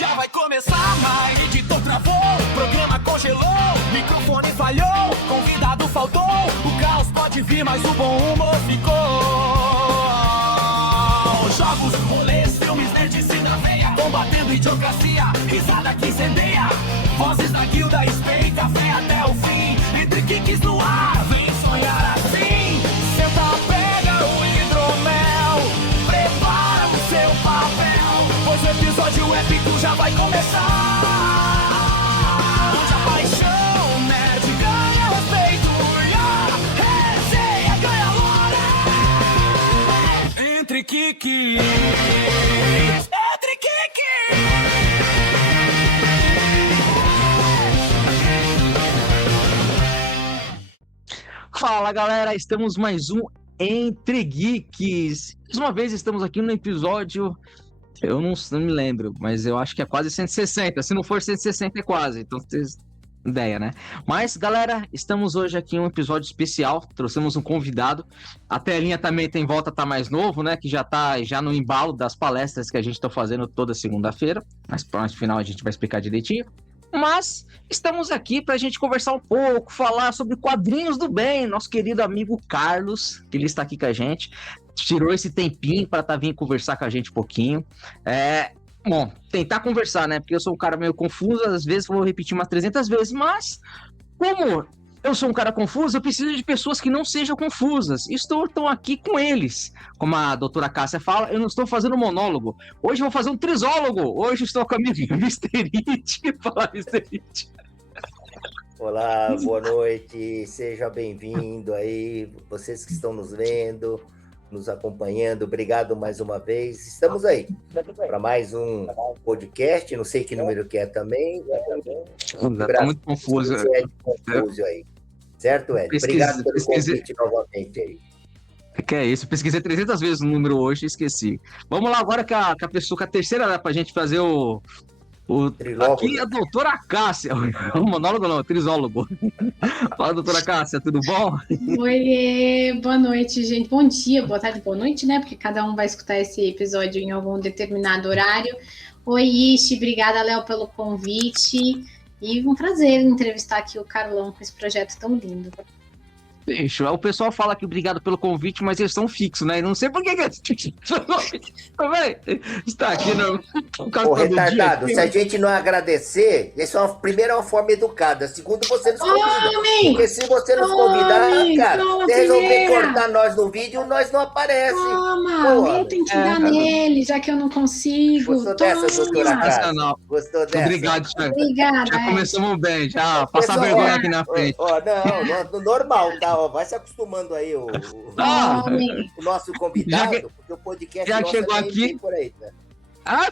Já vai começar, mas editor travou, programa congelou, microfone falhou, convidado faltou, o caos pode vir, mas o bom humor ficou. Jogos, rolês, filmes, nerdice da veia, combatendo idiocracia, risada que incendeia, vozes da guilda, spray, café até o fim, entre kicks no ar, vem sonhar assim. Senta, pega o hidromel, prepara o seu papel, pois o episódio épico já vai começar. Onde a paixão nerd ganha respeito e a resenha ganha lore. Entre kicks, entre kicks. Fala galera, estamos mais um Entre Geeks. Mais uma vez estamos aqui no episódio, eu não me lembro, mas eu acho que é quase 160, se não for 160 é quase, então vocês ideia, né? Mas galera, estamos hoje aqui em um episódio especial, trouxemos um convidado, a telinha também tem volta, tá mais novo, né? Que já tá já no embalo das palestras que a gente tá fazendo toda segunda-feira, mas no final a gente vai explicar direitinho. Mas estamos aqui para a gente conversar um pouco, falar sobre quadrinhos do bem. Nosso querido amigo Carlos, que ele está aqui com a gente, tirou esse tempinho para vir conversar com a gente um pouquinho. Bom, tentar conversar, né? Porque eu sou um cara meio confuso, às vezes vou repetir umas 300 vezes, mas como eu sou um cara confuso, eu preciso de pessoas que não sejam confusas. Estou aqui com eles. Como a doutora Cássia fala, eu não estou fazendo monólogo. Hoje eu vou fazer um trisólogo. Hoje estou com a minha Mr. It. Fala, Mr. It. Olá, boa noite. Seja bem-vindo aí. Vocês que estão nos vendo, nos acompanhando, obrigado mais uma vez. Estamos aí para mais um podcast. Não sei que número que é também. Está muito confuso. Confuso aí. Certo, Ed? Obrigado pelo convite novamente aí. Que é isso, eu pesquisei 300 vezes o número hoje e esqueci. Vamos lá agora com a pessoa, com a terceira, né, pra gente fazer o aqui é a doutora Cássia, o monólogo não, o trisólogo. Fala, doutora Cássia, tudo bom? Oi, boa noite, gente. Bom dia, boa tarde, boa noite, né? Porque cada um vai escutar esse episódio em algum determinado horário. Oi, Ishi, obrigada, Léo, pelo convite. E um prazer entrevistar aqui o Carlão com esse projeto tão lindo. Deixa, o pessoal fala que obrigado pelo convite, mas eles são fixos, né? Não sei por que está aqui no Ô, retardado, se a gente não agradecer, isso é primeiro é uma forma educada, segundo você nos convida. Porque se você nos convidar, cara, se resolver cortar nós no vídeo, nós não aparece. Alguém tem que dar nele, já que eu não consigo. Gostou dessa, doutora Cássia? Gostou dessa? Obrigado, obrigada. Já começamos bem, já passar vergonha aqui na frente. Não, normal, tá? Vai se acostumando aí o nosso convidado, porque o podcast já chegou aqui por aí, né?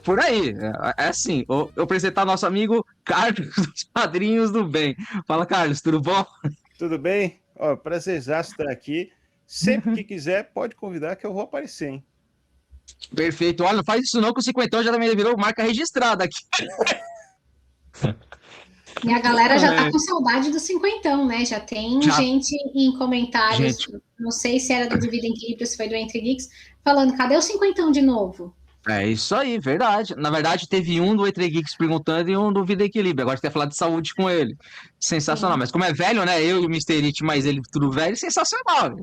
Por aí. É assim, eu apresentar nosso amigo Carlos dos Padrinhos do Bem. Fala, Carlos, tudo bom? Tudo bem? Prazerzaço estar aqui. Sempre que quiser, pode convidar que eu vou aparecer, hein? Perfeito. Olha, não faz isso não, que o 50 já também virou marca registrada aqui. E a galera já tá com saudade do cinquentão, né? Já tem gente em comentários, não sei se era do Divida em Equilíbrio, se foi do Entre Geeks, falando, cadê o cinquentão de novo? É isso aí, verdade. Na verdade, teve um do Entre Geeks perguntando e um do Vida em Equilíbrio. Agora você quer falar de saúde com ele. Sensacional. Mas como é velho, né? Eu e o Mr. It, mais ele tudo velho, sensacional.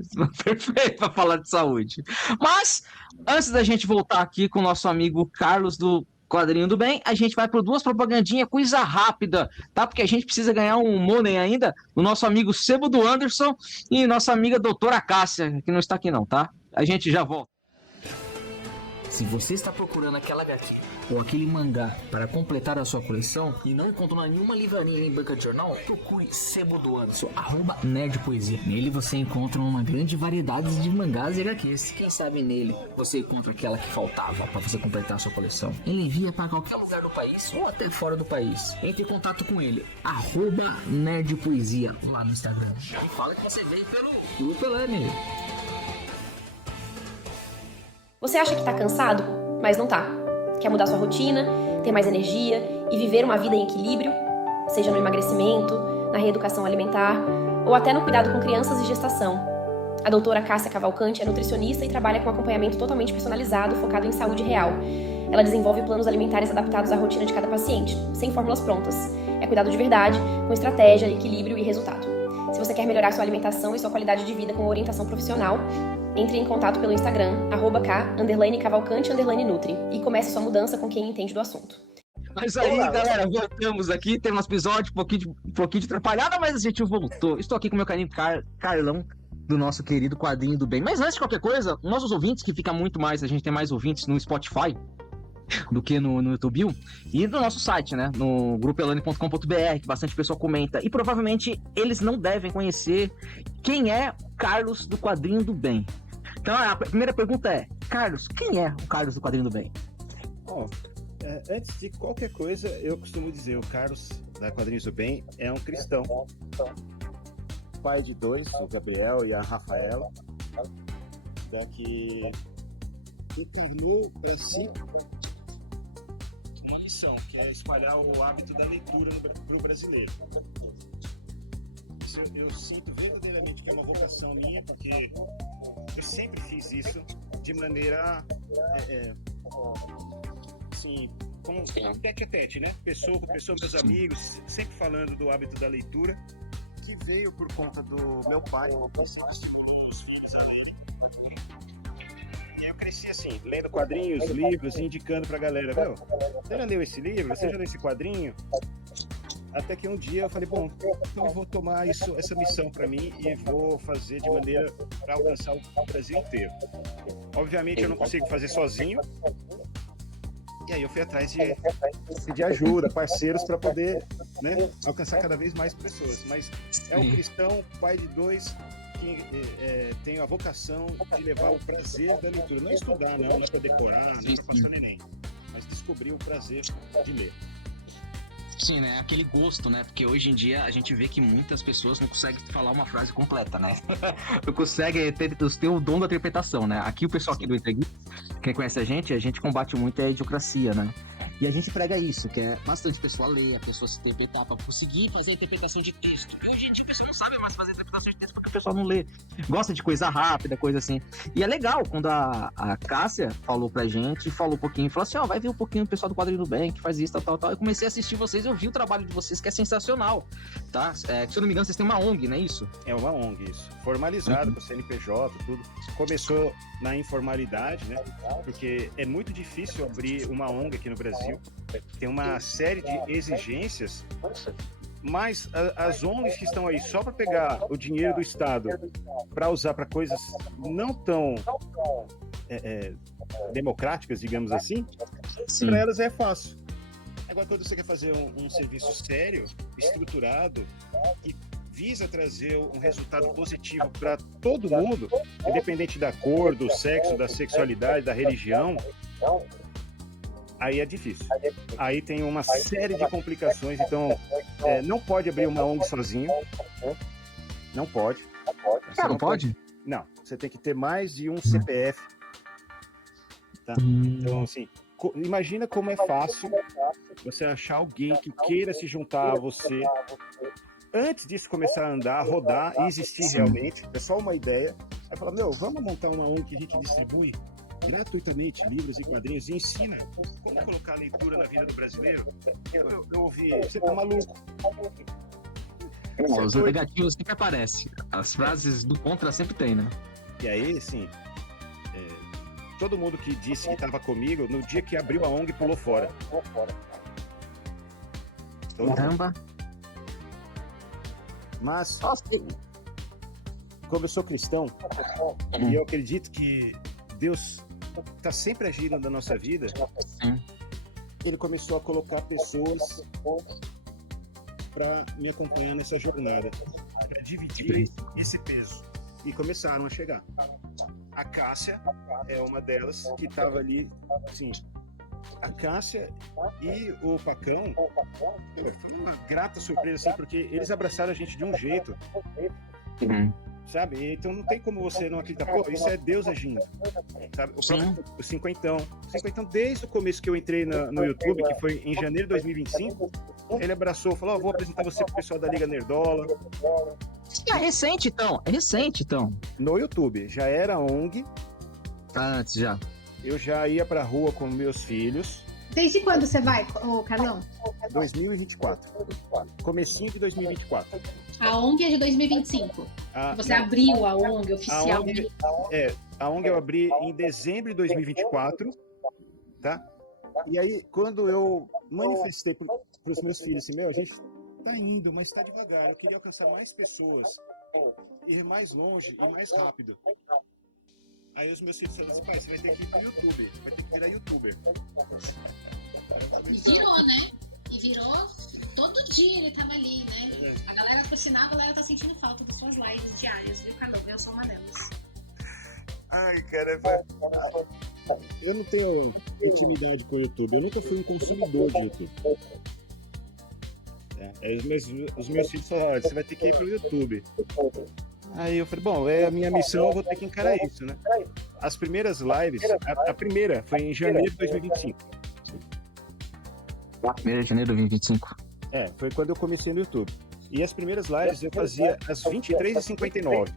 Perfeito pra falar de saúde. Mas, antes da gente voltar aqui com o nosso amigo Carlos do Quadrinho do Bem, a gente vai por duas propagandinhas, coisa rápida, tá? Porque a gente precisa ganhar um money ainda do nosso amigo Sebo do Anderson e nossa amiga doutora Cássia, que não está aqui não, tá? A gente já volta. Se você está procurando aquela HQ ou aquele mangá para completar a sua coleção e não encontrou nenhuma livraria nem banca de jornal, procure Sebo do Anderson, @nerdpoesia. Nele você encontra uma grande variedade de mangás e HQs. Quem sabe nele você encontra aquela que faltava para você completar a sua coleção. Ele envia para qualquer lugar do país ou até fora do país. Entre em contato com ele, @nerdpoesia lá no Instagram. E fala que você veio pelo Pelame. Você acha que tá cansado, mas não tá. Quer mudar sua rotina, ter mais energia e viver uma vida em equilíbrio? Seja no emagrecimento, na reeducação alimentar ou até no cuidado com crianças e gestação. A doutora Cássia Cavalcante é nutricionista e trabalha com acompanhamento totalmente personalizado, focado em saúde real. Ela desenvolve planos alimentares adaptados à rotina de cada paciente, sem fórmulas prontas. É cuidado de verdade, com estratégia, equilíbrio e resultado. Se você quer melhorar sua alimentação e sua qualidade de vida com orientação profissional, entre em contato pelo Instagram, @k_cavalcante_nutri, e comece sua mudança com quem entende do assunto. Mas aí, galera, voltamos aqui. Tem um episódio um pouquinho de atrapalhada, mas a gente voltou. Estou aqui com o meu carinho Carlão, do nosso querido Quadrinho do Bem. Mas antes de qualquer coisa, nossos ouvintes, que fica muito mais, a gente tem mais ouvintes no Spotify do que no YouTube, e no nosso site, né, no grupelane.com.br, que bastante pessoa comenta, e provavelmente eles não devem conhecer quem é o Carlos do Quadrinho do Bem. Então a primeira pergunta é: Carlos, quem é o Carlos do Quadrinho do Bem? Antes de qualquer coisa, eu costumo dizer, o Carlos da Quadrinhos do Bem é um cristão, pai de 2, o Gabriel e a Rafaela, que determinou para si uma missão, que é espalhar o hábito da leitura no brasileiro. Isso eu sinto verdadeiramente que é uma vocação minha, porque eu sempre fiz isso de maneira assim, como tete a tete, né? Pessoa com pessoa, meus amigos, sempre falando do hábito da leitura, que veio por conta do meu pai, que estimulou os filhos a lerem. E eu cresci assim, lendo quadrinhos, livros, indicando pra galera, meu, você já leu esse livro? Você já leu esse quadrinho? Até que um dia eu falei, bom, então eu vou tomar essa missão para mim e vou fazer de maneira para alcançar o Brasil inteiro. Obviamente eu não consigo fazer sozinho, e aí eu fui atrás de ajuda, parceiros, para poder, né, alcançar cada vez mais pessoas. Mas é um cristão, pai de 2, que tem a vocação de levar o prazer da leitura. Não estudar, não é para decorar, não é para passar neném, mas descobrir o prazer de ler. Sim, né? Aquele gosto, né? Porque hoje em dia a gente vê que muitas pessoas não conseguem falar uma frase completa, né? Não conseguem ter o dom da interpretação, né? Aqui o pessoal aqui do Entregue, quem conhece a gente combate muito a idiocracia, né? E a gente prega isso, que é bastante pessoa ler, a pessoa se interpretar para conseguir fazer a interpretação de texto. E hoje em dia a pessoa não sabe mais fazer a interpretação de texto porque a pessoa não lê. Gosta de coisa rápida, coisa assim. E é legal quando a Cássia falou pra gente, falou um pouquinho, falou assim, vai ver um pouquinho o pessoal do Quadrinho do Bem, que faz isso, tal. Eu comecei a assistir vocês, eu vi o trabalho de vocês, que é sensacional, tá? Se eu não me engano, vocês têm uma ONG, não é isso? É uma ONG, isso. Formalizado com CNPJ, tudo. Começou na informalidade, né? Porque é muito difícil abrir uma ONG aqui no Brasil. Tem uma série de exigências, mas as ONGs que estão aí só para pegar o dinheiro do Estado para usar para coisas não tão democráticas, digamos assim, para elas é fácil. Agora, quando você quer fazer um serviço sério, estruturado, que visa trazer um resultado positivo para todo mundo, independente da cor, do sexo, da sexualidade, da religião, aí é difícil. Aí tem uma série de complicações, então não pode abrir uma ONG sozinho. Não pode. Não pode? Não, você tem que ter mais de um CPF. Tá? Então, assim, imagina como é fácil você achar alguém que queira se juntar a você. Antes disso começar a andar, rodar e existir realmente, é só uma ideia. Aí fala, vamos montar uma ONG que a gente distribui gratuitamente livros e quadrinhos e ensina como colocar a leitura na vida do brasileiro. Eu ouvi, você tá maluco. Os negativos sempre aparecem. As frases do contra sempre tem, né? E aí, assim, todo mundo que disse que estava comigo, no dia que abriu a ONG, pulou fora. Caramba! Mas, como eu sou cristão, e eu acredito que Deus está sempre agindo na nossa vida, ele começou a colocar pessoas para me acompanhar nessa jornada, para dividir esse peso. E começaram a chegar. A Cássia é uma delas que estava ali, assim, a Cássia e o Pacão, foi uma grata surpresa, assim, porque eles abraçaram a gente de um jeito, sabe? Então não tem como você não acreditar, isso é Deus agindo, sabe? O Cinquentão, desde o começo que eu entrei no YouTube, que foi em janeiro de 2025, ele abraçou, falou, vou apresentar você pro pessoal da Liga Nerdola. É recente, então. No YouTube, já era ONG. Antes, já. eu já ia pra rua com meus filhos. Desde quando você vai, ô Carlão? 2024. Comecinho de 2024. A ONG é de 2025. Você abriu a ONG oficialmente. A ONG eu abri em dezembro de 2024, tá? E aí, quando eu manifestei para os meus filhos assim, a gente tá indo, mas tá devagar. Eu queria alcançar mais pessoas, ir mais longe e mais rápido. Aí os meus filhos falaram assim, pai, você vai ter que ir pro YouTube, vai ter que virar youtuber. E virou, né? E virou, todo dia ele tava ali, né? A galera, por sinal, a galera tá sentindo falta das suas lives diárias, viu, Carlão? Eu sou uma delas. Ai, cara, eu não tenho intimidade com o YouTube, eu nunca fui um consumidor de YouTube. Os meus filhos falaram, olha, você vai ter que ir pro YouTube. Aí eu falei, bom, é a minha missão, eu vou ter que encarar isso, né? As primeiras lives, a primeira foi em janeiro de 2025. 1º de janeiro de 2025. Foi quando eu comecei no YouTube. E as primeiras lives eu fazia às 23h59.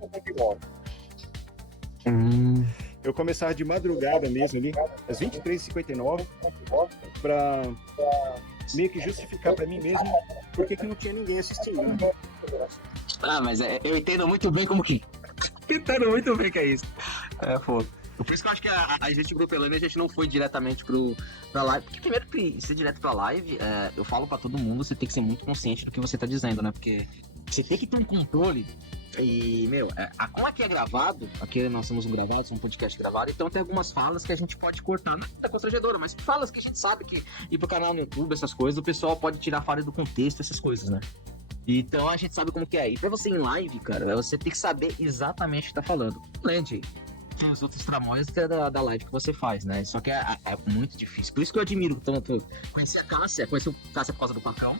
Eu começava de madrugada mesmo ali, às 23h59, pra meio que justificar pra mim mesmo porque que não tinha ninguém assistindo, né? Mas eu entendo muito bem como que... Entendo muito bem que é isso. Pô. Por isso que eu acho que a gente, Grupo Elane, a gente não foi diretamente pra live. Porque primeiro que ser direto pra live, eu falo pra todo mundo, você tem que ser muito consciente do que você tá dizendo, né? Porque você tem que ter um controle. E, como aqui é gravado, aqui nós somos um podcast gravado, então tem algumas falas que a gente pode cortar, não é constrangedora, mas falas que a gente sabe que ir pro canal no YouTube, essas coisas, o pessoal pode tirar fora do contexto, essas coisas, né? Então a gente sabe como que é. E pra você ir em live, cara, você tem que saber exatamente o que tá falando. Além de tem os outros tramóios da live que você faz, né? Só que é muito difícil. Por isso que eu admiro tanto. Conheci o Cássia por causa do Pacão.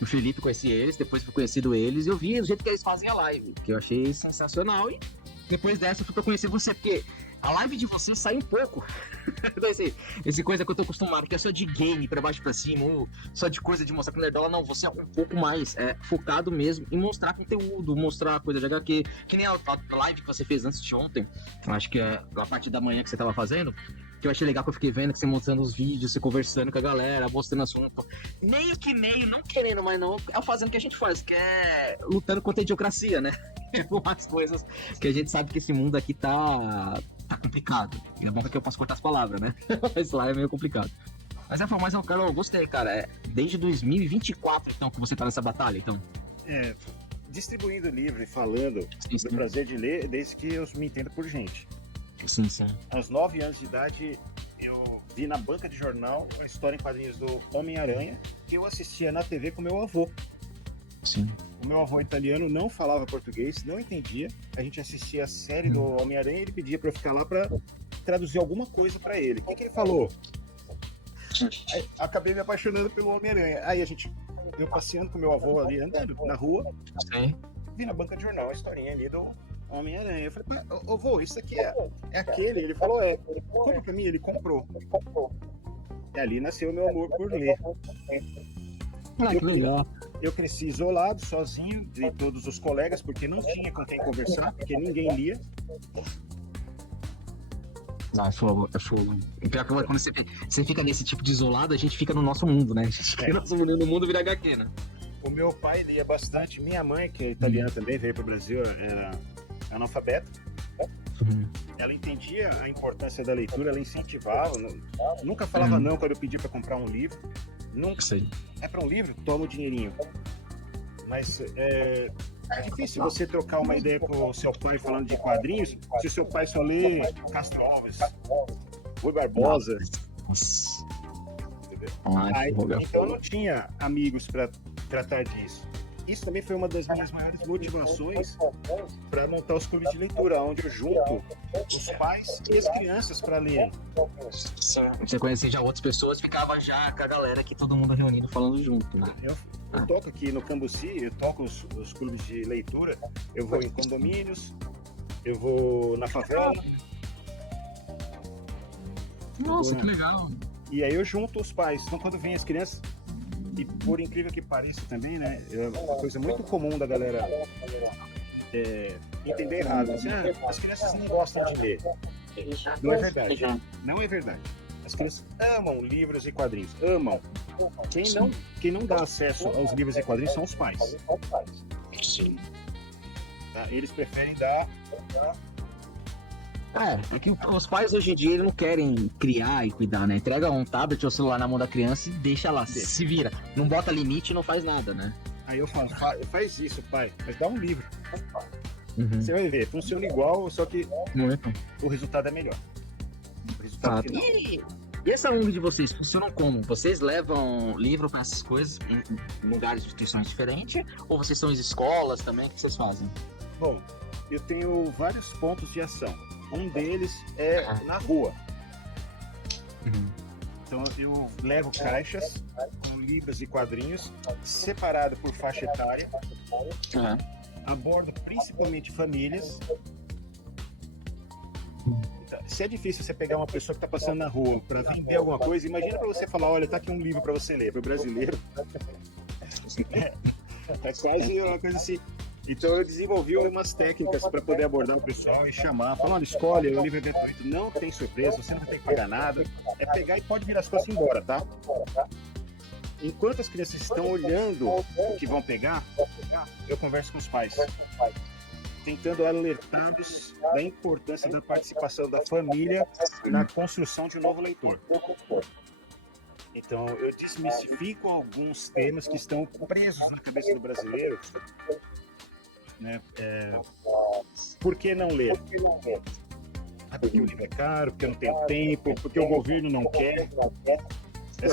O Felipe, conheci eles, depois fui conhecido eles e eu vi o jeito que eles fazem a live, que eu achei sensacional. E depois dessa eu fui pra conhecer você, porque a live de você sai um pouco. Esse coisa que eu tô acostumado, que é só de game pra baixo pra cima, ou só de coisa de mostrar com nerdola, não, você é um pouco mais focado mesmo em mostrar conteúdo, mostrar coisa de HQ, que nem a live que você fez antes de ontem, acho que é a parte da manhã que você tava fazendo, que eu achei legal, que eu fiquei vendo que você mostrando os vídeos, você conversando com a galera, mostrando assunto, meio, não querendo, mas não, fazendo o que a gente faz, que é lutando contra a idiocracia, né? Umas coisas que a gente sabe que esse mundo aqui tá complicado. É bom que eu posso cortar as palavras, né? Mas lá é meio complicado. Mas Carol, eu gostei, cara. Desde 2024, então, que você tá nessa batalha, então. Distribuindo livro e falando do prazer de ler, desde que eu me entendo por gente. Sim. Aos 9 anos de idade, eu vi na banca de jornal a história em quadrinhos do Homem-Aranha, que eu assistia na TV com meu avô. Sim. O meu avô italiano não falava português, não entendia. A gente assistia a série do Homem-Aranha e ele pedia pra eu ficar lá pra traduzir alguma coisa pra ele. O que ele falou? Aí, acabei me apaixonando pelo Homem-Aranha. Aí eu passeando com meu avô ali, andando na rua, vi na banca de jornal a historinha ali do Homem-Aranha. Eu falei, vô, isso aqui é aquele? Ele falou, compra pra mim? Ele comprou. E ali nasceu o meu amor por ler. Que legal. Eu cresci isolado, sozinho de todos os colegas, porque não tinha com quem conversar, porque ninguém lia. É fogo. Pior que quando você fica nesse tipo de isolado, a gente fica no nosso mundo, né? A gente fica no mundo vira HQ, né? O meu pai lia bastante, minha mãe, que é italiana também, veio para o Brasil, era analfabeta. Ela entendia a importância da leitura, ela incentivava, nunca falava não quando eu pedia para comprar um livro. Nunca. Sei. É para um livro? Toma o dinheirinho. Mas é difícil você trocar uma ideia com o seu pai falando de quadrinhos se o seu pai só lê Castro Alves, Rui Barbosa. Entendeu? Então eu não tinha amigos para tratar disso. Isso também foi uma das minhas maiores motivações para montar os clubes de leitura, onde eu junto os pais e as crianças para lerem. Você conhecia já outras pessoas, ficava já com a galera aqui, todo mundo reunido falando junto, né? Eu toco aqui no Cambuci, eu toco os clubes de leitura, eu vou em condomínios, eu vou na favela. Nossa, que legal! E aí eu junto os pais. Então quando vem as crianças, e por incrível que pareça também, né, é uma coisa muito comum da galera entender errado. Assim, as crianças não gostam de ler. Não é verdade. Não é verdade. As crianças amam livros e quadrinhos. Amam. Quem não dá acesso aos livros e quadrinhos são os pais. Sim. Tá? Eles preferem dar. É que os pais hoje em dia eles não querem criar e cuidar, né? Entrega um tablet ou celular na mão da criança e deixa lá, se vira. Não bota limite e não faz nada, né? Aí eu falo, faz isso, pai. Mas dá um livro. Uhum. Você vai ver, funciona igual, só que Muito. o resultado é melhor. O resultado final. E essa ONG de vocês funcionam como? Vocês levam livro para essas coisas em lugares de instituições diferentes? Ou vocês são as escolas também? O que vocês fazem? Bom, eu tenho vários pontos de ação. Um deles é na rua. Então eu levo caixas com livros e quadrinhos separado por faixa etária. Abordo principalmente famílias. Então, se é difícil você pegar uma pessoa que está passando na rua para vender alguma coisa, imagina para você falar, olha, tá aqui um livro para você ler. Para o brasileiro é quase uma coisa assim. Então eu desenvolvi umas técnicas para poder abordar o pessoal e chamar, falando, escolhe, o livro é gratuito, não tem surpresa, você não vai ter que pagar nada, é pegar e pode virar as costas e ir embora, tá? Enquanto as crianças estão olhando o que vão pegar, eu converso com os pais, tentando alertá-los da importância da participação da família na construção de um novo leitor. Então eu desmistifico alguns temas que estão presos na cabeça do brasileiro. Né? Por que não ler? Porque o livro é caro, porque eu não tenho tempo, porque o governo não quer.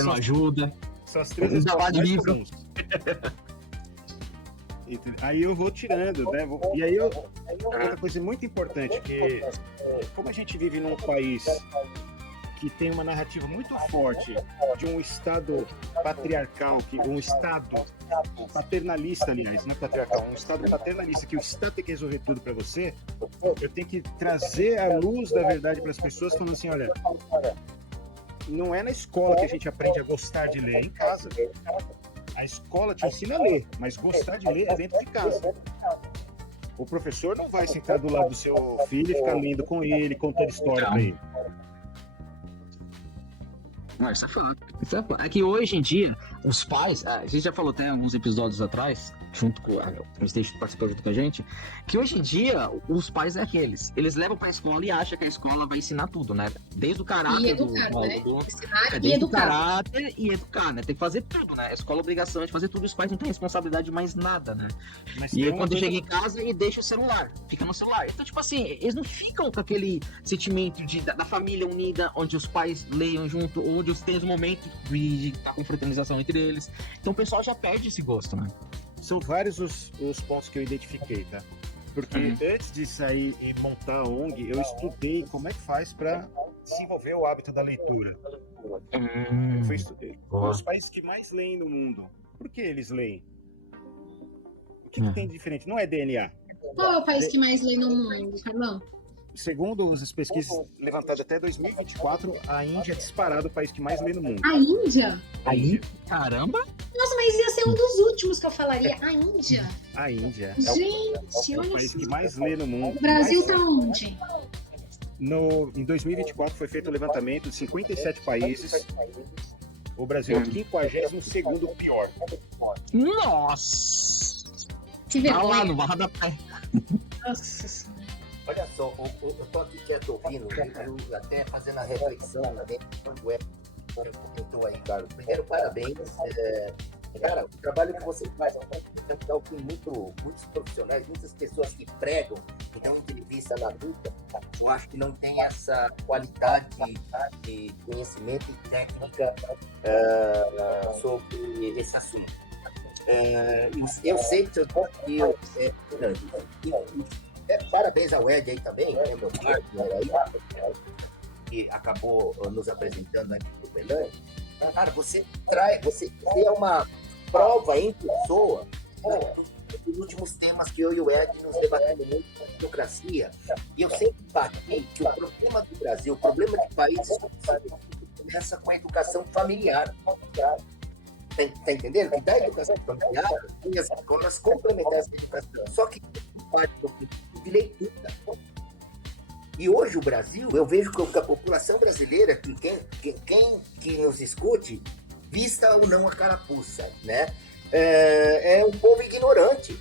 Não ajuda. São as três de livro. Aí eu vou tirando, né? E aí outra coisa muito importante, que como a gente vive num país que tem uma narrativa muito forte de um Estado patriarcal, um Estado paternalista, aliás, não patriarcal, um Estado paternalista, que o Estado tem que resolver tudo para você, eu tenho que trazer a luz da verdade para as pessoas, falando assim, olha, não é na escola que a gente aprende a gostar de ler, é em casa. A escola te ensina a ler, mas gostar de ler é dentro de casa. O professor não vai sentar do lado do seu filho e ficar lendo com ele, contando história para ele. Não, isso é fato. É que hoje em dia, os pais, a gente já falou até alguns episódios atrás, junto com o PlayStation participou junto com a gente, que hoje em dia, os pais é aqueles, eles levam pra escola e acham que a escola vai ensinar tudo, né? Desde o caráter e educar, né? Ensinar e desde educar. o caráter e educar, né? Tem que fazer tudo, né? A escola é obrigação de fazer tudo, os pais não têm responsabilidade de mais nada, né? Mas e aí, quando chega em casa, ele deixa o celular, fica no celular. Então, tipo assim, eles não ficam com aquele sentimento da família unida, onde os pais leiam junto, onde tem os momentos de estar com fraternização entre eles. Então o pessoal já perde esse gosto, né? São vários os pontos que eu identifiquei, tá? Porque antes de sair e montar a ONG, eu estudei como é que faz para desenvolver o hábito da leitura. Eu fui os países que mais leem no mundo. Por que eles leem? O que tem de diferente? Não é DNA. Qual é o país que mais lê no mundo, Carlão? Segundo as pesquisas levantadas até 2024, a Índia é disparado o país que mais lê no mundo. A Índia? Aí, caramba! Nossa, mas ia ser um dos últimos que eu falaria. A Índia? A Índia Gente, é o olha país isso. que mais lê no mundo. O Brasil tá onde? Em 2024 foi feito o levantamento de 57 países. O Brasil é o 52º pior. Nossa! Que Tá lá vergonha. no Barra da Pé. Nossa Senhora. Olha só, eu tô aqui quieto ouvindo, eu até fazendo a reflexão, né, quando comentou aí, Carlos. Primeiro, parabéns. Cara, o trabalho que você faz é um trabalho que muitos profissionais, muitas pessoas que pregam, que dão entrevista na luta, eu acho que não tem essa qualidade de conhecimento e técnica sobre esse assunto. Eu sei que parabéns ao Ed aí também, né, meu partner aí, que acabou nos apresentando aqui pro Belém. Cara, você é uma prova em pessoa, né, dos últimos temas que eu e o Ed nos debatemos muito, a democracia. E eu sempre bati que o problema do Brasil, o problema de países começa com a educação familiar. Tá entendendo? Que da educação familiar, tem as escolas complementares de educação. Só que parte do de leitura. E hoje o Brasil, eu vejo que a população brasileira, quem que nos escute, vista ou não a carapuça, né? É um povo ignorante.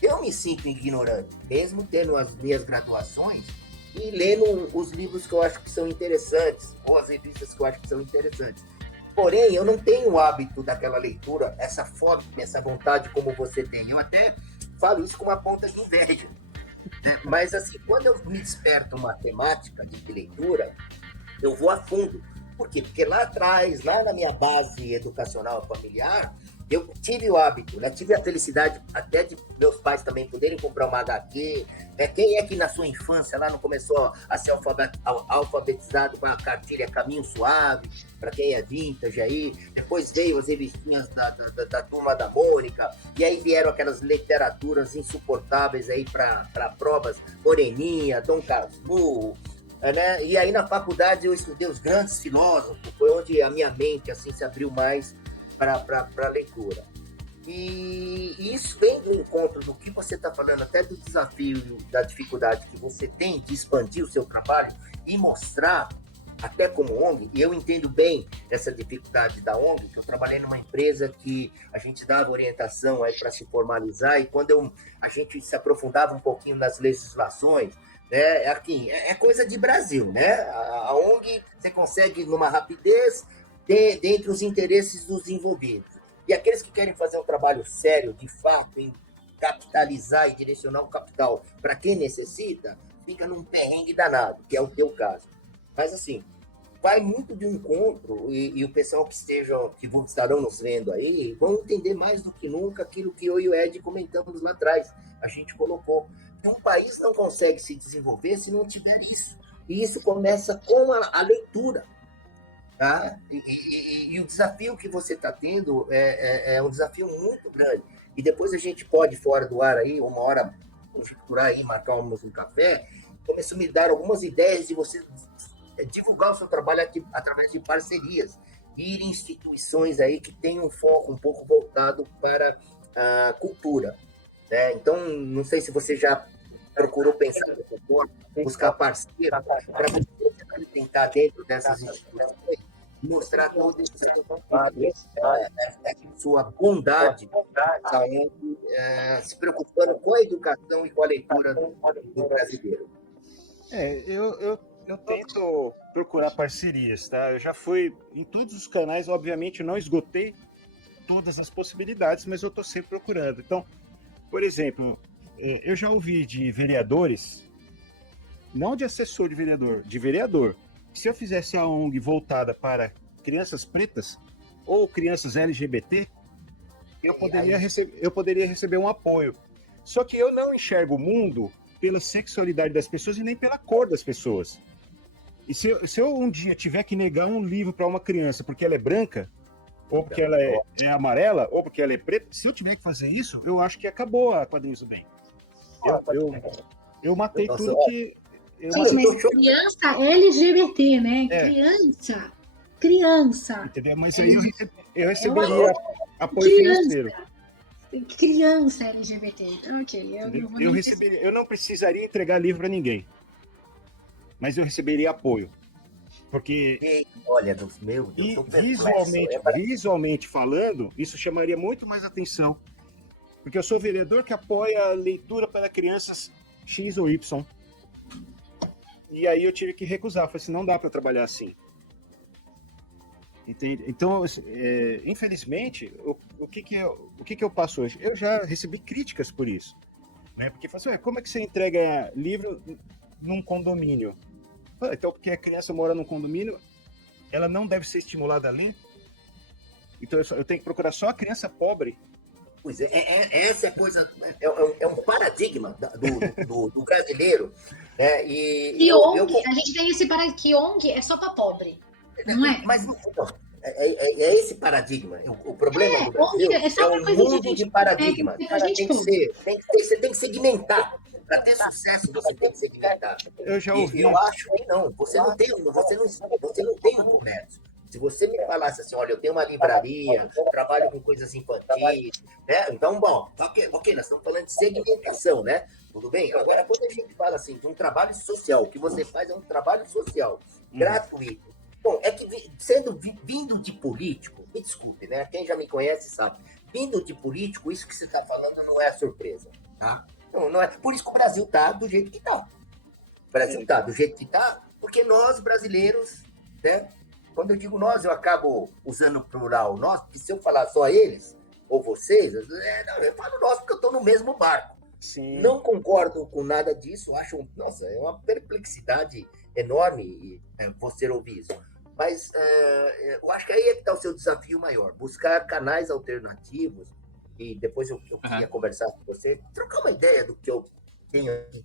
Eu me sinto ignorante, mesmo tendo as minhas graduações e lendo os livros que eu acho que são interessantes, ou as revistas que eu acho que são interessantes. Porém, eu não tenho o hábito daquela leitura, essa fome, essa vontade como você tem. Eu até falo isso com uma ponta de inveja. Mas, assim, quando eu me desperto uma temática de leitura, eu vou a fundo. Por quê? Porque lá atrás, lá na minha base educacional familiar, eu tive o hábito, né? Tive a felicidade até de meus pais também poderem comprar uma HQ. Né? Quem é que na sua infância lá não começou a ser alfabetizado com a cartilha Caminho Suave, para quem é vintage aí? Depois veio as revistinhas da Turma da Mônica, e aí vieram aquelas literaturas insuportáveis aí para provas, Moreninha, Dom Casmurro, né? E aí na faculdade eu estudei os grandes filósofos, foi onde a minha mente assim se abriu mais para a leitura. E isso vem do encontro do que você está falando, até do desafio, da dificuldade que você tem de expandir o seu trabalho e mostrar, até como ONG, e eu entendo bem essa dificuldade da ONG, que eu trabalhei numa empresa que a gente dava orientação aí para se formalizar, e quando a gente se aprofundava um pouquinho nas legislações, né, é coisa de Brasil, né? A ONG você consegue numa rapidez dentre os interesses dos envolvidos. E aqueles que querem fazer um trabalho sério, de fato, em capitalizar e direcionar o capital para quem necessita, fica num perrengue danado, que é o teu caso. Mas, assim, vai muito de um encontro, e o pessoal que estarão nos vendo aí, vão entender mais do que nunca aquilo que eu e o Ed comentamos lá atrás. A gente colocou. Um país não consegue se desenvolver se não tiver isso. E isso começa com a leitura. Tá? E o desafio que você está tendo é um desafio muito grande. E depois a gente pode, fora do ar, aí, uma hora, procurar aí, marcarmos um café, começou a me dar algumas ideias de você divulgar o seu trabalho aqui, através de parcerias, ir em instituições aí que têm um foco um pouco voltado para a cultura. Né? Então, não sei se você já procurou pensar dessa forma, buscar parceiro para você tentar dentro dessas instituições mostrar todo esse trabalho, sua bondade, se preocupando com a educação e com a leitura do brasileiro. Eu tento procurar parcerias, tá? Eu já fui em todos os canais, obviamente não esgotei todas as possibilidades, mas eu estou sempre procurando. Então, por exemplo, eu já ouvi de vereadores, não de assessor de vereador. Se eu fizesse a ONG voltada para crianças pretas ou crianças LGBT, eu poderia receber um apoio. Só que eu não enxergo o mundo pela sexualidade das pessoas e nem pela cor das pessoas. E se eu um dia tiver que negar um livro para uma criança porque ela é branca, ou porque ela é amarela, ou porque ela é preta, se eu tiver que fazer isso, eu acho que acabou a Quadrinhos do Bem. Eu matei tudo que... Mas criança LGBT, né? Criança. Entendeu? Mas aí eu receberia apoio financeiro. Criança LGBT. Ok. Eu não precisaria entregar livro para ninguém. Mas eu receberia apoio. Porque... Olha, meu Deus, visualmente falando, isso chamaria muito mais atenção. Porque eu sou vereador que apoia a leitura para crianças X ou Y. E aí eu tive que recusar. Falei assim, não dá para trabalhar assim. Entende? Então, infelizmente, o que eu passo hoje? Eu já recebi críticas por isso. Né? Porque fala assim, como é que você entrega livro num condomínio? Então, porque a criança mora num condomínio, ela não deve ser estimulada a ler? Então eu tenho que procurar só a criança pobre. Pois essa coisa, é um paradigma do brasileiro. E ONG, a gente tem esse paradigma que ONG é só para pobre, não é? Mas não, é esse paradigma. O problema do Brasil é um mundo de paradigma. Você tem que segmentar. Para ter sucesso, você tem que segmentar. Eu já ouvi. Eu acho que não. Você não tem um comércio. Se você me falasse assim, olha, eu tenho uma livraria, trabalho com coisas infantis, né? Então, bom, ok, nós estamos falando de segmentação, né? Tudo bem? Agora, quando a gente fala assim, de um trabalho social, o que você faz é um trabalho social, gratuito. Bom, é que vindo de político, me desculpe, né? Quem já me conhece sabe, vindo de político, isso que você está falando não é surpresa, tá? Não é. Por isso que o Brasil está do jeito que está. O Brasil está do jeito que está, porque nós, brasileiros, né? Quando eu digo nós, eu acabo usando o plural nós, porque se eu falar só eles, ou vocês, eu falo nós porque eu estou no mesmo barco. Sim. Não concordo com nada disso, acho, nossa, é uma perplexidade enorme você ouvir isso. Mas eu acho que aí é que está o seu desafio maior, buscar canais alternativos, e depois eu queria conversar com você, trocar uma ideia do que eu tenho aqui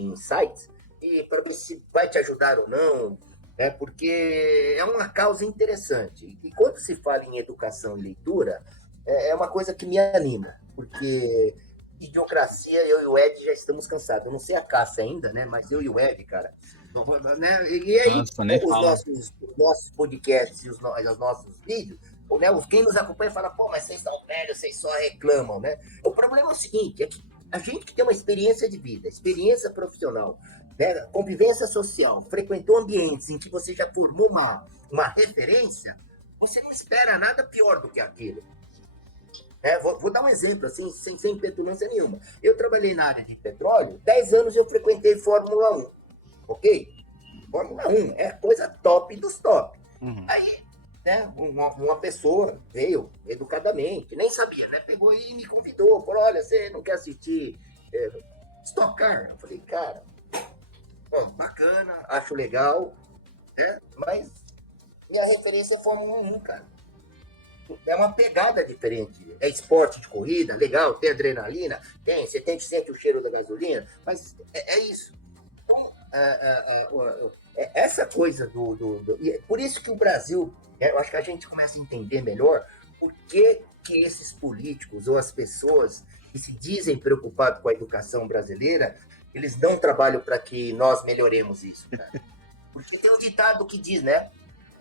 em sites, e para ver se vai te ajudar ou não, né? Porque é uma causa interessante. E quando se fala em educação e leitura, é uma coisa que me anima, porque idiocracia, eu e o Ed já estamos cansados. Eu não sei a Cássia ainda, né? Mas eu e o Ed, cara, né? E aí, os nossos podcasts e os nossos vídeos, né? Quem nos acompanha fala, pô, mas vocês são velhos, vocês só reclamam, né? O problema é o seguinte, é que a gente que tem uma experiência de vida, experiência profissional, né? Convivência social, frequentou ambientes em que você já formou uma referência, você não espera nada pior do que aquilo. Vou dar um exemplo, assim, sem petulância nenhuma. Eu trabalhei na área de petróleo, 10 anos eu frequentei Fórmula 1, ok? Fórmula 1 é coisa top dos top. Aí, né, uma pessoa veio educadamente, nem sabia, né? Pegou e me convidou, falou, olha, você não quer assistir Stock Car? Eu falei, cara, bacana, acho legal, né? Mas minha referência é Fórmula 1, cara. É uma pegada diferente. É esporte de corrida, legal, tem adrenalina, você sente o cheiro da gasolina, mas é isso. Então, essa coisa por isso que o Brasil, eu acho que a gente começa a entender melhor por que esses políticos ou as pessoas que se dizem preocupados com a educação brasileira, eles dão trabalho para que nós melhoremos isso, cara. Porque tem um ditado que diz, né?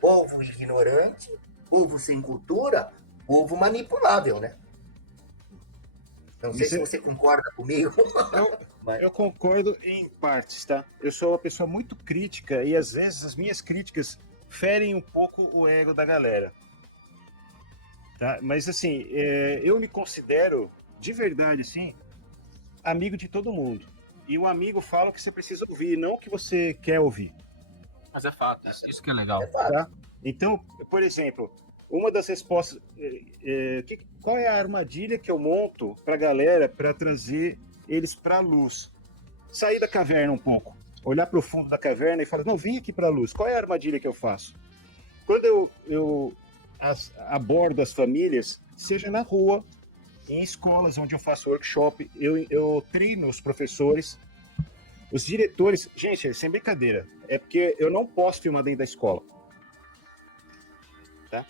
Povo ignorante, povo sem cultura, povo manipulável, né? Não sei se você concorda comigo. Eu concordo em partes, tá? Eu sou uma pessoa muito crítica e às vezes as minhas críticas ferem um pouco o ego da galera. Tá? Mas assim, eu me considero, de verdade, assim, amigo de todo mundo. E o amigo fala o que você precisa ouvir, não o que você quer ouvir. Mas é fato, isso que é legal. Tá? Então, por exemplo, uma das respostas, qual é a armadilha que eu monto para a galera para trazer eles para a luz? Sair da caverna um pouco, olhar para o fundo da caverna e falar, não, vim aqui para a luz, qual é a armadilha que eu faço? Quando eu abordo as famílias, seja na rua, em escolas onde eu faço workshop, eu treino os professores, os diretores, gente, sem brincadeira, é porque eu não posso filmar dentro da escola. Tá?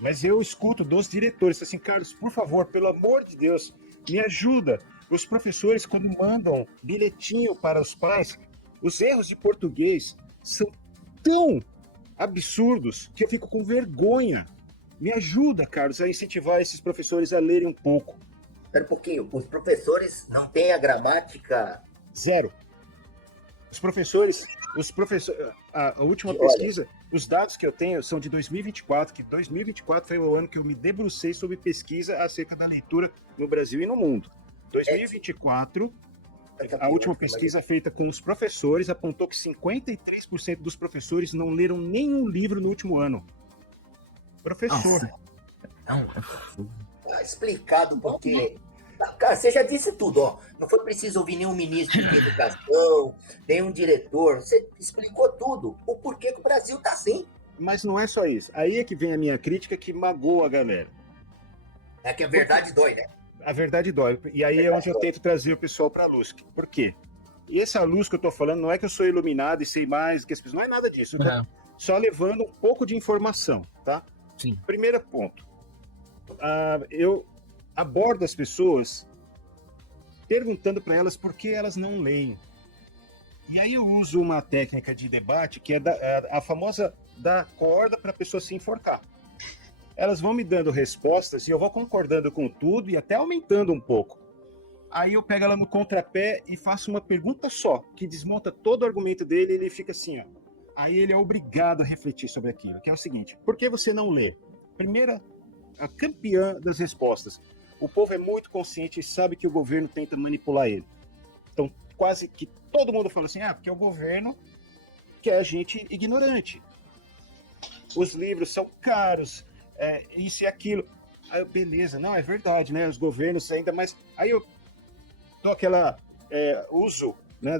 Mas eu escuto dos diretores, assim, Carlos, por favor, pelo amor de Deus, me ajuda. Os professores, quando mandam bilhetinho para os pais, os erros de português são tão absurdos que eu fico com vergonha. Me ajuda, Carlos, a incentivar esses professores a lerem um pouco. Espera um pouquinho, os professores não têm a gramática... Zero. Os professores, a última pesquisa, os dados que eu tenho são de 2024, que 2024 foi o ano que eu me debrucei sobre pesquisa acerca da leitura no Brasil e no mundo. 2024, a última pesquisa feita com os professores apontou que 53% dos professores não leram nenhum livro no último ano. Professor. Tá explicado porque... Cara, você já disse tudo, ó. Não foi preciso ouvir nenhum ministro de educação, nenhum diretor. Você explicou tudo. O porquê que o Brasil tá assim. Mas não é só isso. Aí é que vem a minha crítica que magoa a galera. É que a verdade dói, né? A verdade dói. E aí é onde eu tento trazer o pessoal pra luz. Por quê? E essa luz que eu tô falando não é que eu sou iluminado e sei mais que as pessoas. Não é nada disso. Só levando um pouco de informação, tá? Sim. Primeiro ponto. Eu abordo as pessoas perguntando para elas por que elas não leem. E aí eu uso uma técnica de debate que é a famosa dar corda para a pessoa se enforcar. Elas vão me dando respostas e eu vou concordando com tudo e até aumentando um pouco. Aí eu pego ela no contrapé e faço uma pergunta só, que desmonta todo o argumento dele e ele fica assim, ó. Aí ele é obrigado a refletir sobre aquilo, que é o seguinte: por que você não lê? Primeira, a campeã das respostas. O povo é muito consciente e sabe que o governo tenta manipular ele. Então, quase que todo mundo fala assim, porque o governo quer a gente ignorante. Os livros são caros, isso e aquilo. Aí eu, beleza, não, é verdade, né? Os governos ainda mais... Aí eu dou aquela uso, né?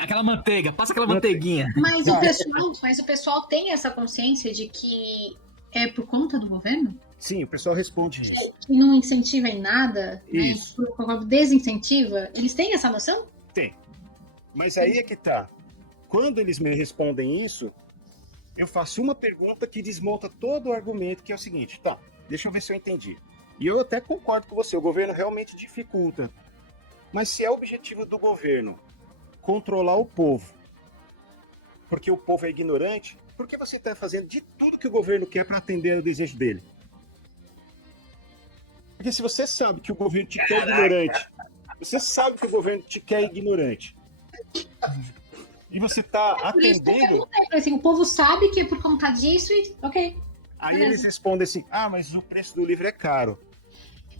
Aquela manteiga, passa aquela manteiguinha. Mas o pessoal tem essa consciência de que é por conta do governo? Sim, o pessoal responde isso. Que não incentiva em nada, Isso. né? Desincentiva. Eles têm essa noção? Tem. Mas aí é que tá. Quando eles me respondem isso, eu faço uma pergunta que desmonta todo o argumento, que é o seguinte, tá, deixa eu ver se eu entendi. E eu até concordo com você, o governo realmente dificulta. Mas se é o objetivo do governo controlar o povo, porque o povo é ignorante, por que você está fazendo de tudo que o governo quer para atender ao desejo dele? Porque se você sabe que o governo te quer ignorante, você sabe que o governo te quer ignorante, e você está atendendo... Assim, o povo sabe que é por conta disso e ok. Aí eles respondem assim, mas o preço do livro é caro.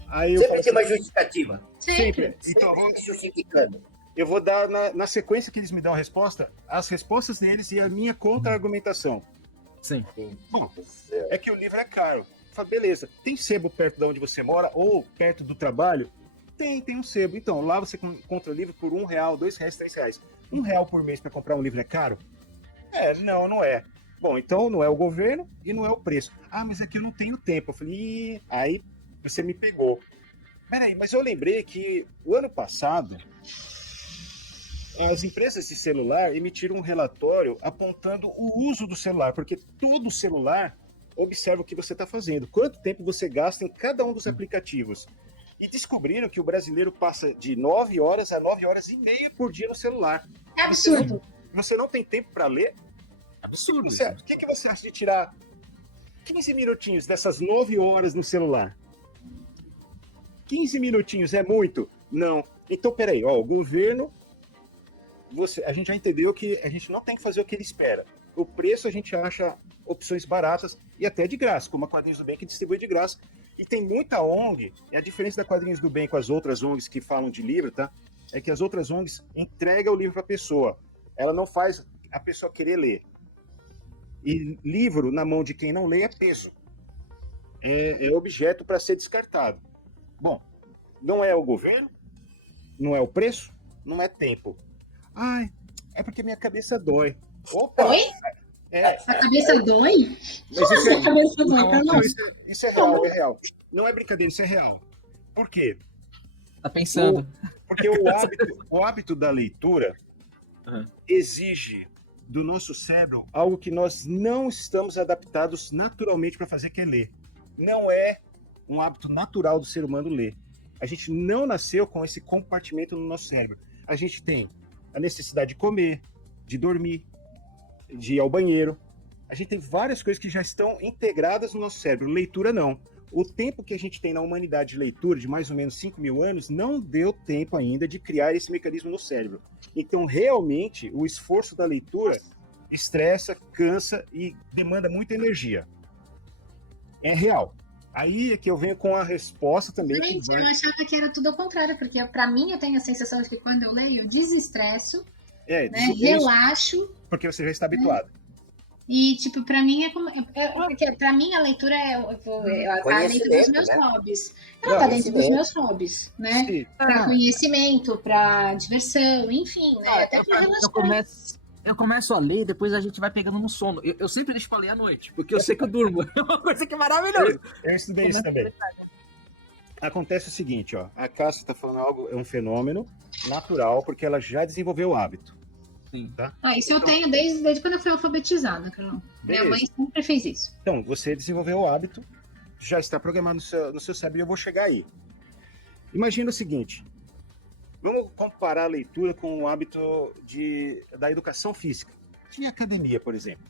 Aí Sempre tem uma justificativa. Sempre. Então, justificando. eu vou dar, na sequência que eles me dão a resposta, as respostas deles e a minha contra-argumentação. Sim. Bom, é que o livro é caro. Fala, beleza, tem sebo perto de onde você mora ou perto do trabalho? Tem um sebo. Então, lá você encontra o livro por R$1, R$2, R$3. R$1 por mês para comprar um livro é caro? Não é. Bom, então não é o governo e não é o preço. Mas é que eu não tenho tempo. Eu falei, aí você me pegou. Peraí, mas eu lembrei que o ano passado as empresas de celular emitiram um relatório apontando o uso do celular, porque todo celular observa o que você está fazendo, quanto tempo você gasta em cada um dos aplicativos. E descobriram que o brasileiro passa de 9 horas a 9 horas e meia por dia no celular. É absurdo. Você não tem tempo para ler? Absurdo. O que você acha de tirar 15 minutinhos dessas 9 horas no celular? 15 minutinhos é muito? Não. Então, peraí, o governo, a gente já entendeu que a gente não tem que fazer o que ele espera. O preço a gente acha opções baratas e até de graça, como a Quadrinhos do Bem, que distribui de graça. E tem muita ONG, e a diferença da Quadrinhos do Bem com as outras ONGs que falam de livro, tá? É que as outras ONGs entregam o livro para a pessoa. Ela não faz a pessoa querer ler. E livro na mão de quem não lê é peso. É objeto para ser descartado. Bom, não é o governo, não é o preço, não é tempo. É porque minha cabeça dói. Opa! Oi? A cabeça dói? Mas isso a cabeça dói? não, isso é real, é real. Não é brincadeira, isso é real. Por quê? Tá pensando. Porque o hábito da leitura exige do nosso cérebro algo que nós não estamos adaptados naturalmente para fazer, que é ler. Não é um hábito natural do ser humano ler. A gente não nasceu com esse compartimento no nosso cérebro. A gente tem a necessidade de comer, de dormir, de ir ao banheiro. A gente tem várias coisas que já estão integradas no nosso cérebro. Leitura não. O tempo que a gente tem na humanidade de leitura, de mais ou menos 5.000 anos, não deu tempo ainda de criar esse mecanismo no cérebro. Então, realmente, o esforço da leitura estressa, cansa e demanda muita energia. É real. Aí é que eu venho com a resposta também. Gente, eu achava que era tudo ao contrário, porque para mim eu tenho a sensação de que quando eu leio, eu desestresso, né, relaxo. Porque você já está habituado. E, tipo, pra mim é como. Pra mim a leitura tá dentro dos meus hobbies. Ela tá dentro dos meus hobbies, né? Sim. Pra conhecimento, pra diversão, enfim, né? Até pra relaxar. Eu começo a ler e depois a gente vai pegando no sono. Eu sempre deixo pra ler à noite, porque eu sei que eu durmo. É uma coisa que é maravilhosa. Eu estudei isso também. Acontece o seguinte, a Cássia tá falando algo, é um fenômeno natural, porque ela já desenvolveu o hábito. Sim. Tá? Isso eu tenho desde quando eu fui alfabetizada, Carol. Minha mãe sempre fez isso. Então, você desenvolveu o hábito, já está programado no seu cérebro e eu vou chegar aí. Imagina o seguinte, vamos comparar a leitura com o hábito da educação física. De academia, por exemplo.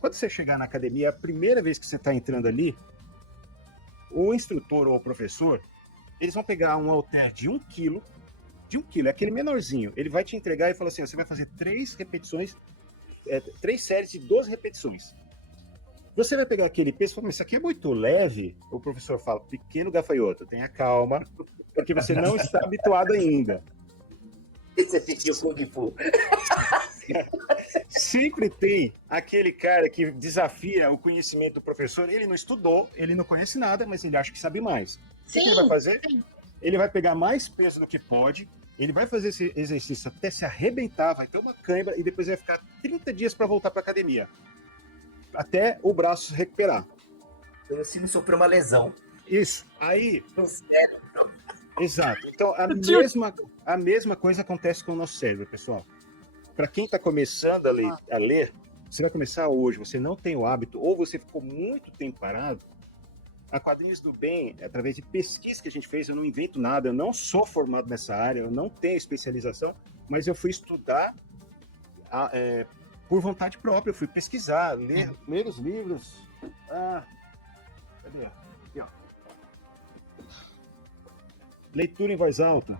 quando você chegar na academia, a primeira vez que você está entrando ali, o instrutor ou o professor, eles vão pegar um halter de 1 quilo, é aquele menorzinho, ele vai te entregar e falar assim, você vai fazer 3 repetições, 3 séries de 12 repetições. Você vai pegar aquele peso e falar, mas isso aqui é muito leve. O professor fala, pequeno gafanhoto, tenha calma, porque você não está habituado ainda. Esse assistiu Kung Fu. Sempre tem aquele cara que desafia o conhecimento do professor, ele não estudou, ele não conhece nada, mas ele acha que sabe mais. O que ele vai fazer? Ele vai pegar mais peso do que pode, ele vai fazer esse exercício até se arrebentar, vai ter uma cãibra e depois vai ficar 30 dias para voltar para academia. Até o braço se recuperar. Eu assim sofreu uma lesão. Isso. Aí. No cérebro. Exato. Então, a mesma coisa acontece com o nosso cérebro, pessoal. Para quem está começando a ler, você vai começar hoje, você não tem o hábito, ou você ficou muito tempo parado, a Quadrinhos do Bem, através de pesquisa que a gente fez, eu não invento nada, eu não sou formado nessa área, eu não tenho especialização, mas eu fui estudar por vontade própria, eu fui pesquisar, ler os livros. Cadê? Aqui, ó. Leitura em voz alta.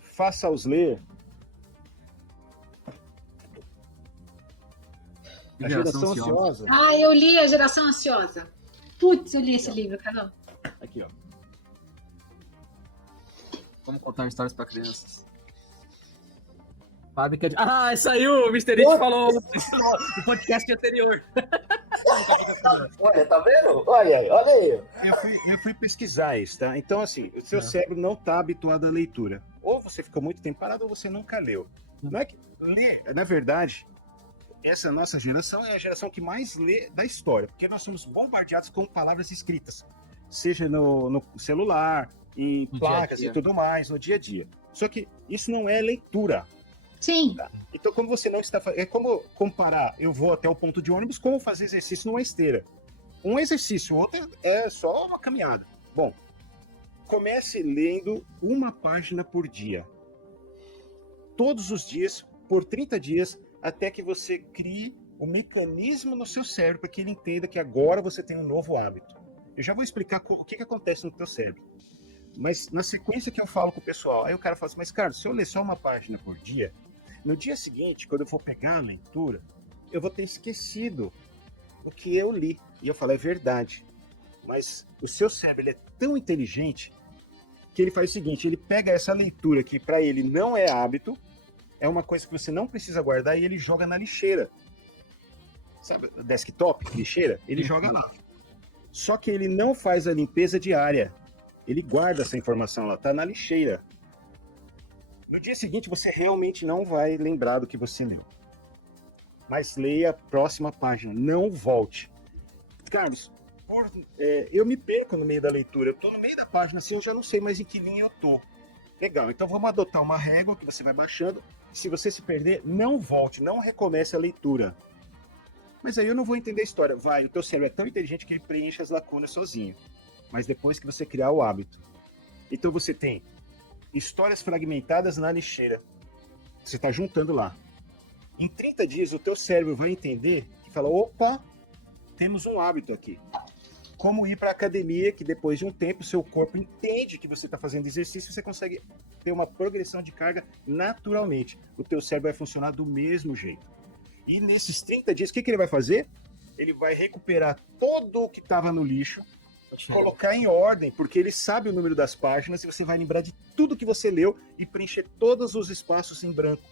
Faça-os ler. A Geração Ansiosa. Ah, eu li A Geração Ansiosa. Putz, eu li esse livro, Carol. Aqui, ó. Como contar histórias para crianças. Fábrica de... Ah, saiu! O Mr. It falou no podcast anterior. Olha, tá vendo? Olha aí. Eu fui pesquisar isso, tá? Então, assim, o seu cérebro não está habituado à leitura. Ou você ficou muito tempo parado, ou você nunca leu. Não é que ler, na verdade, essa nossa geração é a geração que mais lê da história, porque nós somos bombardeados com palavras escritas, seja no celular, em placas e tudo mais, no dia a dia. Só que isso não é leitura. Sim. Tá? Então, como você não está... É como comparar, eu vou até o ponto de ônibus, como fazer exercício numa esteira. Um exercício, o outro é só uma caminhada. Bom, comece lendo uma página por dia. Todos os dias, por 30 dias, até que você crie um mecanismo no seu cérebro para que ele entenda que agora você tem um novo hábito. Eu já vou explicar o que acontece no teu cérebro. Mas na sequência que eu falo com o pessoal, aí o cara fala assim, mas Carlos, se eu ler só uma página por dia, no dia seguinte, quando eu for pegar a leitura, eu vou ter esquecido o que eu li. E eu falo, é verdade. Mas o seu cérebro ele é tão inteligente que ele faz o seguinte, ele pega essa leitura que para ele não é hábito, é uma coisa que você não precisa guardar e ele joga na lixeira. Sabe, desktop, lixeira? Ele joga lá. Só que ele não faz a limpeza diária. Ele guarda essa informação lá, tá na lixeira. No dia seguinte, você realmente não vai lembrar do que você leu. Mas leia a próxima página, não volte. Carlos, eu me perco no meio da leitura. Eu tô no meio da página, assim, eu já não sei mais em que linha eu tô. Legal, então vamos adotar uma régua que você vai baixando. Se você se perder, não volte, não recomece a leitura. Mas aí eu não vou entender a história. Vai, o teu cérebro é tão inteligente que ele preenche as lacunas sozinho. Mas depois que você criar o hábito. Então você tem histórias fragmentadas na lixeira. Você está juntando lá. Em 30 dias o teu cérebro vai entender e fala, opa, temos um hábito aqui. Como ir para a academia, que depois de um tempo o seu corpo entende que você está fazendo exercício, você consegue ter uma progressão de carga naturalmente. O teu cérebro vai funcionar do mesmo jeito. E nesses 30 dias, o que ele vai fazer? Ele vai recuperar todo o que estava no lixo, colocar em ordem, porque ele sabe o número das páginas e você vai lembrar de tudo que você leu e preencher todos os espaços em branco.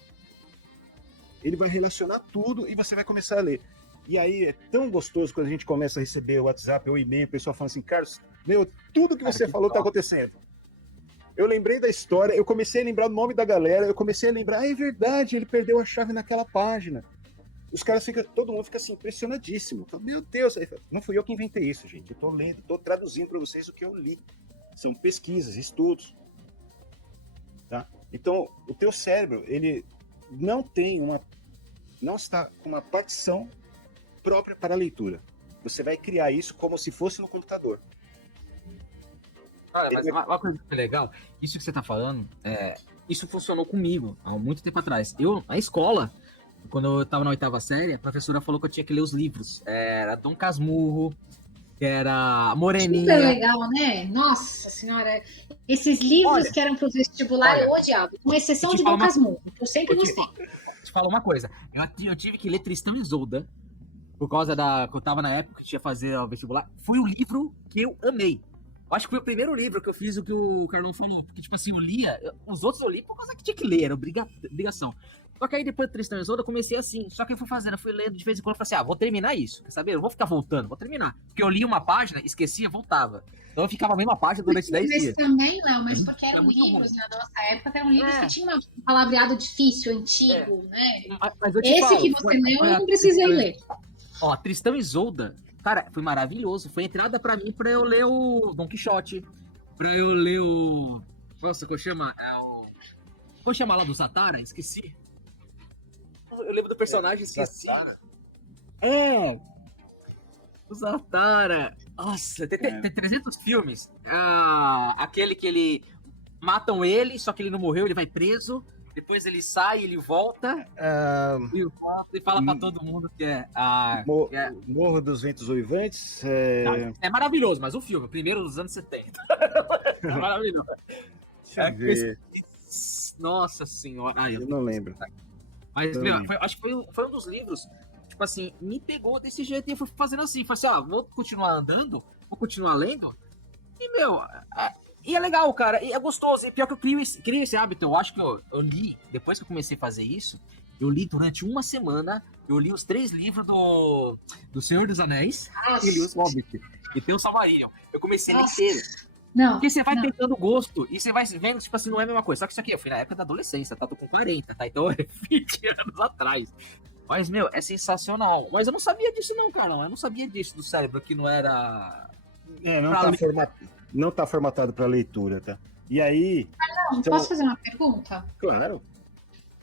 Ele vai relacionar tudo e você vai começar a ler. E aí é tão gostoso quando a gente começa a receber o WhatsApp ou o e-mail, o pessoal fala assim, Carlos, meu, tudo que você falou está acontecendo. Eu lembrei da história, eu comecei a lembrar o nome da galera, eu comecei a lembrar, é verdade, ele perdeu a chave naquela página. Os caras ficam, todo mundo fica assim, impressionadíssimo. Meu Deus, não fui eu que inventei isso, gente. Eu tô lendo, tô traduzindo para vocês o que eu li. São pesquisas, estudos. Tá? Então, o teu cérebro, ele não está com uma partição própria para a leitura. Você vai criar isso como se fosse no computador. Olha, mas uma coisa que é legal, isso que você tá falando, isso funcionou comigo há muito tempo atrás. Eu, na escola, quando eu tava na 8ª série, a professora falou que eu tinha que ler os livros. Era Dom Casmurro, que era Moreninha. Super legal, né? Nossa senhora. Esses livros Olha, que eram para o vestibular eu odiava, com exceção de Dom Casmurro, que eu sempre gostei. Te falar uma coisa. Eu tive que ler Tristão e Isolda, por causa que eu tava na época que tinha que fazer o vestibular. Foi o livro que eu amei. Eu acho que foi o primeiro livro que eu fiz o que o Carlão falou. Porque, tipo assim, os outros eu li por causa que tinha que ler, era obrigação. Só que aí depois do Tristão e Isolda eu comecei assim. Só que eu fui lendo de vez em quando, eu falei assim, vou terminar isso. Quer saber? Eu vou ficar voltando, vou terminar. Porque eu li uma página, esquecia, voltava. Então eu ficava a mesma página durante 10 dias. Também, Léo, mas porque eram livros na nossa época, eram livros que tinham um palavreado difícil, antigo, né? Mas eu te Esse falo, que você leu, eu não precisei ler. Ó, Tristão e Isolda, cara, foi maravilhoso. Foi entrada pra mim pra eu ler o Dom Quixote, pra eu ler o... Nossa, como chama? Como chama lá do Zatara? Esqueci. Eu lembro do personagem, esqueci. O Zatara. Nossa, tem 300 filmes. Aquele que ele... Matam ele, só que ele não morreu, ele vai preso. Depois ele sai, ele volta. E fala pra todo mundo que é... Morro dos Ventos Uivantes. É maravilhoso, mas o filme, o primeiro dos anos 70. É maravilhoso. Deixa eu ver. Nossa senhora. Eu não lembro. Mas, acho que foi um dos livros, tipo assim, me pegou desse jeito e eu fui fazendo assim. Falei assim, vou continuar andando, vou continuar lendo. E, e é legal, cara, e é gostoso. E pior que eu crio esse hábito. Eu acho que eu li, depois que eu comecei a fazer isso, eu li durante uma semana, eu li os 3 livros do Senhor dos Anéis, e li os Hobbit, e tem o Silmarillion. Eu comecei a ler inteiro. Porque você vai pegando gosto e você vai vendo, tipo assim, não é a mesma coisa. Só que isso aqui, eu fui na época da adolescência, tá? Tô com 40, tá? Então é 20 anos atrás. Mas, é sensacional. Mas eu não sabia disso não, cara. Eu não sabia disso do cérebro, que não era... Não tá formatado pra leitura, tá? E aí... Posso fazer uma pergunta? Claro.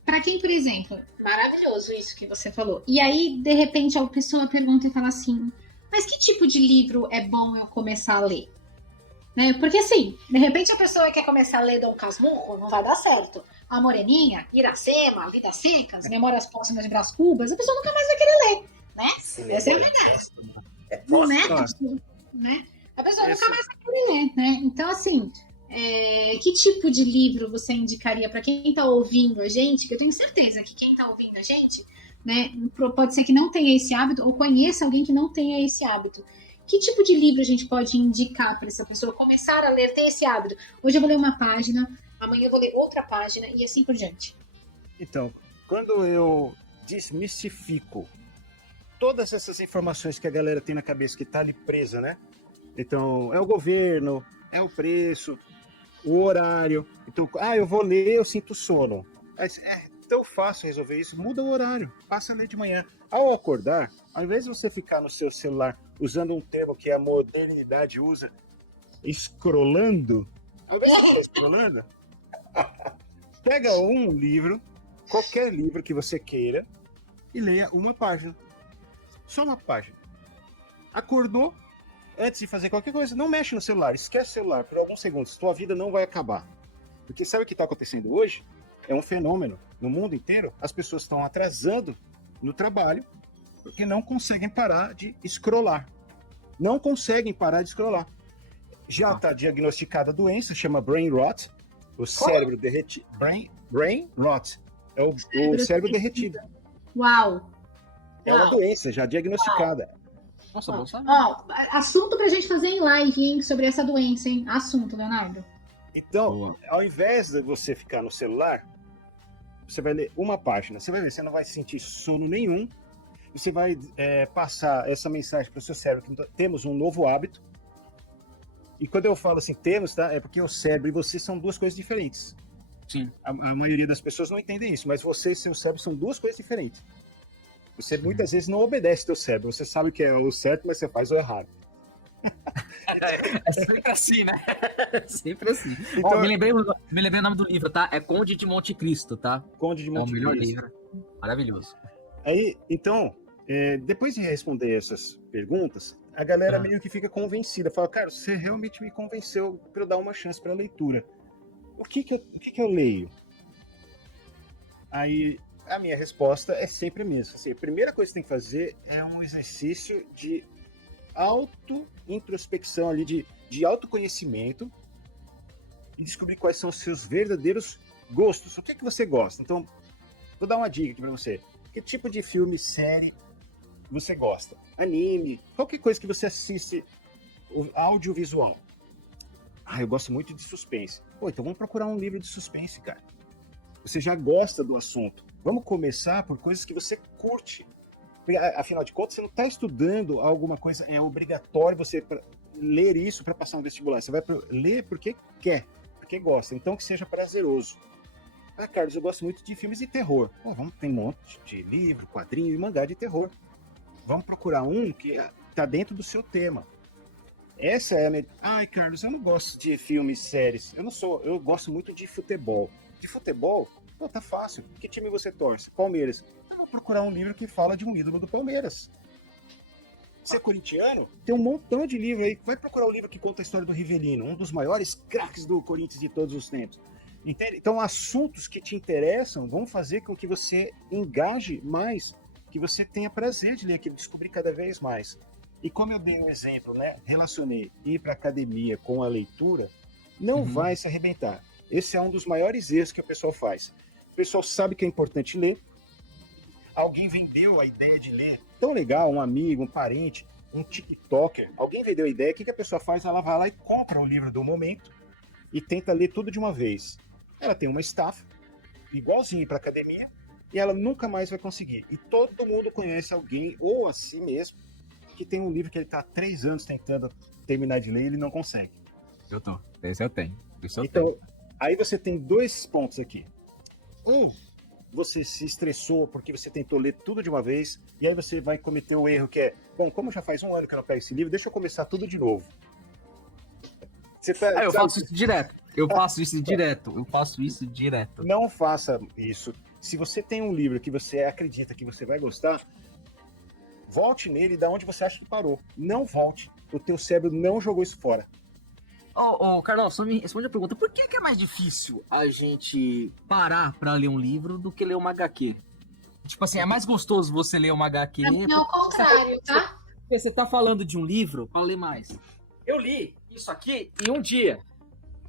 Pra quem, por exemplo, maravilhoso isso que você falou. E aí, de repente, a pessoa pergunta e fala assim, mas que tipo de livro é bom eu começar a ler? Né? Porque assim, de repente a pessoa quer começar a ler Dom Casmurro, não vai dar certo. A Moreninha, Iracema, Vidas Secas, Memórias Póstumas de Brás Cubas, a pessoa nunca mais vai querer ler, né? Essa é a verdade. Né? A pessoa nunca mais vai querer ler, né? Então, assim, que tipo de livro você indicaria para quem está ouvindo a gente? Que eu tenho certeza que quem está ouvindo a gente, né, pode ser que não tenha esse hábito ou conheça alguém que não tenha esse hábito. Que tipo de livro a gente pode indicar para essa pessoa começar a ler, ter esse hábito? Hoje eu vou ler uma página, amanhã eu vou ler outra página e assim por diante. Então, quando eu desmistifico todas essas informações que a galera tem na cabeça que tá ali presa, né? Então, é o governo, é o preço, o horário. Então, eu vou ler, eu sinto sono. É tão fácil resolver isso, muda o horário, passa a ler de manhã. Ao acordar, ao invés de você ficar no seu celular usando um termo que a modernidade usa, scrollando, ao invés de ficar scrollando, pega um livro, qualquer livro que você queira, e leia uma página. Só uma página. Acordou, antes de fazer qualquer coisa, não mexe no celular, esquece o celular por alguns segundos, sua vida não vai acabar. Porque sabe o que está acontecendo hoje? É um fenômeno. No mundo inteiro, as pessoas estão atrasando no trabalho porque não conseguem parar de scrollar. Não conseguem parar de scrollar. Já está diagnosticada a doença, chama brain rot, o cérebro derretido. Brain rot. É o cérebro derretido. Uau! É uma doença já diagnosticada. Nossa, bom saber. Assunto pra gente fazer em live, hein, sobre essa doença, hein? Assunto, Leonardo. Então, ao invés de você ficar no celular, você vai ler uma página. Você vai ver, você não vai sentir sono nenhum. Você vai passar essa mensagem para o seu cérebro que temos um novo hábito. E quando eu falo assim, temos, tá? É porque o cérebro e você são duas coisas diferentes. Sim. A maioria das pessoas não entendem isso, mas você e seu cérebro são duas coisas diferentes. Você muitas vezes não obedece teu cérebro. Você sabe que é o certo, mas você faz o errado. É sempre assim, né? Sempre assim. Então, me lembrei o nome do livro, tá? É Conde de Monte Cristo, tá? Conde de Monte Cristo. É o melhor livro. Maravilhoso. Aí, então, depois de responder essas perguntas, a galera meio que fica convencida. Fala, cara, você realmente me convenceu para eu dar uma chance para a leitura. O que eu leio? Aí a minha resposta é sempre a mesma. Assim, a primeira coisa que você tem que fazer é um exercício de auto-introspecção ali, de autoconhecimento e descobrir quais são os seus verdadeiros gostos. O que é que você gosta? Então, vou dar uma dica aqui pra você. Que tipo de filme, série você gosta? Anime, qualquer coisa que você assiste, audiovisual. Eu gosto muito de suspense. Pô, então vamos procurar um livro de suspense, cara. Você já gosta do assunto. Vamos começar por coisas que você curte. Afinal de contas, você não está estudando alguma coisa, é obrigatório você ler isso para passar no vestibular. Você vai ler porque quer, porque gosta. Então que seja prazeroso. Carlos, eu gosto muito de filmes de terror. Pô, tem um monte de livro, quadrinho e mangá de terror. Vamos procurar um que está dentro do seu tema. Essa é a minha... Carlos, eu não gosto de filmes, séries. Eu gosto muito de futebol. De futebol, pô, tá fácil. Que time você torce? Palmeiras. Eu vou procurar um livro que fala de um ídolo do Palmeiras. Você é corintiano? Tem um montão de livro aí. Vai procurar um livro que conta a história do Rivelino, um dos maiores craques do Corinthians de todos os tempos. Entende? Então, assuntos que te interessam vão fazer com que você engaje mais, que você tenha prazer de ler aquilo, descobrir cada vez mais. E como eu dei um exemplo, né? Relacionei ir para academia com a leitura, não vai se arrebentar. Esse é um dos maiores erros que o pessoal faz. O pessoal sabe que é importante ler. Alguém vendeu a ideia de ler. Tão legal, um amigo, um parente, um TikToker. Alguém vendeu a ideia. O que a pessoa faz? Ela vai lá e compra o livro do momento e tenta ler tudo de uma vez. Ela tem uma estafa, igualzinho ir para academia, e ela nunca mais vai conseguir. E todo mundo conhece alguém, ou a si mesmo, que tem um livro que ele está há 3 anos tentando terminar de ler e ele não consegue. Esse eu tenho. Então, aí você tem 2 pontos aqui. Você se estressou porque você tentou ler tudo de uma vez, e aí você vai cometer o erro que é, como já faz 1 ano que eu não pego esse livro, deixa eu começar tudo de novo. Eu faço isso direto. Eu faço isso direto. Não faça isso. Se você tem um livro que você acredita que você vai gostar, volte nele da onde você acha que parou. Não volte. O teu cérebro não jogou isso fora. Carlos, só me responde a pergunta. Por que é mais difícil a gente parar pra ler um livro do que ler uma HQ? Tipo assim, é mais gostoso você ler uma HQ... Pra mim é o contrário, tá? Porque você tá falando de um livro pra ler mais. Eu li isso aqui em um dia.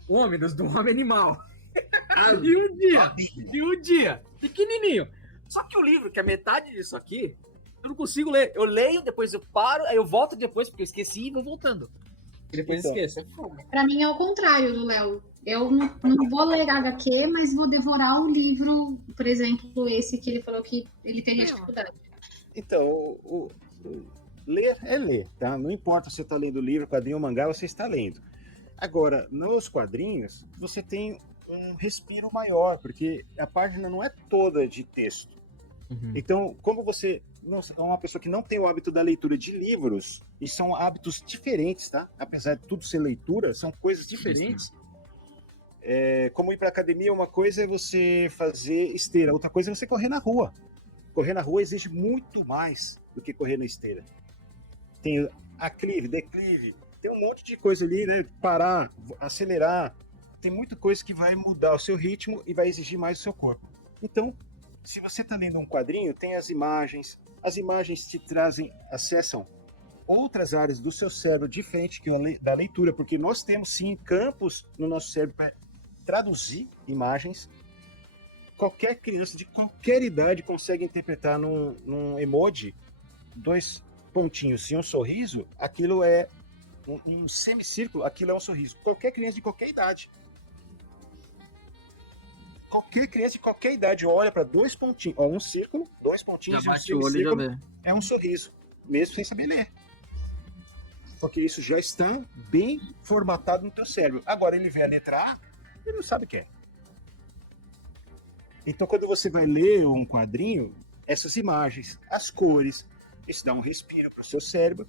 O Homem do Homem Animal. Em um dia. Pequenininho. Só que o livro, que é metade disso aqui, eu não consigo ler. Eu leio, depois eu paro, aí eu volto depois, porque eu esqueci e vou voltando. E depois esqueço. Pra mim é o contrário do Léo. Eu não vou ler HQ, mas vou devorar o livro, por exemplo, esse que ele falou que ele tem dificuldade. Então, ler é ler, tá? Não importa se você está lendo livro, quadrinho ou mangá, você está lendo. Agora, nos quadrinhos, você tem um respiro maior, porque a página não é toda de texto. Então, como você é uma pessoa que não tem o hábito da leitura de livros, e são hábitos diferentes, tá? Apesar de tudo ser leitura, são coisas diferentes. Como ir para academia, uma coisa é você fazer esteira, outra coisa é você correr na rua. Correr na rua exige muito mais do que correr na esteira. Tem aclive, declive, tem um monte de coisa ali, né? Parar, acelerar. Tem muita coisa que vai mudar o seu ritmo e vai exigir mais do seu corpo. Então, se você está lendo um quadrinho, tem as imagens te acessam outras áreas do seu cérebro diferente da leitura, porque nós temos sim campos no nosso cérebro para traduzir imagens. Qualquer criança de qualquer idade consegue interpretar num emoji 2 pontinhos e um sorriso, aquilo é um semicírculo, aquilo é um sorriso. Qualquer criança de qualquer idade. Qualquer criança de qualquer idade olha para 2 pontinhos, um círculo, 2 pontinhos Já e um bate o olho e já semicírculo, vê. é um sorriso, mesmo sem saber ler. Porque isso já está bem formatado no teu cérebro. Agora ele vê a letra A, ele não sabe o que é. Então quando você vai ler um quadrinho, essas imagens, as cores, isso dá um respiro para o seu cérebro,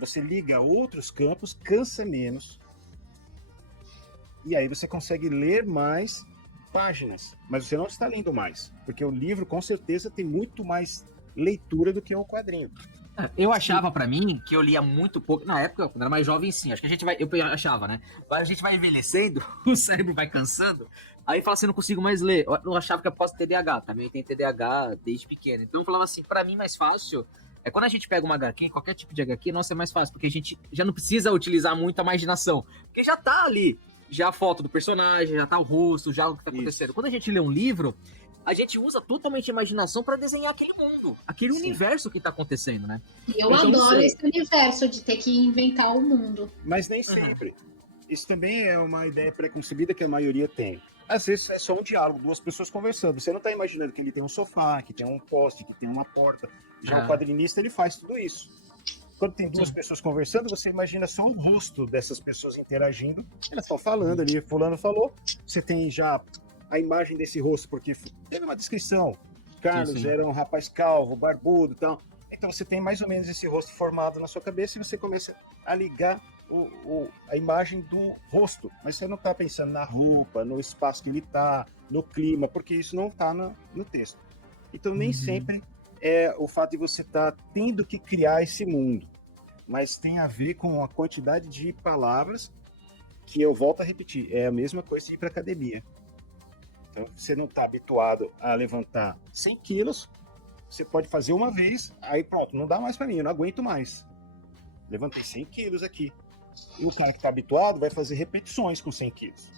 você liga a outros campos, cansa menos, e aí você consegue ler mais páginas, mas você não está lendo mais, porque o livro com certeza tem muito mais leitura do que o quadrinho. Eu achava pra mim que eu lia muito pouco. Na época, quando era mais jovem, sim. Acho que a gente vai. Eu achava, né? Mas a gente vai envelhecendo, o cérebro vai cansando. Aí fala assim, não consigo mais ler. Eu achava que eu posso ter TDAH. Também tem TDAH desde pequeno. Então eu falava assim, pra mim mais fácil é quando a gente pega uma HQ, qualquer tipo de HQ, nossa, é mais fácil, porque a gente já não precisa utilizar muito a imaginação. Porque já tá ali, já a foto do personagem, já tá o rosto, já o que tá acontecendo. Quando a gente lê um livro, a gente usa totalmente a imaginação pra desenhar aquele mundo, aquele universo que tá acontecendo, né? Eu Então, adoro sei. esse universo de ter que inventar o mundo. Mas nem sempre. Isso também é uma ideia preconcebida que a maioria tem. Às vezes é só um diálogo, duas pessoas conversando. Você não está imaginando que ele tem um sofá, que tem um poste, que tem uma porta. Já o quadrinista, ele faz tudo isso. Quando tem duas pessoas conversando, você imagina só o rosto dessas pessoas interagindo. Elas estão falando ali, fulano falou. Você tem já a imagem desse rosto, porque teve uma descrição. Carlos era um rapaz calvo, barbudo e tal. Então você tem mais ou menos esse rosto formado na sua cabeça e você começa a ligar a imagem do rosto. Mas você não está pensando na roupa, no espaço que ele está, no clima, porque isso não está no texto. Então nem sempre é o fato de você estar tendo que criar esse mundo. Mas tem a ver com a quantidade de palavras que eu volto a repetir. É a mesma coisa de ir para academia. Então, você não está habituado a levantar 100 quilos, você pode fazer uma vez, aí pronto, não dá mais para mim, eu não aguento mais. Levantei 100 quilos aqui. E o cara que está habituado vai fazer repetições com 100 quilos.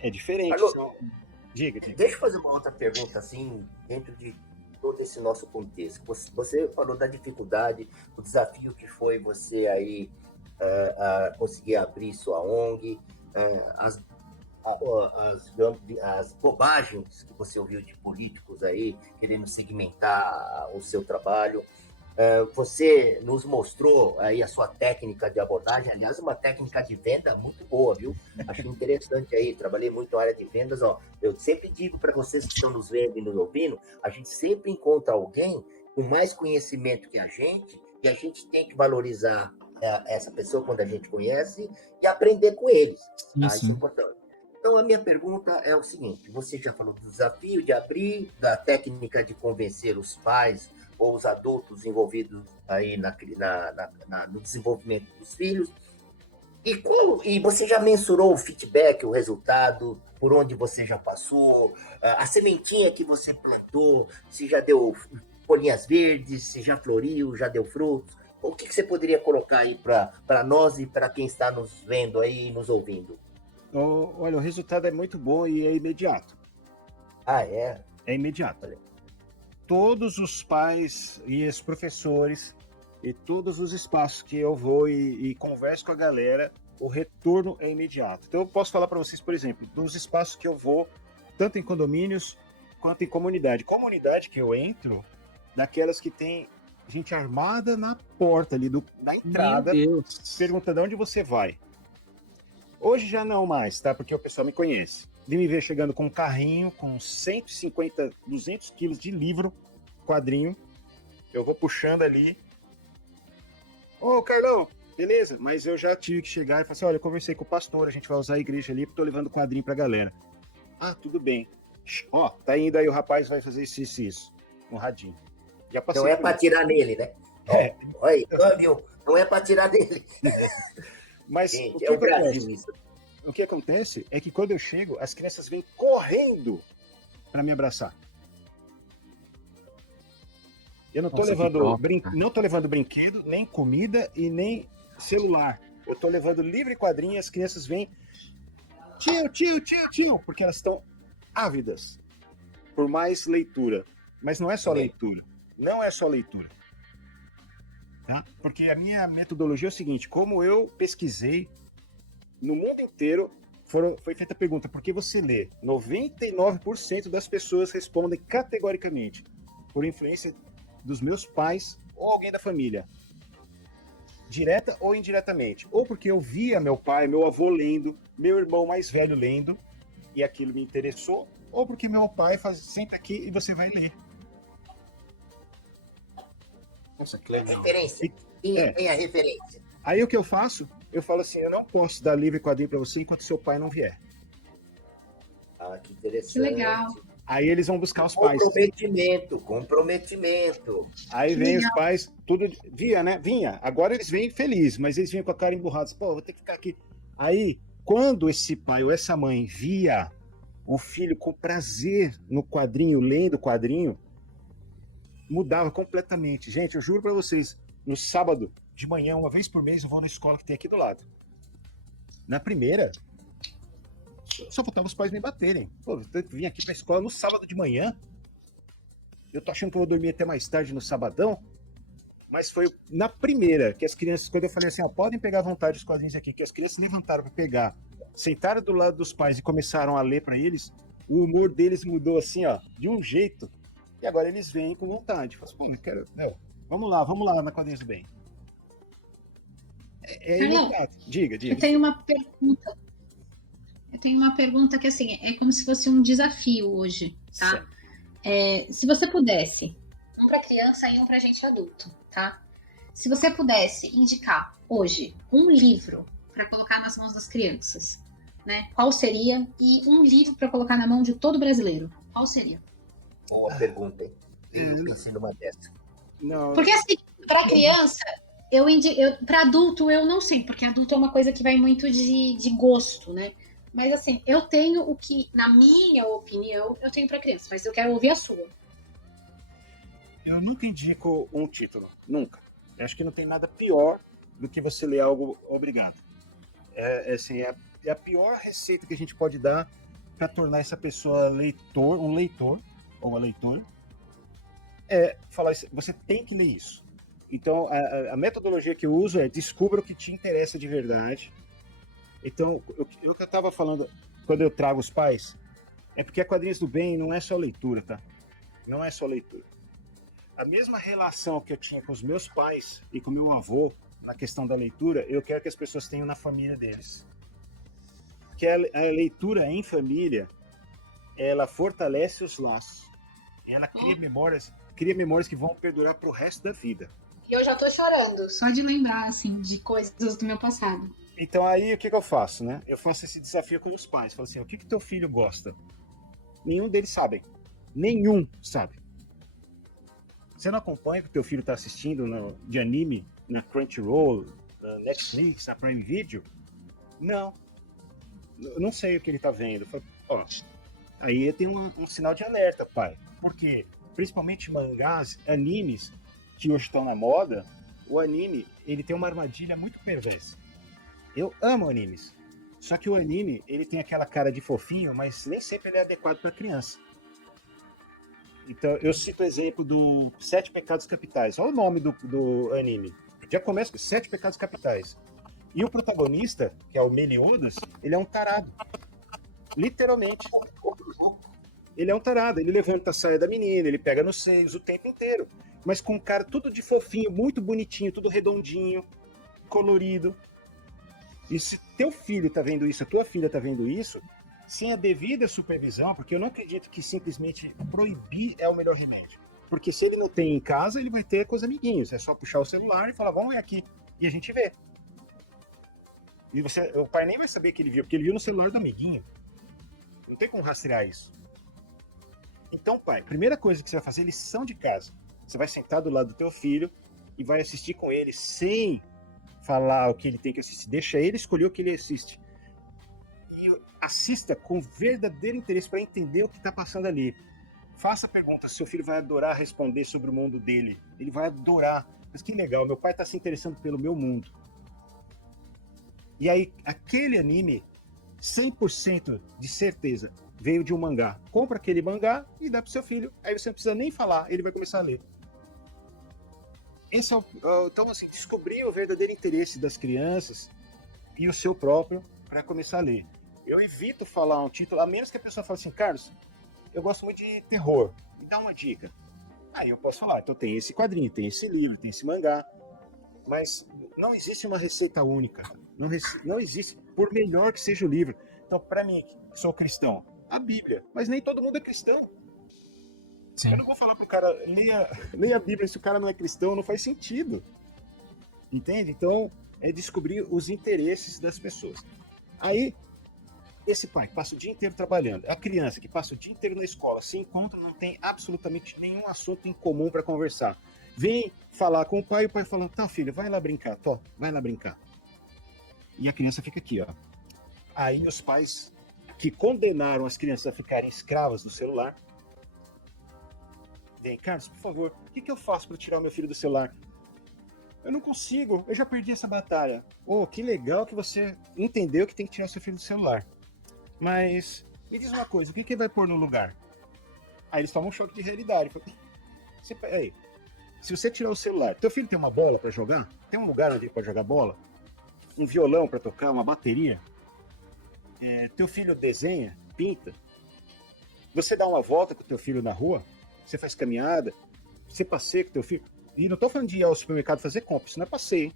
É diferente. Alô, Diga. Deixa eu fazer uma outra pergunta, assim, dentro de todo esse nosso contexto. Você falou da dificuldade, o desafio que foi você aí conseguir abrir sua ONG, as bobagens que você ouviu de políticos aí querendo segmentar o seu trabalho. Você nos mostrou aí a sua técnica de abordagem, aliás, uma técnica de venda muito boa, viu? Acho interessante aí, trabalhei muito na área de vendas, ó. Eu sempre digo para vocês que estão nos vendo e nos ouvindo, a gente sempre encontra alguém com mais conhecimento que a gente, e a gente tem que valorizar essa pessoa quando a gente conhece e aprender com eles. Tá? Isso é importante. Então, a minha pergunta é o seguinte, você já falou do desafio de abrir, da técnica de convencer os pais ou os adultos envolvidos aí no desenvolvimento dos filhos. E você já mensurou o feedback, o resultado, por onde você já passou, a sementinha que você plantou, se já deu folhinhas verdes, se já floriu, já deu frutos? O que você poderia colocar aí para nós e para quem está nos vendo aí e nos ouvindo? Olha, o resultado é muito bom e é imediato. É? É imediato. Todos os pais e os professores e todos os espaços que eu vou e converso com a galera, o retorno é imediato. Então eu posso falar para vocês, por exemplo, dos espaços que eu vou, tanto em condomínios quanto em comunidade. Comunidade que eu entro, daquelas que tem gente armada na porta ali, na entrada, perguntando onde você vai. Hoje já não mais, tá? Porque o pessoal me conhece. De me ver chegando com um carrinho com 150, 200 quilos de livro, quadrinho. Eu vou puxando ali. Ô, Carlão, beleza? Mas eu já tive que chegar e falar assim, olha, eu conversei com o pastor, a gente vai usar a igreja ali, porque tô levando quadrinho pra galera. Ah, tudo bem. Ó, tá indo aí, o rapaz vai fazer isso, no radinho. Já passei. Não é pra tirar nele, né? Não é pra tirar dele. Mas gente, o que acontece é que quando eu chego, as crianças vêm correndo para me abraçar. Eu não estou levando brinquedo, nem comida e nem celular. Eu estou levando livre quadrinho e as crianças vêm tio, porque elas estão ávidas por mais leitura. Mas não é só leitura. Não é só leitura. Tá? Porque a minha metodologia é o seguinte, como eu pesquisei no mundo inteiro, foi feita a pergunta, por que você lê? 99% das pessoas respondem categoricamente, por influência dos meus pais ou alguém da família, direta ou indiretamente, ou porque eu via meu pai, meu avô lendo, meu irmão mais velho lendo, e aquilo me interessou, ou porque meu pai senta aqui e você vai ler. Nossa, que legal. Referência. Tem a referência. Aí o que eu faço? Eu falo assim, eu não posso dar livre quadrinho para você enquanto seu pai não vier. Ah, que interessante. Que legal. Aí eles vão buscar os pais. Comprometimento. Aí vem os pais, tudo. Vinha. Agora eles vêm felizes, mas eles vinham com a cara emburrada. Pô, vou ter que ficar aqui. Aí, quando esse pai ou essa mãe via o filho com prazer no quadrinho, lendo o quadrinho, mudava completamente. Gente, eu juro pra vocês, no sábado de manhã, uma vez por mês, eu vou na escola que tem aqui do lado. Na primeira, só faltava os pais me baterem. Pô, eu tenho que vir aqui pra escola no sábado de manhã. Eu tô achando que eu vou dormir até mais tarde no sabadão. Mas foi na primeira que as crianças, quando eu falei assim, podem pegar à vontade os quadrinhos aqui, que as crianças levantaram para pegar, sentaram do lado dos pais e começaram a ler para eles, o humor deles mudou assim, de um jeito. E agora eles vêm com vontade. Falam assim, pô, eu quero, vamos lá na Quadrinhos do Bem. Imediato. Diga. Eu tenho uma pergunta que, assim, é como se fosse um desafio hoje, tá? Se você pudesse, um para criança e um para gente adulto, tá? Se você pudesse indicar hoje um livro para colocar nas mãos das crianças, né? Qual seria? E um livro para colocar na mão de todo brasileiro, qual seria? Boa pergunta, hein? Eu pensei numa dessa. Não. Porque, assim, para criança, para adulto eu não sei, porque adulto é uma coisa que vai muito de gosto, né? Mas, assim, eu tenho o que, na minha opinião, eu tenho para criança, mas eu quero ouvir a sua. Eu nunca indico um título, nunca. Eu acho que não tem nada pior do que você ler algo obrigado. É a pior receita que a gente pode dar para tornar essa pessoa um leitor ou uma leitora. É falar isso, você tem que ler isso. Então, a metodologia que eu uso é descubra o que te interessa de verdade. Então, o que eu estava falando quando eu trago os pais é porque a Quadrinhos do Bem não é só leitura, tá? Não é só leitura. A mesma relação que eu tinha com os meus pais e com meu avô na questão da leitura, eu quero que as pessoas tenham na família deles. Que a leitura em família, ela fortalece os laços. Ela cria memórias que vão perdurar para o resto da vida. E eu já tô chorando, só de lembrar, assim, de coisas do meu passado. Então aí o que eu faço, né? Eu faço esse desafio com os pais. Falo assim, o que teu filho gosta? Nenhum deles sabe. Nenhum sabe. Você não acompanha o que teu filho está assistindo de anime na Crunchyroll, na Netflix, na Prime Video? Não. Eu não sei o que ele está vendo. Eu falo, aí tem um sinal de alerta, pai. Porque, principalmente mangás, animes, que hoje estão na moda, o anime, ele tem uma armadilha muito perversa. Eu amo animes. Só que o anime, ele tem aquela cara de fofinho, mas nem sempre ele é adequado para criança. Então, eu cito o exemplo do 7 Pecados Capitais. Olha o nome do anime. Já começa com 7 Pecados Capitais. E o protagonista, que é o Meliodas, ele é um tarado. Literalmente. Ele é um tarado. Ele levanta a saia da menina, ele pega nos seios o tempo inteiro. Mas com um cara tudo de fofinho, muito bonitinho, tudo redondinho, colorido. E se teu filho tá vendo isso, a tua filha tá vendo isso, sem a devida supervisão, porque eu não acredito que simplesmente proibir é o melhor remédio. Porque se ele não tem em casa, ele vai ter com os amiguinhos. É só puxar o celular e falar, vamos ver aqui. E a gente vê. E o pai nem vai saber que ele viu, porque ele viu no celular do amiguinho. Não tem como rastrear isso. Então, pai, primeira coisa que você vai fazer é lição de casa. Você vai sentar do lado do teu filho e vai assistir com ele sem falar o que ele tem que assistir. Deixa ele escolher o que ele assiste. E assista com verdadeiro interesse para entender o que está passando ali. Faça perguntas, seu filho vai adorar responder sobre o mundo dele. Ele vai adorar. Mas que legal, meu pai está se interessando pelo meu mundo. E aí, aquele anime, 100% de certeza, veio de um mangá. Compra aquele mangá e dá pro seu filho. Aí você não precisa nem falar, ele vai começar a ler. Esse então, assim, descobrir o verdadeiro interesse das crianças e o seu próprio para começar a ler. Eu evito falar um título, a menos que a pessoa fale assim, Carlos, eu gosto muito de terror, me dá uma dica. Aí eu posso falar, então tem esse quadrinho, tem esse livro, tem esse mangá. Mas não existe uma receita única. Não existe, por melhor que seja o livro. Então, para mim, que sou cristão, a Bíblia. Mas nem todo mundo é cristão. Sim. Eu não vou falar pro cara, leia a Bíblia, se o cara não é cristão, não faz sentido. Entende? Então, é descobrir os interesses das pessoas. Aí, esse pai que passa o dia inteiro trabalhando, a criança que passa o dia inteiro na escola, se encontra, não tem absolutamente nenhum assunto em comum para conversar. Vem falar com o pai fala, tá, filho, vai lá brincar, vai lá brincar. E a criança fica aqui, ó. Aí os pais que condenaram as crianças a ficarem escravas do celular, vem, Carlos, por favor, o que eu faço para tirar o meu filho do celular? Eu não consigo, eu já perdi essa batalha. Oh, que legal que você entendeu que tem que tirar o seu filho do celular. Mas me diz uma coisa, o que ele vai pôr no lugar? Aí eles tomam um choque de realidade. Aí, se você tirar o celular, teu filho tem uma bola para jogar? Tem um lugar onde ele pode jogar bola? Um violão para tocar, uma bateria? Teu filho desenha, pinta? Você dá uma volta com o teu filho na rua? Você faz caminhada? Você passeia com o teu filho? E não estou falando de ir ao supermercado fazer compra, isso não é passeio.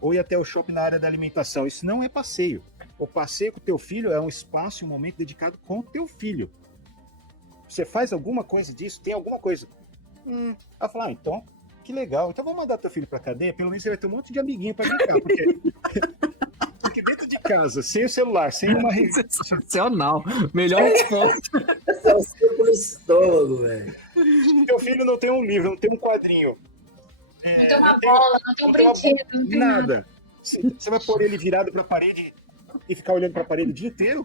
Ou ir até o shopping na área da alimentação, isso não é passeio. O passeio com o teu filho é um espaço, um momento dedicado com o teu filho. Você faz alguma coisa disso? Tem alguma coisa? Ela fala, então, que legal. Então vamos mandar teu filho pra cadeia, pelo menos você vai ter um monte de amiguinho pra brincar. Porque dentro de casa, sem o celular, sem uma revista... Sensacional. Melhor resposta. É um círculo estômago, velho. Teu filho não tem um livro, não tem um quadrinho. Não tem uma bola, não tem um brinquedo, não tem nada. Você vai pôr ele virado pra parede e ficar olhando pra parede o dia inteiro?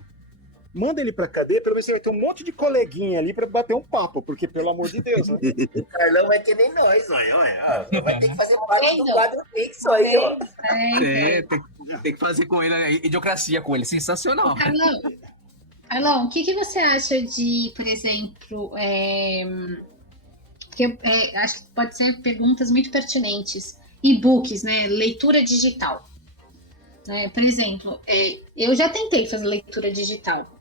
Manda ele pra cadeia, pelo menos você vai ter um monte de coleguinha ali pra bater um papo, porque pelo amor de Deus, né? O Carlão vai ter nem nós, olha. Vai ter que fazer parte do quadro fixo aí, ó. Tem que fazer com ele a idiocracia com ele. Sensacional. Carlão, o que você acha de, por exemplo, porque acho que pode ser perguntas muito pertinentes. E-books, né? Leitura digital. Por exemplo, eu já tentei fazer leitura digital.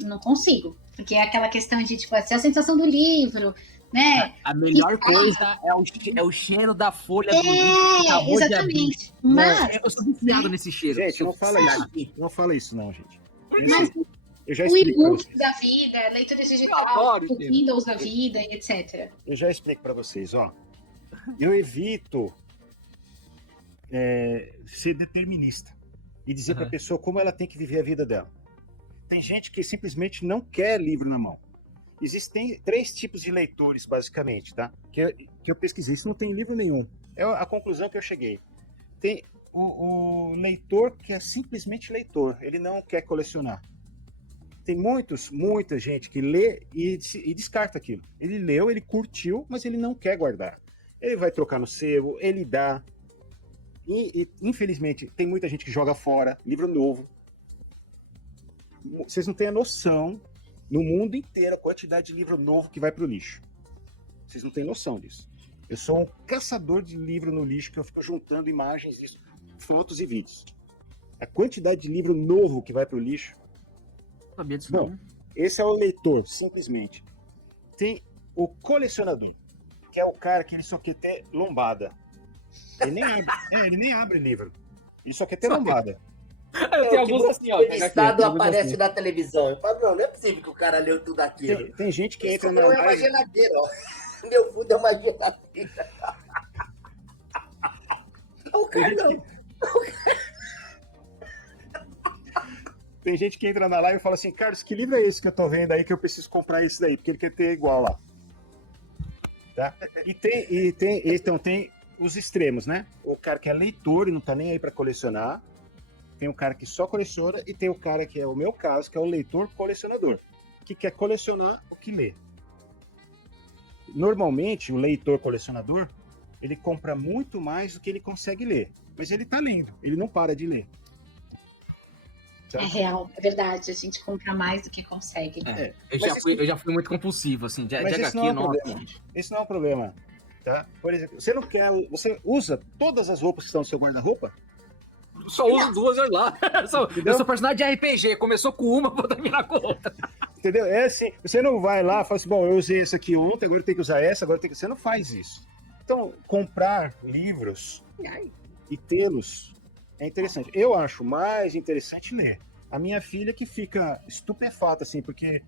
Não consigo. Porque é aquela questão de, tipo, assim, a sensação do livro, né? A melhor coisa é o cheiro da folha do livro. Exatamente. Mas eu sou viciado nesse cheiro. Gente, não fala isso não, gente. Eu já o explico pra e-book vocês. da vida, leitura digital, o Windows da vida, etc. Eu já explico pra vocês, ó. Eu evito ser determinista e dizer pra pessoa como ela tem que viver a vida dela. Tem gente que simplesmente não quer livro na mão. Existem 3 tipos de leitores, basicamente, tá? Que eu pesquisei. Isso não tem livro nenhum. É a conclusão que eu cheguei. Tem o leitor que é simplesmente leitor. Ele não quer colecionar. Tem muita gente que lê e descarta aquilo. Ele leu, ele curtiu, mas ele não quer guardar. Ele vai trocar no sebo, ele dá. E infelizmente, tem muita gente que joga fora livro novo. Vocês não têm a noção, no mundo inteiro, a quantidade de livro novo que vai pro lixo. Vocês não têm noção disso. Eu sou um caçador de livro no lixo, que eu fico juntando imagens disso, fotos e vídeos. A quantidade de livro novo que vai pro lixo. Não sabia disso, não. Esse é o leitor, simplesmente. Tem o colecionador, que é o cara que ele só quer ter lombada. Ele nem abre livro. Ele só quer ter lombada. Tem alguns assim, ó. O estado aparece na televisão. Eu falo, não é possível que o cara leu tudo aquilo. Tem gente que entra na live... é uma geladeira, ó. Meu fundo é uma geladeira. O cara Tem gente que entra na live e fala assim, Carlos, que livro é esse que eu tô vendo aí que eu preciso comprar esse daí? Porque ele quer ter igual lá. Tá? Então tem os extremos, né? O cara que é leitor e não tá nem aí para colecionar. Tem o cara que só coleciona e tem o cara que é o meu caso, que é o leitor colecionador, que quer colecionar o que lê. Normalmente, o leitor colecionador, ele compra muito mais do que ele consegue ler. Mas ele tá lendo, ele não para de ler. É real, é verdade. A gente compra mais do que consegue. Eu já fui muito compulsivo, assim, de HQ, Esse não é um problema. Tá? Por exemplo, você usa todas as roupas que estão no seu guarda-roupa? Só uso 2, olha lá. Eu sou personagem de RPG, começou com uma, vou terminar com outra. Entendeu? É assim, você não vai lá e fala assim, bom, eu usei essa aqui ontem, agora eu tenho que usar essa, Você não faz isso. Então, comprar livros e tê-los é interessante. Eu acho mais interessante ler. A minha filha que fica estupefata, assim, porque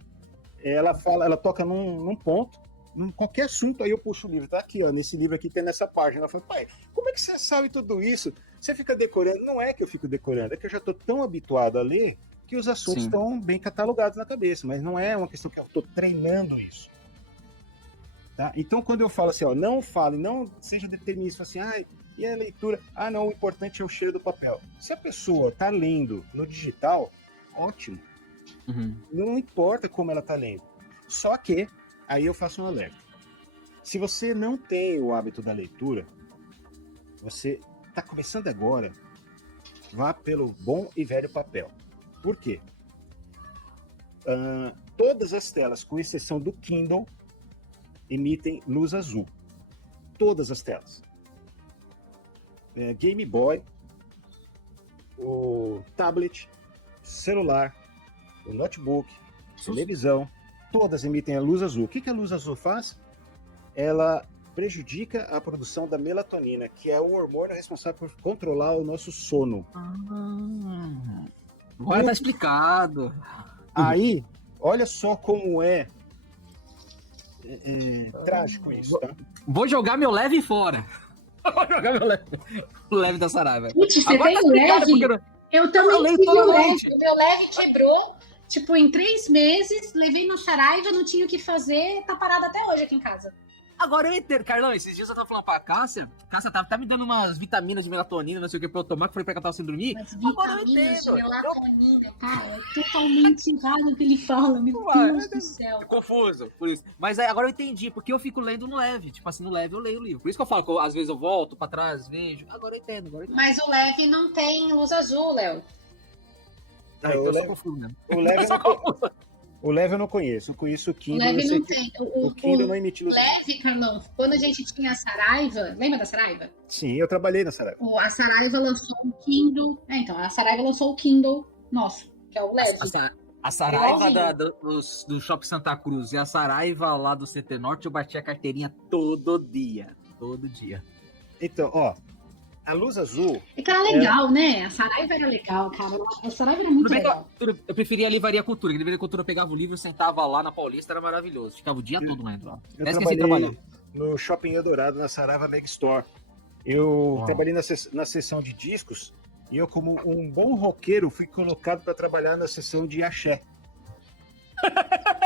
ela toca num ponto, em qualquer assunto, aí eu puxo o livro. Tá aqui, ó, nesse livro aqui tem nessa página. Ela fala, pai, como é que você sabe tudo isso? Você fica decorando? Não é que eu fico decorando, é que eu já tô tão habituado a ler que os assuntos Sim. estão bem catalogados na cabeça, mas não é uma questão que eu estou treinando isso. Tá? Então, quando eu falo assim, ó, não fale, não seja determinista, assim, e a leitura? Ah, não, o importante é o cheiro do papel. Se a pessoa está lendo no digital, ótimo. Uhum. Não importa como ela está lendo. Só que, aí eu faço um alerta. Se você não tem o hábito da leitura, você está começando agora, vá pelo bom e velho papel. Por quê? Todas as telas, com exceção do Kindle, emitem luz azul. Todas as telas. Game Boy, o tablet, celular, o notebook, televisão, todas emitem a luz azul. O que a luz azul faz? Ela prejudica a produção da melatonina, que é o hormônio responsável por controlar o nosso sono. Agora tá explicado. Aí, olha só como é trágico isso, tá? Vou jogar meu leve fora. Vou jogar meu leve. O leve da Saraiva. Putz, você Agora tem tá o explicado leve? porque Eu também leio tive toda o leve. noite. O meu leve quebrou, tipo, em 3 meses, levei no Saraiva, não tinha o que fazer, tá parado até hoje aqui em casa. Agora eu entendo, Carlão, esses dias eu tava falando pra Cássia tá me dando umas vitaminas de melatonina, não sei o que, pra eu tomar, que eu falei pra ela que eu tava sem dormir. Mas Agora eu vitaminas de entendo. melatonina, cara, é totalmente errado o que ele fala, meu Ué, Deus do céu. Tô confuso, por isso. Mas aí, agora eu entendi, porque eu fico lendo no leve. Tipo assim, no leve eu leio o livro. Por isso que eu falo que às vezes eu volto pra trás, vejo. Agora eu entendo, Mas o leve não tem luz azul, Léo. Ah, então o eu sou leve- confuso mesmo. O leve, Eu sou confuso. o leve eu não conheço. Eu conheço o O Kindle. leve eu sei não que tem. o Kindle não emite luz. Leve, Carlão, quando a gente tinha a Saraiva, lembra da Saraiva? Sim, eu trabalhei na Saraiva. A Saraiva lançou o Kindle. Então, a Saraiva lançou o Kindle nosso, que é o leve. A Saraiva Igualzinho. do Shopping Santa Cruz e a Saraiva lá do CT Norte, eu bati a carteirinha todo dia. Todo dia. Então, ó, a luz azul, É que era legal, né? A Saraiva era legal, cara. A Saraiva era muito Tudo bem que legal. eu preferia a Livraria Cultura. Que a Livraria Cultura eu pegava o livro, sentava lá na Paulista, era maravilhoso. Ficava o dia todo lendo lá. eu Até esqueci de trabalhar. trabalhei no Shopping Eldorado, na Saraiva Mega Store. Eu Uau. trabalhei na seção de discos e eu, como um bom roqueiro, fui colocado para trabalhar na seção de axé.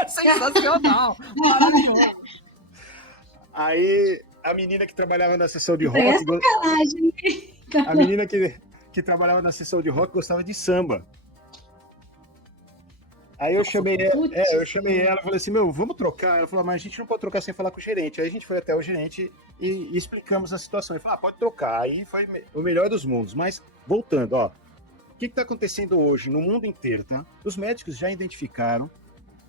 Sensacional! Maravilhoso! Aí, a menina que trabalhava na seção de rock... É sacanagem. A menina que trabalhava na sessão de rock gostava de samba. Aí eu chamei ela e falei assim, vamos trocar? Ela falou, mas a gente não pode trocar sem falar com o gerente. Aí a gente foi até o gerente e explicamos a situação. Ele falou, pode trocar. Aí foi o melhor dos mundos. Mas, voltando, ó, o que está acontecendo hoje no mundo inteiro, tá? Os médicos já identificaram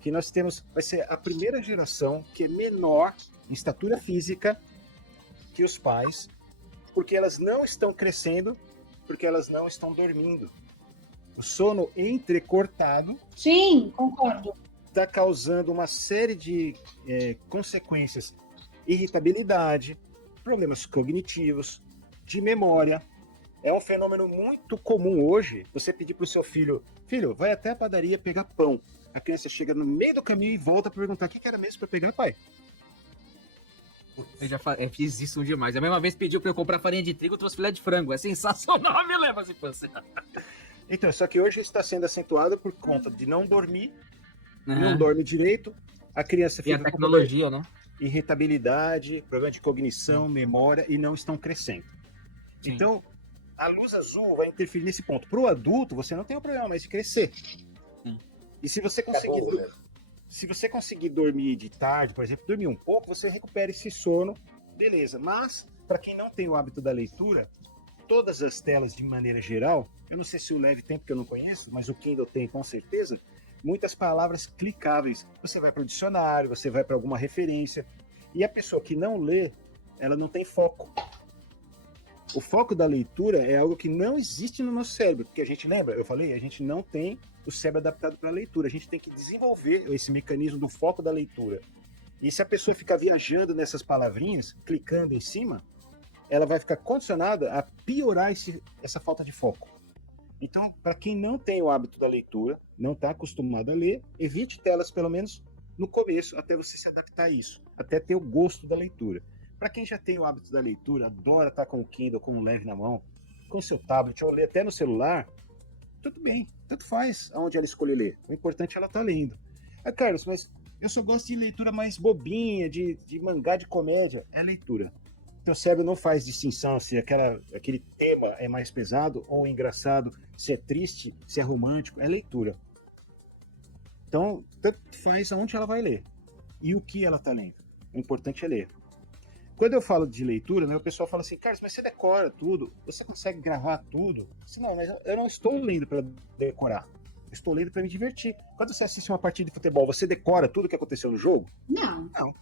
que vai ser a primeira geração que é menor em estatura física que os pais, porque elas não estão crescendo, porque elas não estão dormindo. O sono entrecortado Sim, concordo. está causando uma série de consequências: irritabilidade, problemas cognitivos, de memória. É um fenômeno muito comum hoje. Você pedir para o seu filho, vai até a padaria pegar pão. A criança chega no meio do caminho e volta para perguntar: o que era mesmo para pegar, pai? Eu fiz isso demais. A mesma vez pediu pra eu comprar farinha de trigo, eu trouxe filé de frango. É sensacional, me leva se fosse. Então, só que hoje está sendo acentuado por conta de não dormir, não Uhum. dorme direito, a criança E a fica tecnologia, né? com irritabilidade, problema de cognição, memória e não estão crescendo. Sim. Então, a luz azul vai interferir nesse ponto. Para o adulto, você não tem o problema mais de crescer. Sim. E se você conseguir dormir de tarde, por exemplo, dormir um pouco, você recupera esse sono, beleza. Mas, para quem não tem o hábito da leitura, todas as telas, de maneira geral, eu não sei se o leve tem, porque eu não conheço, mas o Kindle tem com certeza, muitas palavras clicáveis. Você vai para o dicionário, você vai para alguma referência, e a pessoa que não lê, ela não tem foco. O foco da leitura é algo que não existe no nosso cérebro, porque a gente lembra, eu falei, a gente não tem o cérebro adaptado para a leitura, a gente tem que desenvolver esse mecanismo do foco da leitura. E se a pessoa ficar viajando nessas palavrinhas, clicando em cima, ela vai ficar condicionada a piorar essa falta de foco. Então, para quem não tem o hábito da leitura, não está acostumado a ler, evite telas pelo menos no começo, até você se adaptar a isso, até ter o gosto da leitura. Para quem já tem o hábito da leitura, adora estar com o Kindle, com o leve na mão, com o seu tablet, ou ler até no celular, tudo bem, tanto faz aonde ela escolher ler. O importante é ela estar lendo. Carlos, mas eu só gosto de leitura mais bobinha, de mangá de comédia. É leitura. Teu cérebro não faz distinção se aquele tema é mais pesado ou engraçado, se é triste, se é romântico. É leitura. Então, tanto faz aonde ela vai ler e o que ela está lendo. O importante é ler. Quando eu falo de leitura, né, o pessoal fala assim, Carlos, mas você decora tudo? Você consegue gravar tudo? Assim, não, mas eu não estou lendo para decorar. Eu estou lendo para me divertir. Quando você assiste uma partida de futebol, você decora tudo que aconteceu no jogo? Não. Não.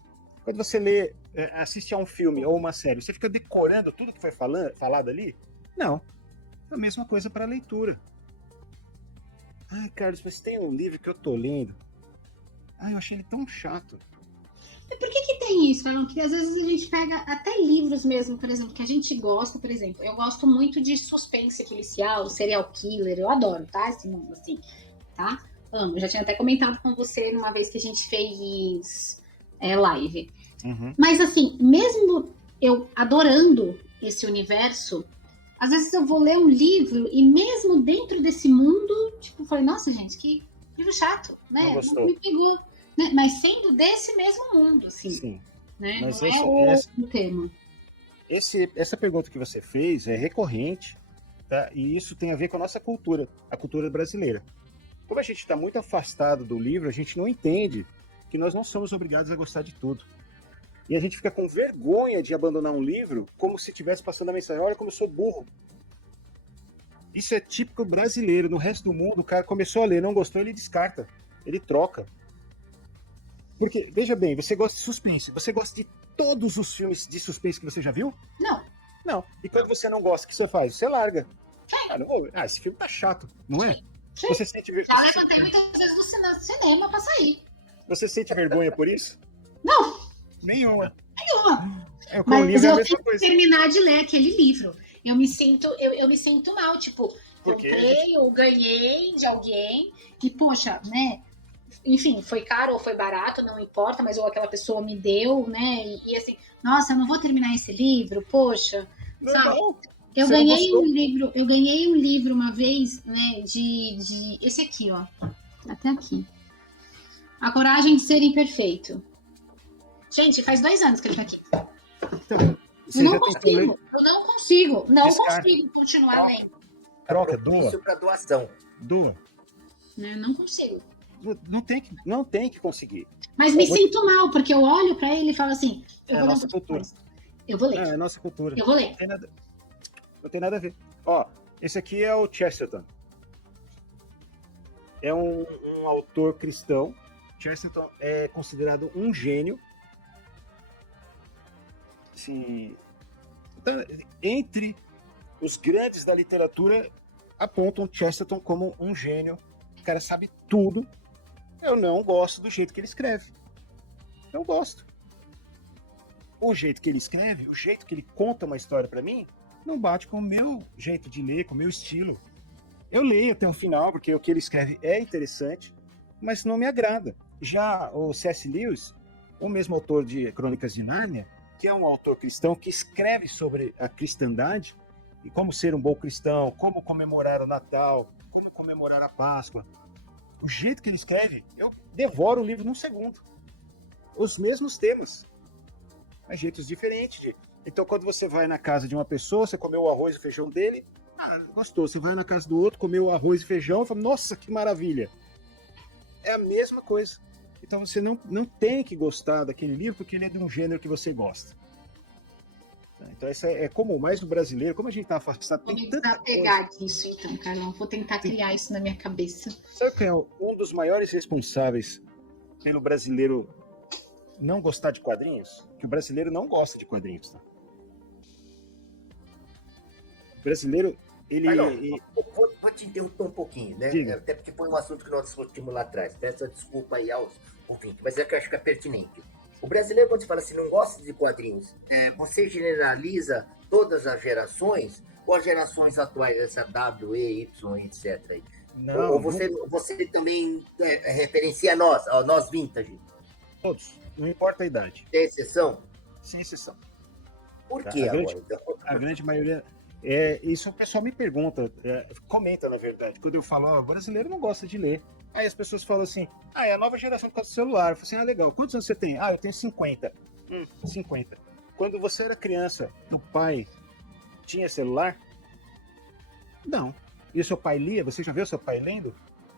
Quando você assiste a um filme ou uma série, você fica decorando tudo que foi falado ali? Não. É a mesma coisa para a leitura. Ai, Carlos, mas tem um livro que eu tô lendo. Ai, eu achei ele tão chato. E por que tem isso, Carlão? Que às vezes a gente pega até livros mesmo, por exemplo, que a gente gosta, por exemplo. Eu gosto muito de suspense policial, serial killer, eu adoro, tá? Esse mundo, assim, tá? Amo. Eu já tinha até comentado com você numa vez que a gente fez live. Uhum. Mas, assim, mesmo eu adorando esse universo, às vezes eu vou ler um livro e mesmo dentro desse mundo, tipo, eu falei, nossa, gente, que livro chato, né? Não gostou. Não me pegou. Né? Mas sendo desse mesmo mundo, assim. Sim. Né? Mas não é outro tema. Essa pergunta que você fez é recorrente, tá? E isso tem a ver com a nossa cultura, a cultura brasileira. Como a gente está muito afastado do livro, a gente não entende que nós não somos obrigados a gostar de tudo. E a gente fica com vergonha de abandonar um livro como se estivesse passando a mensagem, olha como eu sou burro. Isso é típico brasileiro. No resto do mundo, o cara começou a ler, não gostou, ele descarta, ele troca. Porque, veja bem, você gosta de suspense, você gosta de todos os filmes de suspense que você já viu? Não. Não. E quando você não gosta, o que você faz? Você larga. Não vou ver. Esse filme tá chato, não é? Sim. Você sente Já levantei muitas vezes do cinema pra sair. Você sente vergonha por isso? Não. Nenhuma. Com o Mas livro é a eu mesma tenho que coisa. terminar de ler aquele livro. Eu me sinto mal, tipo, Por quê? comprei ou ganhei de alguém e, poxa, né? Enfim, foi caro ou foi barato, não importa, mas ou aquela pessoa me deu, né? E assim, nossa, eu não vou terminar esse livro, poxa. Sabe? Eu Você não ganhei gostou. um livro uma vez, né, de esse aqui, ó. Até aqui. A Coragem de Ser Imperfeito. Gente, faz 2 anos que ele tá aqui. Então, você Eu não já tentou ler? consigo Descarta. continuar lendo. Troca, doa. Isso para doação. Doa. Né? Não consigo. Não tem que conseguir. Mas me sinto mal, porque eu olho pra ele e falo assim, eu É a vou ler nossa um pouco cultura. mais. Eu vou ler. É a nossa cultura. Eu vou ler. Não tem nada a ver. Ó, esse aqui é o Chesterton. É um autor cristão. Chesterton é considerado um gênio. Assim, então, entre os grandes da literatura, apontam Chesterton como um gênio. O cara sabe tudo. Eu não gosto do jeito que ele escreve. Não gosto. O jeito que ele escreve, o jeito que ele conta uma história pra mim, não bate com o meu jeito de ler, com o meu estilo. Eu leio até o final, porque o que ele escreve é interessante, mas não me agrada. Já o C.S. Lewis, o mesmo autor de Crônicas de Nárnia, que é um autor cristão que escreve sobre a cristandade e como ser um bom cristão, como comemorar o Natal, como comemorar a Páscoa. O jeito que ele escreve, eu devoro o livro num segundo. Os mesmos temas, mas jeitos diferentes. Então, quando você vai na casa de uma pessoa, você comeu o arroz e feijão dele, gostou. Você vai na casa do outro, comeu o arroz e feijão, e fala, nossa, que maravilha. É a mesma coisa. Então, você não tem que gostar daquele livro porque ele é de um gênero que você gosta. Então, essa é como mais o brasileiro, como a gente está afastado, Vou tem me tanta desapegar disso, então, Carlão. Vou tentar criar isso na minha cabeça. Sabe quem é um dos maiores responsáveis pelo brasileiro não gostar de quadrinhos? Que o brasileiro não gosta de quadrinhos, tá? O brasileiro, Vou te interromper um pouquinho, né? Diga. Até porque foi um assunto que nós discutimos lá atrás. Peço desculpa aí aos ouvintes, mas é que eu acho que é pertinente. O brasileiro, quando você fala assim, não gosta de quadrinhos, você generaliza todas as gerações ou as gerações atuais, essa W, E, Y, etc. Aí? não, Ou você também referencia nós vintage? todos, não importa a idade, Tem exceção? sem exceção. Por Tá, que a grande- agora? Então, A grande maioria Isso o pessoal me pergunta, comenta na verdade, quando eu falo, o brasileiro não gosta de ler. Aí as pessoas falam assim, é a nova geração por causa do celular. Eu falo assim, legal, quantos anos você tem? Eu tenho 50. 50. Quando você era criança, o pai tinha celular? Não. E o seu pai lia? Você já viu seu pai lendo?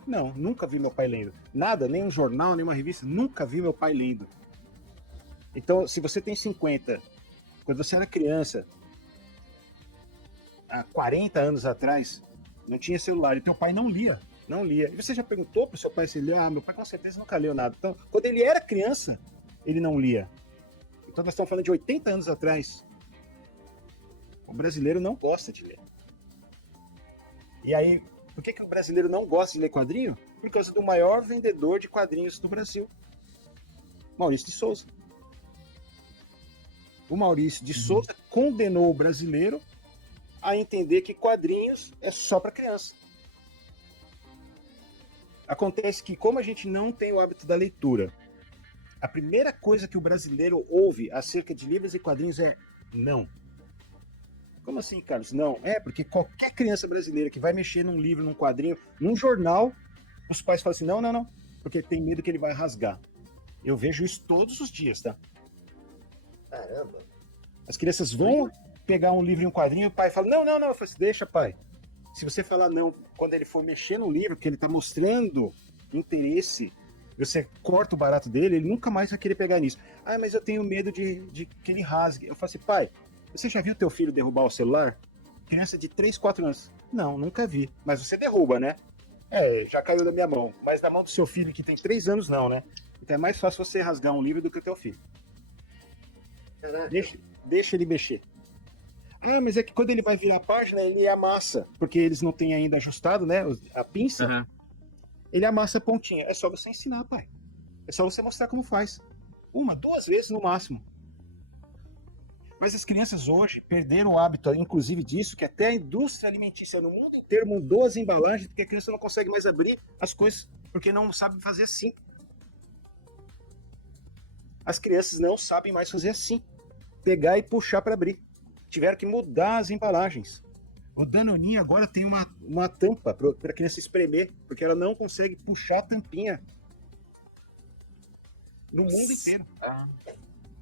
Não, nunca vi meu pai lendo. Nada, nem um jornal, nem uma revista, nunca vi meu pai lendo. Então, se você tem 50, quando você era criança, há 40 anos atrás, não tinha celular e teu pai não lia. Não lia. E você já perguntou pro seu pai se ele lia? Meu pai com certeza nunca leu nada. Então, quando ele era criança, ele não lia. Então nós estamos falando de 80 anos atrás. O brasileiro não gosta de ler. E aí, por que o brasileiro não gosta de ler quadrinho? Por causa do maior vendedor de quadrinhos do Brasil, Maurício de Souza. O Maurício de Souza condenou o brasileiro a entender que quadrinhos é só para criança. Acontece que, como a gente não tem o hábito da leitura, a primeira coisa que o brasileiro ouve acerca de livros e quadrinhos é não. Como assim, Carlos? Não. Porque qualquer criança brasileira que vai mexer num livro, num quadrinho, num jornal, os pais falam assim, não, porque tem medo que ele vai rasgar. Eu vejo isso todos os dias, tá? Caramba. As crianças vão pegar um livro e um quadrinho e o pai fala, não. Eu falo assim, deixa, pai. Se você falar não, quando ele for mexer no livro, que ele está mostrando interesse, você corta o barato dele, ele nunca mais vai querer pegar nisso. Mas eu tenho medo de que ele rasgue. Eu falo assim, pai, você já viu teu filho derrubar o celular? Criança de 3, 4 anos. Não, nunca vi. Mas você derruba, né? Já caiu da minha mão. Mas da mão do seu filho, que tem 3 anos, não, né? Então é mais fácil você rasgar um livro do que o teu filho. Deixa ele mexer. Mas é que quando ele vai virar a página, ele amassa, porque eles não têm ainda ajustado, né, a pinça. Uhum. Ele amassa a pontinha. É só você ensinar, pai. É só você mostrar como faz. 1, 2 vezes no máximo. Mas as crianças hoje perderam o hábito, inclusive disso, que até a indústria alimentícia no mundo inteiro mudou as embalagens, porque a criança não consegue mais abrir as coisas, porque não sabe fazer assim. As crianças não sabem mais fazer assim. Pegar e puxar para abrir. Tiveram que mudar as embalagens. O Danoninho agora tem uma tampa para a criança espremer, porque ela não consegue puxar a tampinha no mundo inteiro.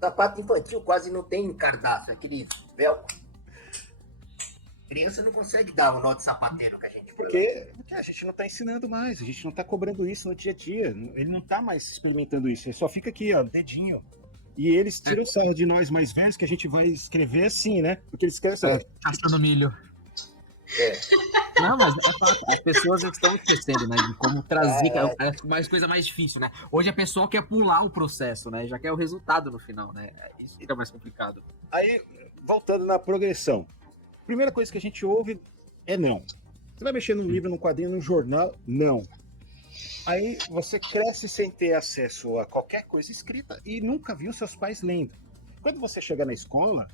Sapato infantil quase não tem cardápio, aquele velcro. Criança não consegue dar o nó de sapateiro que a gente porque a gente não está ensinando mais, a gente não está cobrando isso no dia a dia. Ele não está mais experimentando isso, ele só fica aqui, dedinho. E eles tiram sarro de nós mais velhos, que a gente vai escrever assim, né? Porque eles escrevem Caçando milho. Não, mas as pessoas estão esquecendo, né? De como trazer, mais coisa mais difícil, né? Hoje a pessoa quer pular o processo, né? Já quer o resultado no final, né? Isso fica mais complicado. Aí, voltando na progressão. Primeira coisa que a gente ouve é não. Você vai mexer num livro, num quadrinho, num jornal? Não. Aí você cresce sem ter acesso a qualquer coisa escrita e nunca viu seus pais lendo. Quando você chegar na escola,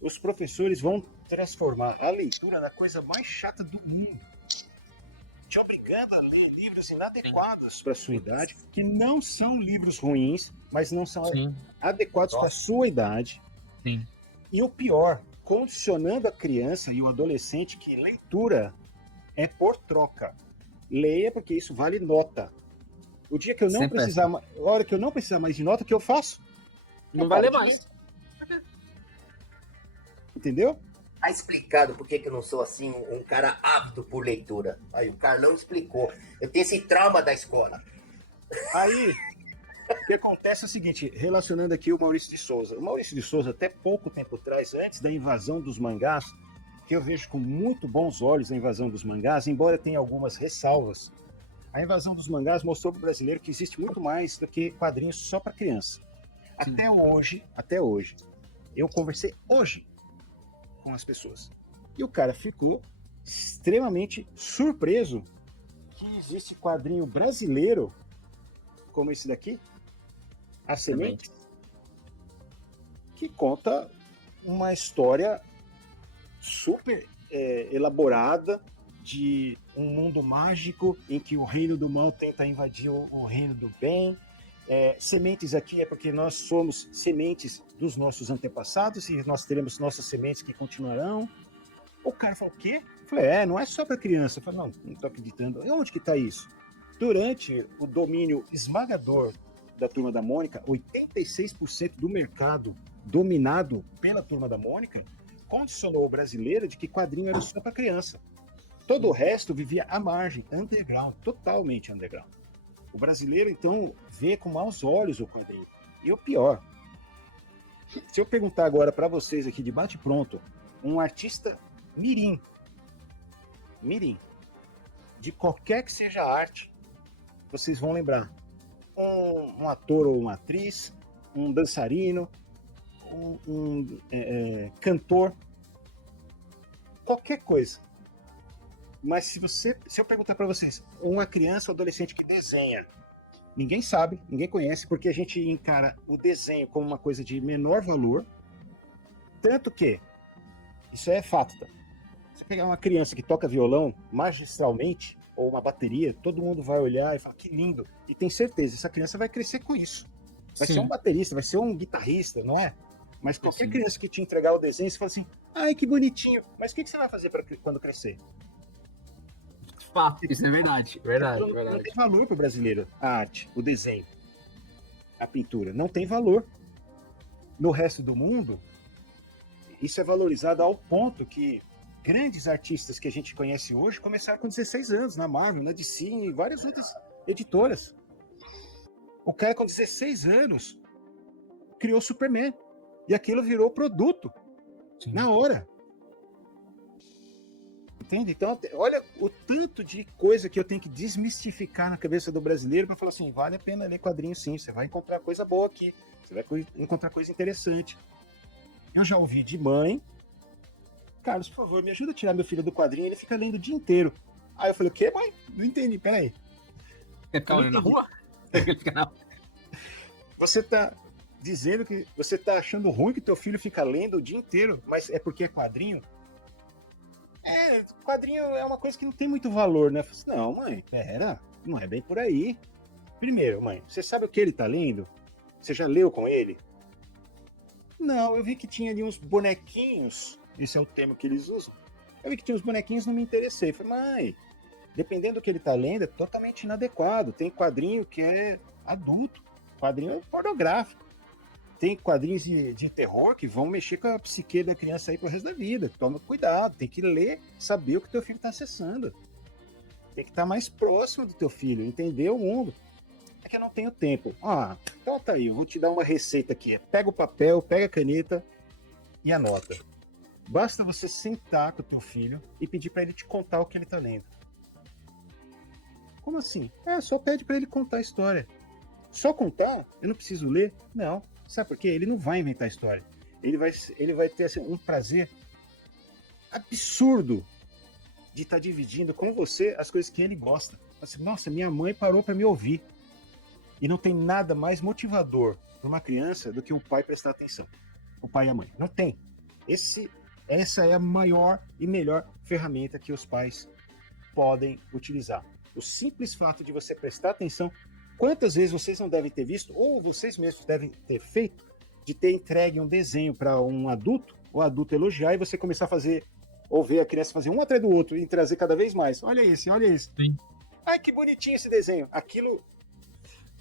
os professores vão transformar a leitura na coisa mais chata do mundo, te obrigando a ler livros inadequados para sua idade, que não são livros ruins, mas não são adequados para sua idade. Sim. E o pior, condicionando a criança e o adolescente que leitura é por troca. Leia porque isso vale nota. O dia que eu não precisar, a hora que eu não precisar mais de nota, o que eu faço? Não vai ler mais. Entendeu? Tá explicado por que eu não sou assim um cara ávido por leitura. Aí o Carlão explicou. Eu tenho esse trauma da escola. Aí, o que acontece é o seguinte, relacionando aqui o Maurício de Souza. O Maurício de Souza, até pouco tempo atrás, antes da invasão dos mangás, que eu vejo com muito bons olhos a invasão dos mangás, embora tenha algumas ressalvas, a invasão dos mangás mostrou para o brasileiro que existe muito mais do que quadrinhos só para criança. Até hoje, eu conversei hoje com as pessoas. E o cara ficou extremamente surpreso que existe quadrinho brasileiro como esse daqui, A Semente, que conta uma história super elaborada de um mundo mágico em que o reino do mal tenta invadir o reino do bem. Sementes aqui é porque nós somos sementes dos nossos antepassados e nós teremos nossas sementes que continuarão. O cara falou, o quê? Eu falei, não é só para criança. Eu falei, não tô acreditando. E onde que tá isso? Durante o domínio esmagador da Turma da Mônica, 86% do mercado dominado pela Turma da Mônica condicionou o brasileiro de que quadrinho era só para criança. Todo o resto vivia à margem, underground, totalmente underground. O brasileiro, então, vê com maus olhos o quadrinho. E o pior, se eu perguntar agora para vocês aqui de bate-pronto, um artista mirim, de qualquer que seja a arte, vocês vão lembrar. Um ator ou uma atriz, um dançarino, um cantor, qualquer coisa. Mas se eu perguntar para vocês, uma criança ou adolescente que desenha, ninguém sabe, ninguém conhece, porque a gente encara o desenho como uma coisa de menor valor, tanto que, isso é fato, tá? Se pegar uma criança que toca violão magistralmente, ou uma bateria, todo mundo vai olhar e falar, que lindo, e tem certeza, essa criança vai crescer com isso. Vai ser um baterista, vai ser um guitarrista, não é? Mas qualquer criança que te entregar o desenho, você fala assim, ai, que bonitinho, mas o que você vai fazer quando crescer? Fato, isso é verdade. Verdade. Não tem valor para o brasileiro a arte, o desenho, a pintura. Não tem valor. No resto do mundo, isso é valorizado ao ponto que grandes artistas que a gente conhece hoje começaram com 16 anos na Marvel, na DC e várias outras editoras. O cara com 16 anos criou Superman e aquilo virou produto na hora. Entende? Então, olha o tanto de coisa que eu tenho que desmistificar na cabeça do brasileiro para falar assim, vale a pena ler quadrinho sim, você vai encontrar coisa boa aqui, você vai encontrar coisa interessante. Eu já ouvi de mãe, Carlos, por favor, me ajuda a tirar meu filho do quadrinho, ele fica lendo o dia inteiro. Aí eu falei, o quê, mãe? Não entendi, peraí. Quer ficar olhando na rua? Você tá dizendo que você tá achando ruim que teu filho fica lendo o dia inteiro, mas é porque é quadrinho? Quadrinho é uma coisa que não tem muito valor, né? Eu falei assim, não, mãe, não é bem por aí. Primeiro, mãe, você sabe o que ele tá lendo? Você já leu com ele? Não, eu vi que tinha ali uns bonequinhos, esse é o termo que eles usam. Eu vi que tinha uns bonequinhos, não me interessei. Eu falei, mãe, dependendo do que ele tá lendo, é totalmente inadequado. Tem quadrinho que é adulto, quadrinho pornográfico. Tem quadrinhos de terror que vão mexer com a psique da criança aí pro resto da vida. Toma cuidado, tem que ler, saber o que teu filho está acessando. Tem que estar mais próximo do teu filho, entender o mundo. É que eu não tenho tempo. Então tá aí, eu vou te dar uma receita aqui. Pega o papel, pega a caneta e anota. Basta você sentar com o teu filho e pedir para ele te contar o que ele está lendo. Como assim? Só pede para ele contar a história. Só contar? Eu não preciso ler? Não. Sabe por quê? Ele não vai inventar história. Ele vai ter assim, um prazer absurdo de estar dividindo com você as coisas que ele gosta. Assim, nossa, minha mãe parou para me ouvir. E não tem nada mais motivador para uma criança do que o pai prestar atenção. O pai e a mãe. Não tem. Essa é a maior e melhor ferramenta que os pais podem utilizar. O simples fato de você prestar atenção. Quantas vezes vocês não devem ter visto, ou vocês mesmos devem ter feito, de ter entregue um desenho para um adulto, o adulto elogiar, e você começar a fazer, ou ver a criança fazer um atrás do outro, e trazer cada vez mais. Olha esse, olha esse. Sim. Ai, que bonitinho esse desenho. Aquilo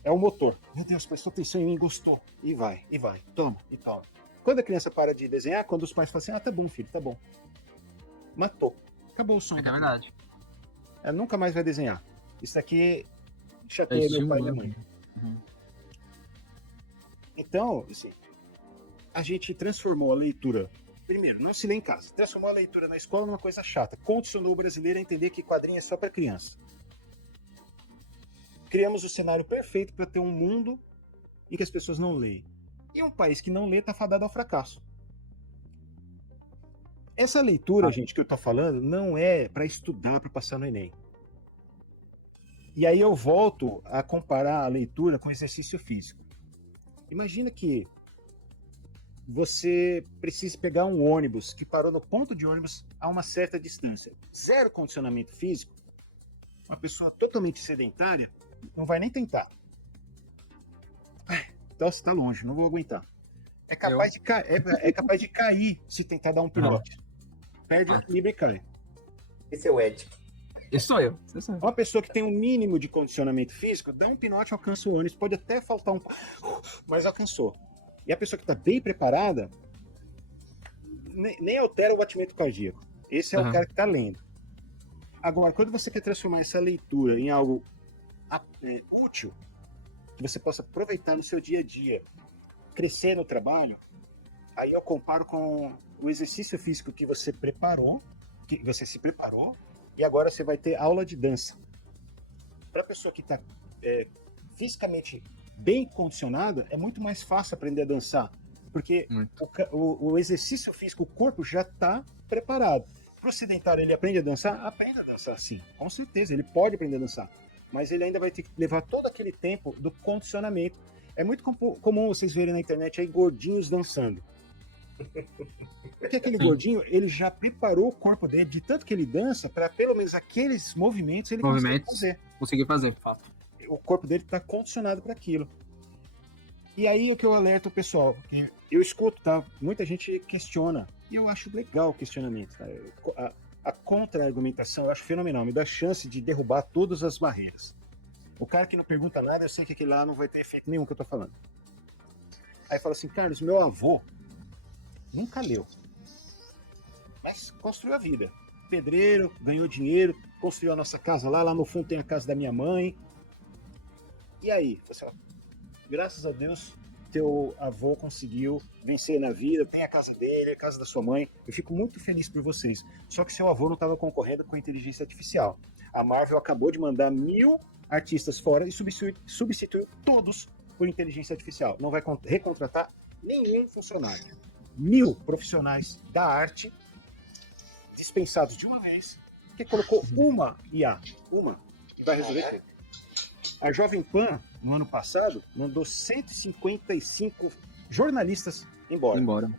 é o motor. Meu Deus, prestou atenção em mim, gostou. E vai. Toma, e toma. Quando a criança para de desenhar, quando os pais falam assim, tá bom, filho, tá bom. Matou. Acabou o sonho. É verdade. Ela nunca mais vai desenhar. Isso aqui chateia meu pai e minha mãe. Então, assim, a gente transformou a leitura. Primeiro, não se lê em casa. Transformou a leitura na escola numa coisa chata. Condicionou o brasileiro a entender que quadrinho é só para criança. Criamos o cenário perfeito para ter um mundo em que as pessoas não leem. E um país que não lê está fadado ao fracasso. Essa leitura, gente, que eu tô falando, não é para estudar, para passar no Enem. E aí eu volto a comparar a leitura com exercício físico. Imagina que você precisa pegar um ônibus que parou no ponto de ônibus a uma certa distância. Zero condicionamento físico. Uma pessoa totalmente sedentária não vai nem tentar. Então você está longe, não vou aguentar. É capaz de cair se tentar dar um pilote. perde o equilíbrio e cai. Esse é o Ed. Esse sou eu. Esse sou eu. Uma pessoa que tem um mínimo de condicionamento físico, dá um pinote, alcança o ônibus, pode até faltar um... mas alcançou. E a pessoa que está bem preparada, nem altera o batimento cardíaco. Esse é o cara que está lendo. Agora, quando você quer transformar essa leitura em algo útil, que você possa aproveitar no seu dia a dia, crescer no trabalho, aí eu comparo com o exercício físico que você preparou, que você se preparou, e agora você vai ter aula de dança. Para a pessoa que está fisicamente bem condicionada, é muito mais fácil aprender a dançar, porque o exercício físico, o corpo já está preparado. Para o sedentário, ele aprende a dançar sim, com certeza, ele pode aprender a dançar, mas ele ainda vai ter que levar todo aquele tempo do condicionamento. É muito comum vocês verem na internet aí gordinhos dançando. Porque aquele gordinho, ele já preparou o corpo dele, de tanto que ele dança, para pelo menos aqueles movimentos ele Conseguir fazer, fato. O corpo dele está condicionado para aquilo. E aí é que eu alerto o pessoal, porque eu escuto, tá? Muita gente questiona, e eu acho legal o questionamento, tá? A contra-argumentação eu acho fenomenal, me dá chance de derrubar todas as barreiras. O cara que não pergunta nada, eu sei que aquele lá não vai ter efeito nenhum que eu tô falando. Aí fala assim, Carlos, meu avô nunca leu, mas construiu a vida. Pedreiro, ganhou dinheiro, construiu a nossa casa lá no fundo tem a casa da minha mãe. E aí? Você fala, graças a Deus, teu avô conseguiu vencer na vida, tem a casa dele, a casa da sua mãe. Eu fico muito feliz por vocês. Só que seu avô não estava concorrendo com a inteligência artificial. A Marvel acabou de mandar 1000 artistas fora e substituiu todos por inteligência artificial. Não vai recontratar nenhum funcionário. 1000 profissionais da arte dispensados de uma vez, que colocou uma IA, e vai resolver tudo. A Jovem Pan, no ano passado, mandou 155 jornalistas embora.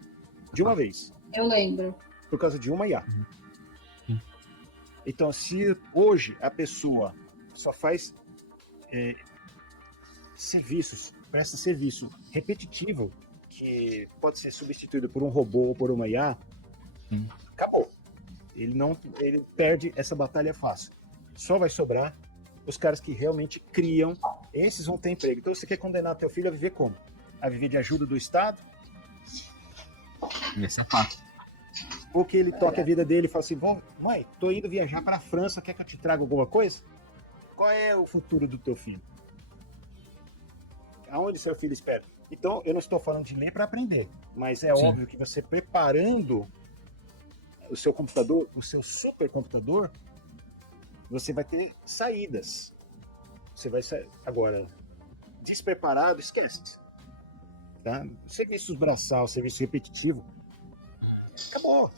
De uma vez. Eu lembro. Por causa de uma IA. Então, se hoje a pessoa só faz presta serviço repetitivo, que pode ser substituído por um robô ou por uma IA, acabou. Ele perde essa batalha fácil. Só vai sobrar os caras que realmente criam, esses vão ter emprego. Então você quer condenar teu filho a viver como? A viver de ajuda do Estado? Esse é fato. Ou que ele toque a vida dele e fala assim, mãe, tô indo viajar para a França, quer que eu te traga alguma coisa? Qual é o futuro do teu filho? Aonde seu filho espera? Então, eu não estou falando de ler para aprender, mas é óbvio que você preparando o seu computador, o seu supercomputador, você vai ter saídas. Você vai sair. Agora, despreparado, esquece. Tá? Serviços braçal, serviço repetitivo,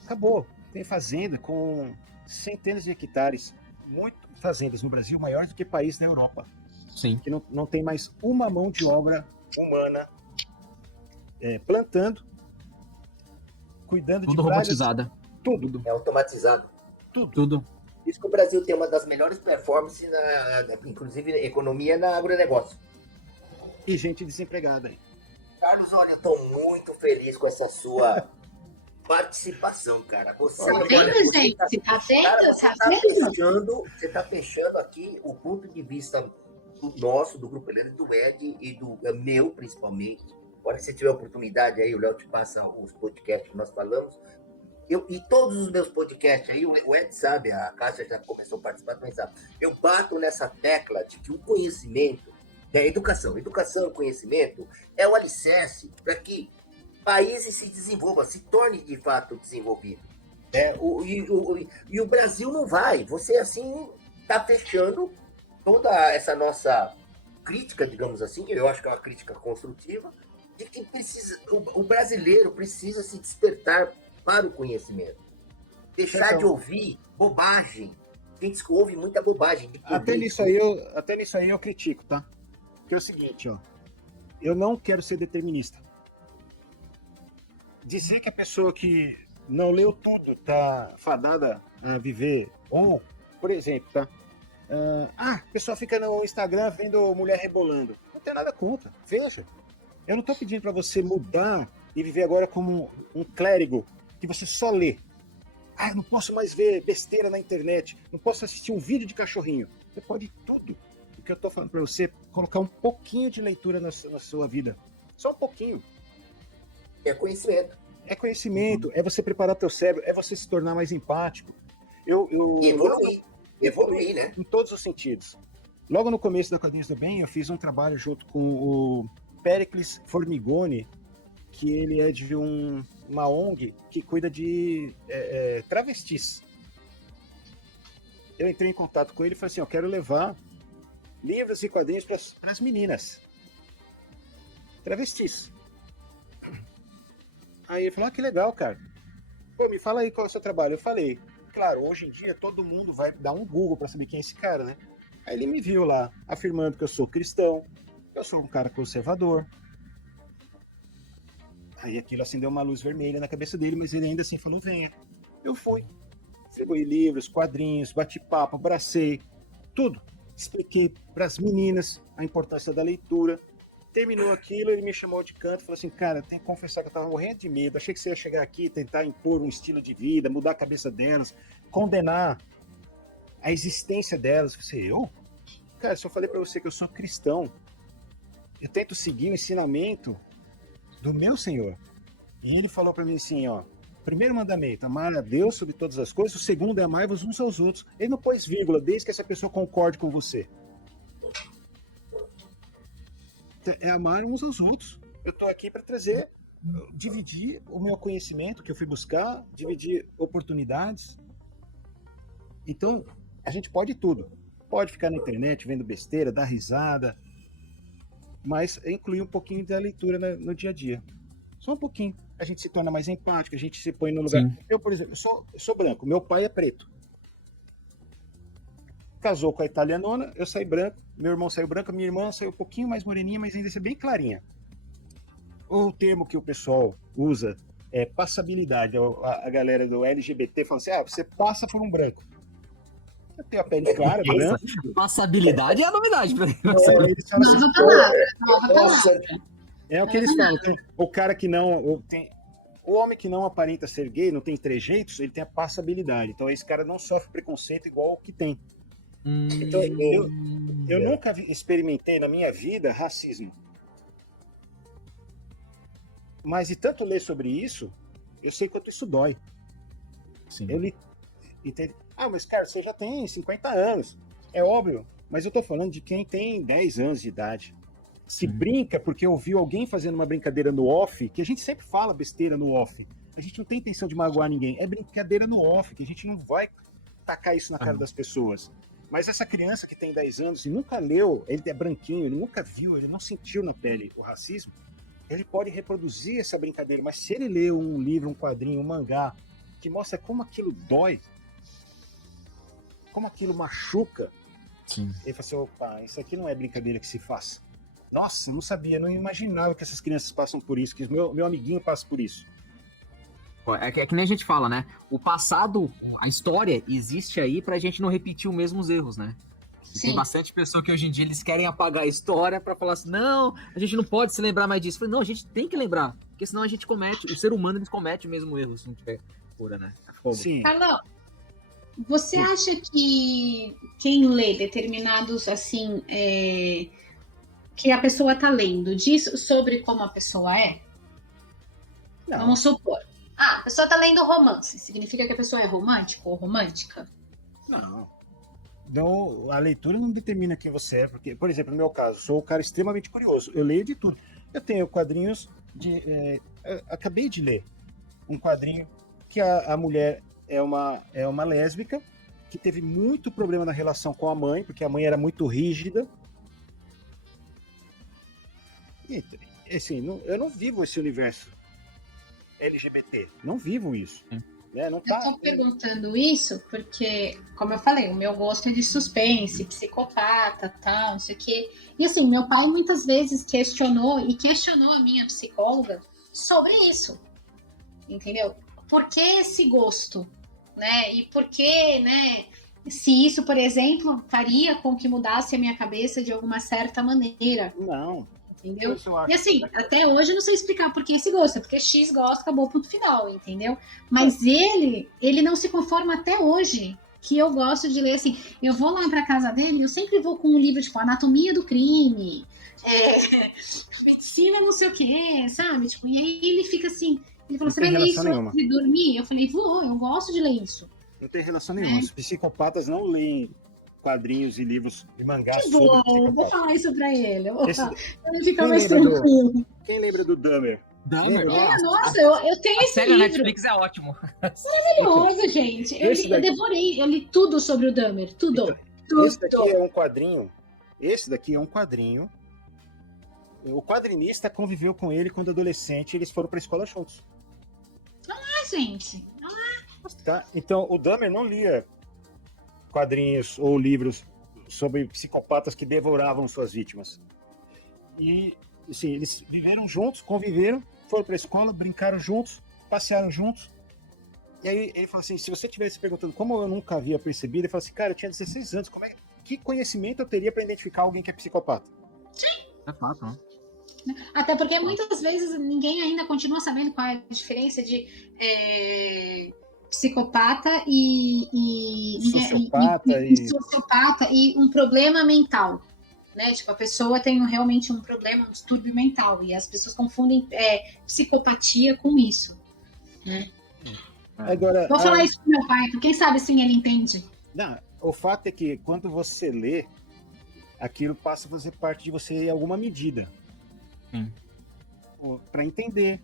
acabou. Tem fazenda com centenas de hectares, fazendas no Brasil maiores do que países na Europa. Sim. Que não tem mais uma mão de obra humana plantando, cuidando tudo de robotizada. Tudo. É automatizado. Tudo. Isso que o Brasil tem uma das melhores performances, inclusive economia, na agronegócio. E gente desempregada aí. Carlos, olha, eu estou muito feliz com essa sua participação, cara. Você Tá vendo, gente? Tá vendo? Você está fechando aqui o ponto de vista nosso, do Grupo Helena, do Ed e do meu, principalmente. Agora, se você tiver oportunidade aí, o Léo te passa os podcasts que nós falamos. E todos os meus podcasts aí, o Ed sabe, a Cássia já começou a participar, também sabe. Eu bato nessa tecla de que o conhecimento, a educação e conhecimento é o alicerce para que países se desenvolvam, se tornem de fato desenvolvidos. E o Brasil não vai. Você, assim, está fechando toda essa nossa crítica, digamos assim, eu acho que é uma crítica construtiva, de que o brasileiro precisa se despertar para o conhecimento. Deixar de ouvir bobagem. A gente ouve muita bobagem. Até nisso aí eu critico, tá? Porque é o seguinte, ó. Eu não quero ser determinista. Dizer que a pessoa que não leu tudo tá fadada a viver, ou, por exemplo, tá? A pessoa fica no Instagram vendo mulher rebolando. Não tem nada contra. Veja. Eu não tô pedindo para você mudar e viver agora como um clérigo que você só lê. eu não posso mais ver besteira na internet, não posso assistir um vídeo de cachorrinho. Você pode tudo. O que eu tô falando para você é colocar um pouquinho de leitura na sua vida. Só um pouquinho. É conhecimento. É conhecimento, é você preparar teu cérebro, é você se tornar mais empático. E evoluir, né? Em todos os sentidos. Logo no começo da Quadrinhos do Bem, eu fiz um trabalho junto com o Péricles Formigoni, que ele é de uma ONG que cuida de travestis. Eu entrei em contato com ele e falei assim, eu quero levar livros e quadrinhos para as meninas. Travestis. Aí ele falou, que legal, cara. Pô, me fala aí qual é o seu trabalho. Eu falei, claro, hoje em dia todo mundo vai dar um Google para saber quem é esse cara, né? Aí ele me viu lá, afirmando que eu sou cristão, que eu sou um cara conservador. Aí aquilo acendeu uma luz vermelha na cabeça dele, mas ele ainda assim falou, venha. Eu fui. Distribuí livros, quadrinhos, bati papo, abracei, tudo. Expliquei para as meninas a importância da leitura. Terminou aquilo, ele me chamou de canto e falou assim, cara, tenho que confessar que eu tava morrendo de medo, achei que você ia chegar aqui e tentar impor um estilo de vida, mudar a cabeça delas, condenar a existência delas. Eu falei, eu? Cara, se eu falei para você que eu sou cristão, eu tento seguir o ensinamento do meu Senhor. E ele falou para mim assim, ó, primeiro mandamento, amar a Deus sobre todas as coisas, o segundo é amar-vos uns aos outros. Ele não pôs vírgula, desde que essa pessoa concorde com você. É amar uns aos outros. Eu tô aqui para trazer, dividir o meu conhecimento que eu fui buscar, dividir oportunidades. Então, a gente pode tudo. Pode ficar na internet vendo besteira, dar risada, mas incluir um pouquinho da leitura no dia a dia. Só um pouquinho. A gente se torna mais empático, a gente se põe no lugar. Sim. Eu, por exemplo, eu sou branco, meu pai é preto. Casou com a italianona, eu saí branco, meu irmão saiu branco, minha irmã saiu um pouquinho mais moreninha, mas ainda é bem clarinha. O termo que o pessoal usa é passabilidade. A galera do LGBT fala assim, você passa por um branco. Eu tenho a pele clara, branca. Passabilidade é a novidade pra mim. Nova palavra. É o que eles falam. O cara que não... O homem que não aparenta ser gay, não tem trejeitos, ele tem a passabilidade. Então esse cara não sofre preconceito igual o que tem. Então, eu nunca experimentei na minha vida racismo. Mas de tanto ler sobre isso, eu sei quanto isso dói. Sim. Eu li, entende? Mas cara, você já tem 50 anos. É óbvio, mas eu tô falando de quem tem 10 anos de idade. Se brinca porque ouviu alguém fazendo uma brincadeira no off, que a gente sempre fala besteira no off. A gente não tem intenção de magoar ninguém. É brincadeira no off, que a gente não vai tacar isso na cara das pessoas. Mas essa criança que tem 10 anos e nunca leu, ele é branquinho, ele nunca viu, ele não sentiu na pele o racismo, ele pode reproduzir essa brincadeira. Mas se ele lê um livro, um quadrinho, um mangá, que mostra como aquilo dói, como aquilo machuca, sim, ele fala assim, opa, isso aqui não é brincadeira que se faz. Nossa, eu não sabia, não imaginava que essas crianças passam por isso, que meu amiguinho passa por isso. É que nem a gente fala, né? O passado, a história, existe aí pra gente não repetir os mesmos erros, né? Tem bastante pessoa que hoje em dia eles querem apagar a história pra falar assim, não, a gente não pode se lembrar mais disso. Eu falei, não, a gente tem que lembrar, porque senão a gente comete, o ser humano, eles comete o mesmo erro se não tiver cura, né? Sim. Carlão, você acha que quem lê determinados, assim, que a pessoa tá lendo, diz sobre como a pessoa é? Não. Vamos supor. A pessoa tá lendo romance. Significa que a pessoa é romântica ou romântica? Não. Então, a leitura não determina quem você é. Porque, por exemplo, no meu caso, sou um cara extremamente curioso. Eu leio de tudo. Eu tenho quadrinhos de... acabei de ler um quadrinho que a mulher é uma lésbica que teve muito problema na relação com a mãe, porque a mãe era muito rígida. E, assim, eu não vivo esse universo LGBT, não vivo isso. Né? Não tá... Eu tô perguntando isso porque, como eu falei, o meu gosto é de suspense, psicopata, tal, não sei o quê. E assim, meu pai muitas vezes questionou a minha psicóloga sobre isso, entendeu? Por que esse gosto, né? E por que, né? Se isso, por exemplo, faria com que mudasse a minha cabeça de alguma certa maneira. Não. entendeu? Isso eu acho. E assim, até hoje eu não sei explicar por que esse gosto, é porque X gosta, acabou, ponto final, entendeu? Mas ele não se conforma até hoje, que eu gosto de ler, assim, eu vou lá pra casa dele, eu sempre vou com um livro, tipo, Anatomia do Crime, Medicina não sei o quê, sabe? Tipo, e aí ele fica assim, ele falou, Não você tem vai ler relação isso nenhuma. antes de dormir? Eu falei, eu gosto de ler isso. Não tem relação nenhuma. Os psicopatas não leem quadrinhos e livros de mangá Que sobre bom, vou psicopatas. falar isso pra ele, Esse- pra ele ficar Quem mais lembra do- tranquilo. Quem lembra do Dahmer? Dahmer, Lembra? Nossa, eu tenho A esse série da livro. Netflix é ótimo. Maravilhoso, gente. Esse Eu daqui- devorei, eu li tudo sobre o Dahmer, tudo. Esse daqui é um quadrinho. Esse daqui é um quadrinho. O quadrinista conviveu com ele quando adolescente e eles foram pra escola juntos. Ah, gente. Tá? Então, o Dahmer não lia quadrinhos ou livros sobre psicopatas que devoravam suas vítimas. E, assim, eles viveram juntos, conviveram, foram pra escola, brincaram juntos, passearam juntos. E aí ele falou assim, se você estivesse perguntando como eu nunca havia percebido, ele falou assim, cara, eu tinha 16 anos, que conhecimento eu teria para identificar alguém que é psicopata? É fato, né? Até porque muitas vezes ninguém ainda continua sabendo qual é a diferença de psicopata e sociopata e um problema mental. Né? Tipo, a pessoa tem realmente um problema, um distúrbio mental. E as pessoas confundem psicopatia com isso. Né? Agora, Vou falar isso pro meu pai, porque quem sabe sim ele entende. não, o fato é que quando você lê, aquilo passa a fazer parte de você em alguma medida. Para entender,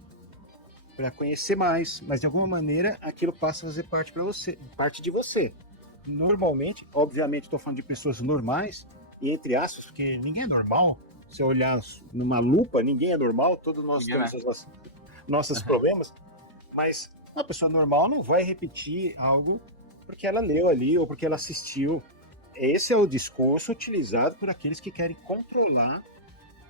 para conhecer mais, mas de alguma maneira aquilo passa a fazer parte de você. Normalmente, obviamente, estou falando de pessoas normais, e entre aspas, porque ninguém é normal. Se eu olhar numa lupa, ninguém é normal, todos nós temos os nossos problemas, mas uma pessoa normal não vai repetir algo porque ela leu ali ou porque ela assistiu. Esse é o discurso utilizado por aqueles que querem controlar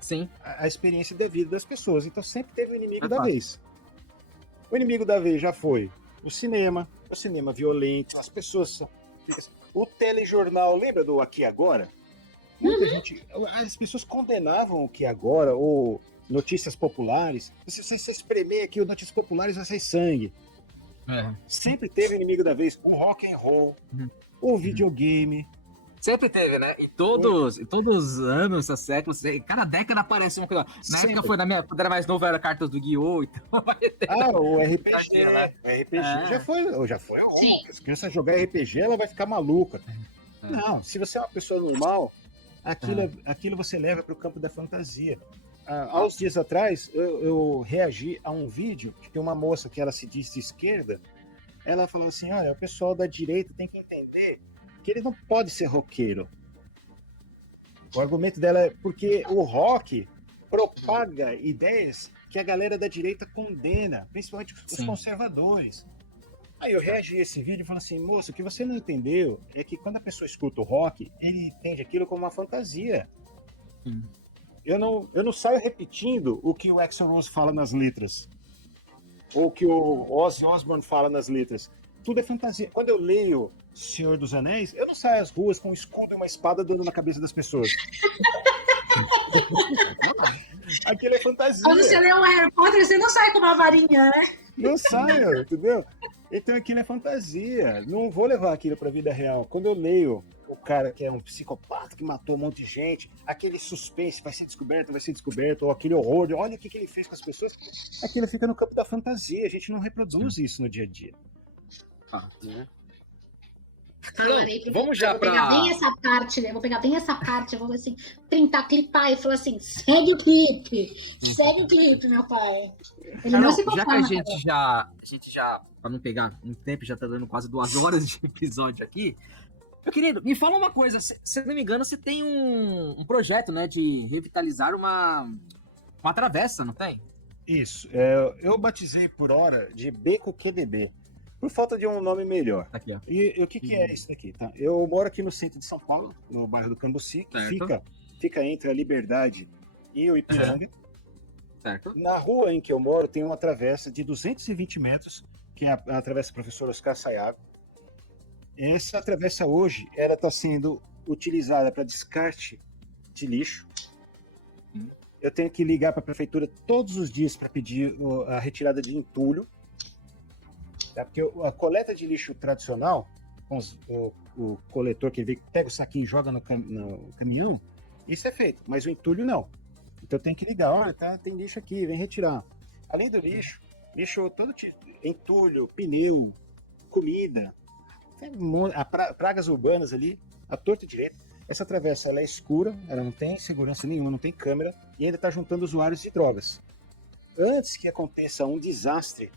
Sim. a experiência de vida das pessoas. Então sempre teve o inimigo da fato. vez. O inimigo da vez já foi o cinema violento, as pessoas... O telejornal, lembra do Aqui Agora? Muita gente... As pessoas condenavam o Aqui Agora, ou notícias populares. Se você espremer aqui o Notícias Populares, vai sair sangue. Sempre teve o inimigo da vez. O rock and roll, o videogame. Sempre teve, né? E todos os anos, séculos, cada década aparece uma coisa. Na época foi quando era mais novo, era Cartas do Guiô, então o RPG. Carteira, né? O RPG já foi aonde? Sim. Se a criança jogar RPG, ela vai ficar maluca. Não, se você é uma pessoa normal, aquilo você leva para o campo da fantasia. Há uns dias atrás, eu reagi a um vídeo que tem uma moça que ela se diz de esquerda. Ela falou assim, olha, o pessoal da direita tem que entender que ele não pode ser roqueiro. O argumento dela é porque o rock propaga ideias que a galera da direita condena, principalmente os conservadores. Aí eu reagi a esse vídeo e falei assim, moço, o que você não entendeu é que quando a pessoa escuta o rock, ele entende aquilo como uma fantasia. Eu não saio repetindo o que o Axl Rose fala nas letras, ou o que o Ozzy Osbourne fala nas letras. Tudo é fantasia. Quando eu leio Senhor dos Anéis, eu não saio às ruas com um escudo e uma espada dando na cabeça das pessoas. Aquilo é fantasia. Quando você lê o Harry Potter, você não sai com uma varinha, né? Não saio, entendeu? Então aquilo é fantasia. Não vou levar aquilo pra vida real. Quando eu leio o cara que é um psicopata, que matou um monte de gente, aquele suspense, vai ser descoberto, ou aquele horror, olha o que ele fez com as pessoas, aquilo fica no campo da fantasia. A gente não reproduz isso no dia a dia. Vamos já vou pegar pra... bem essa parte, né? Vou pegar bem essa parte, eu vou assim, printar, clipar e falar assim, segue o clipe, meu pai. Ele não se já que conforma. a gente já, pra não pegar muito tempo, já tá dando quase 2 horas de episódio aqui. Meu querido, me fala uma coisa, se não me engano, você tem um projeto, né, de revitalizar uma travessa, não tem? Isso, eu batizei por hora de Beco QDB, por falta de um nome melhor. Aqui, ó. E o que é isso daqui? Tá? Eu moro aqui no centro de São Paulo, no bairro do Cambuci, que fica entre a Liberdade e o Ipiranga. Certo. Na rua em que eu moro tem uma travessa de 220 metros, que é a travessa Professor Oscar Sayago. Essa travessa hoje está sendo utilizada para descarte de lixo. eu tenho que ligar para a prefeitura todos os dias para pedir a retirada de entulho. Tá? Porque a coleta de lixo tradicional, com o coletor que ele pega o saquinho e joga no caminhão, isso é feito, mas o entulho não. Então tem que ligar, olha, tem lixo aqui, vem retirar. Além do lixo todo tipo, entulho, pneu, comida, pragas urbanas ali, à torta e direita. Essa travessa ela é escura, ela não tem segurança nenhuma, não tem câmera, e ainda está juntando usuários de drogas. Antes que aconteça um desastre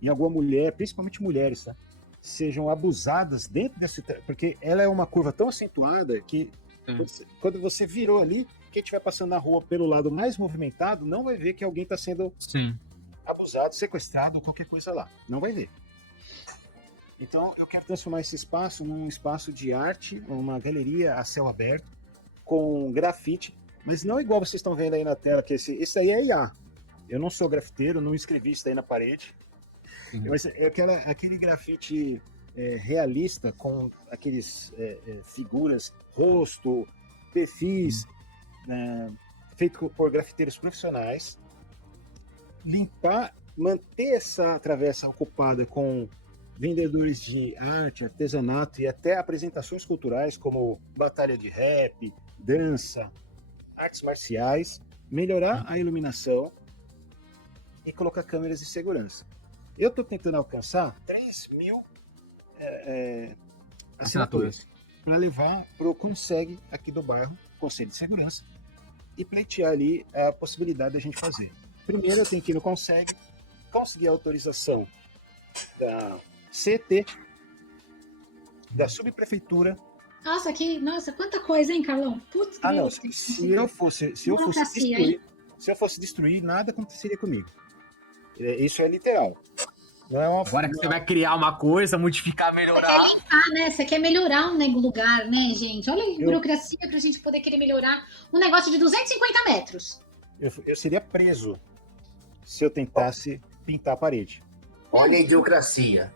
e alguma mulher, principalmente mulheres, tá, sejam abusadas dentro desse... Porque ela é uma curva tão acentuada que quando você virou ali, quem estiver passando na rua pelo lado mais movimentado não vai ver que alguém está sendo abusado, sequestrado ou qualquer coisa lá. Não vai ver. Então, eu quero transformar esse espaço num espaço de arte, uma galeria a céu aberto, com grafite, mas não igual vocês estão vendo aí na tela, que esse aí é IA. Eu não sou grafiteiro, não escrevi isso aí na parede. Mas é aquele grafite realista, com aqueles figuras, rosto, perfis, feito por grafiteiros profissionais. Limpar, manter essa travessa ocupada com vendedores de arte, artesanato e até apresentações culturais como batalha de rap, dança, artes marciais, melhorar a iluminação e colocar câmeras de segurança. Eu estou tentando alcançar 3.000 assinaturas para levar para o CONSEG aqui do bairro, Conselho de Segurança, e pleitear ali a possibilidade da gente fazer. Primeiro eu tenho que ir no CONSEG, conseguir a autorização da CT, da subprefeitura. Nossa, quanta coisa, hein, Carlão? Putz, não, se eu fosse destruir, nada aconteceria comigo. Isso é literal. Não é Agora que você vai criar uma coisa, modificar, melhorar. Você quer melhorar um lugar, né, gente? Olha a burocracia pra gente poder querer melhorar um negócio de 250 metros. Eu seria preso se eu tentasse pintar a parede. Olha a idiocracia.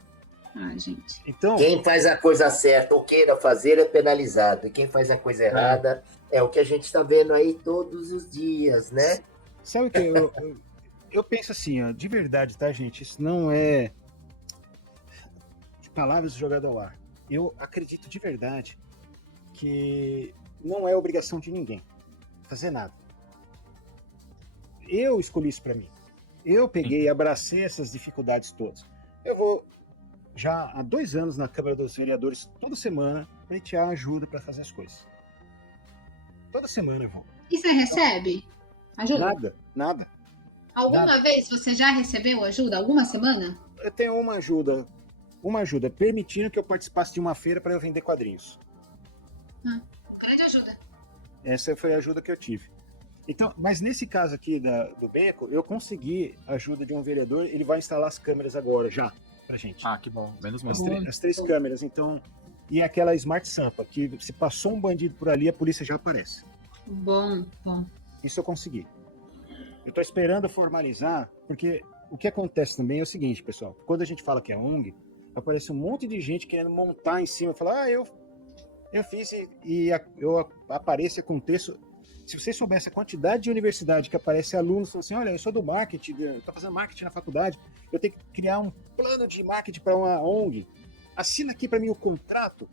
Gente. Então, quem faz a coisa certa ou queira fazer é penalizado. E quem faz a coisa errada é o que a gente está vendo aí todos os dias, né? Sabe o que eu penso assim, ó, de verdade, tá, gente? Isso não é de palavras jogadas ao ar. Eu acredito de verdade que não é obrigação de ninguém fazer nada. Eu escolhi isso para mim. Eu peguei e abracei essas dificuldades todas. Eu vou já há 2 anos na Câmara dos Vereadores, toda semana, pleitear ajuda para fazer as coisas. Toda semana eu vou. E você recebe ajuda? Nada. Alguma vez você já recebeu ajuda? Alguma semana? Eu tenho uma ajuda permitindo que eu participasse de uma feira para eu vender quadrinhos. Grande ajuda. Essa foi a ajuda que eu tive. Então, mas nesse caso aqui do Beco, eu consegui a ajuda de um vereador, ele vai instalar as câmeras agora, já, pra gente. Que bom. Menos mal. As 3 câmeras, então... E aquela Smart Sampa, que se passou um bandido por ali, a polícia já aparece. Bom. Isso eu consegui. Eu tô esperando formalizar, porque o que acontece também é o seguinte, pessoal. Quando a gente fala que é ONG, aparece um monte de gente querendo montar em cima, falar, eu fiz e eu apareço e aconteço. Se vocês soubessem a quantidade de universidade que aparece alunos falando assim, olha, eu sou do marketing, estou fazendo marketing na faculdade, eu tenho que criar um plano de marketing para uma ONG. Assina aqui para mim o contrato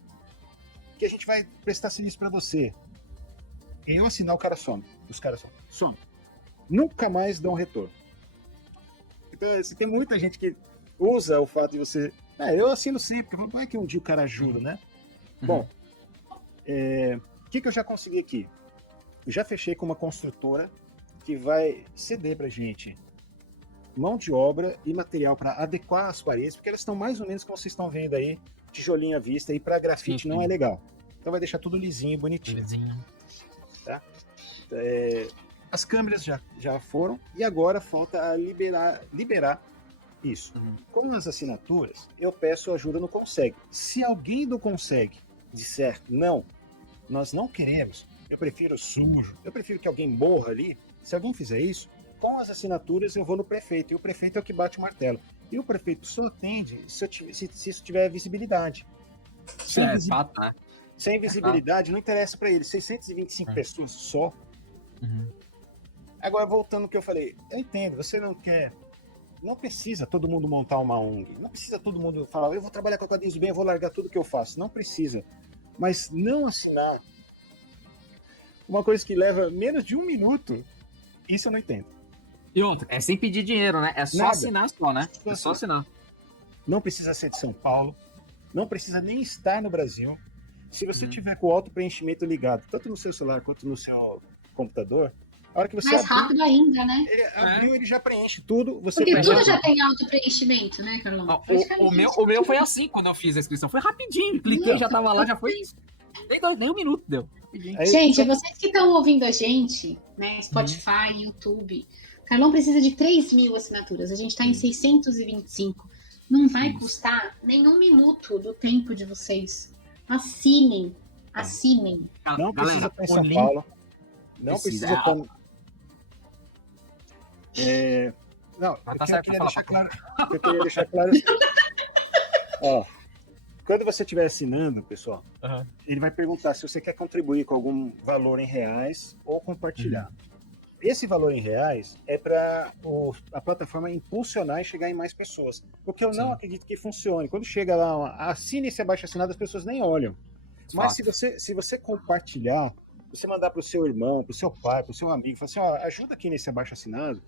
que a gente vai prestar serviço para você. E eu assinar, o cara some. Os caras somem. Nunca mais dão retorno. Então, tem muita gente que usa o fato de você... eu assino sempre, porque vai que um dia o cara ajuda, né? Bom, o que eu já consegui aqui? Eu já fechei com uma construtora que vai ceder pra gente mão de obra e material para adequar as paredes, porque elas estão mais ou menos como vocês estão vendo aí, tijolinho à vista, e para grafite não é legal. Então vai deixar tudo lisinho, bonitinho. Tá? As câmeras já foram e agora falta liberar isso. Com as assinaturas, eu peço ajuda no CONSEG. Se alguém do CONSEG disser não, nós não queremos, eu prefiro sujo, eu prefiro que alguém morra ali, se alguém fizer isso, com as assinaturas eu vou no prefeito, e o prefeito é o que bate o martelo. E o prefeito só atende se isso tiver visibilidade. Sem visibilidade, não interessa para ele. 625 pessoas só. Agora, voltando ao que eu falei, eu entendo, você não quer. Não precisa todo mundo montar uma ONG. Não precisa todo mundo falar, eu vou trabalhar com a Quadrinhos do Bem, eu vou largar tudo que eu faço. Não precisa. Mas não assinar uma coisa que leva menos de 1 minuto, isso eu não entendo. E outra, é sem pedir dinheiro, né? É só Nada. assinar só, né? É só assinar. Não precisa ser de São Paulo. Não precisa nem estar no Brasil. Se você tiver com o auto-preenchimento ligado, tanto no seu celular quanto no seu computador, a hora que você Mais rápido ainda, né? ele abriu, ele já preenche tudo. Você Porque preenche tudo já tem auto-preenchimento, né, Carlão? Ó, o meu foi assim quando eu fiz a inscrição. Foi rapidinho. Cliquei, já tava lá, já foi isso. Nem 1 minuto deu. Aí, Gente, vocês que estão ouvindo a gente, né, Spotify, YouTube, Carlão precisa de 3.000 assinaturas. A gente está em 625. Não vai custar nem 1 minuto do tempo de vocês. Assinem. não precisa estar em o São link- Paulo. Não Precisa. precisa estar. Não, Mas eu tá certo, queria fala, deixar claro. Eu queria deixar claro. Ó, quando você estiver assinando, pessoal, Aham. ele vai perguntar se você quer contribuir com algum valor em reais ou compartilhar. Esse valor em reais é para a plataforma impulsionar e chegar em mais pessoas. Porque eu não Sim. acredito que funcione. Quando chega lá, assine esse abaixo assinado, as pessoas nem olham. Mas Fato. se você compartilhar, você mandar para o seu irmão, para o seu pai, para o seu amigo, falar assim, ó, ajuda aqui nesse abaixo assinado,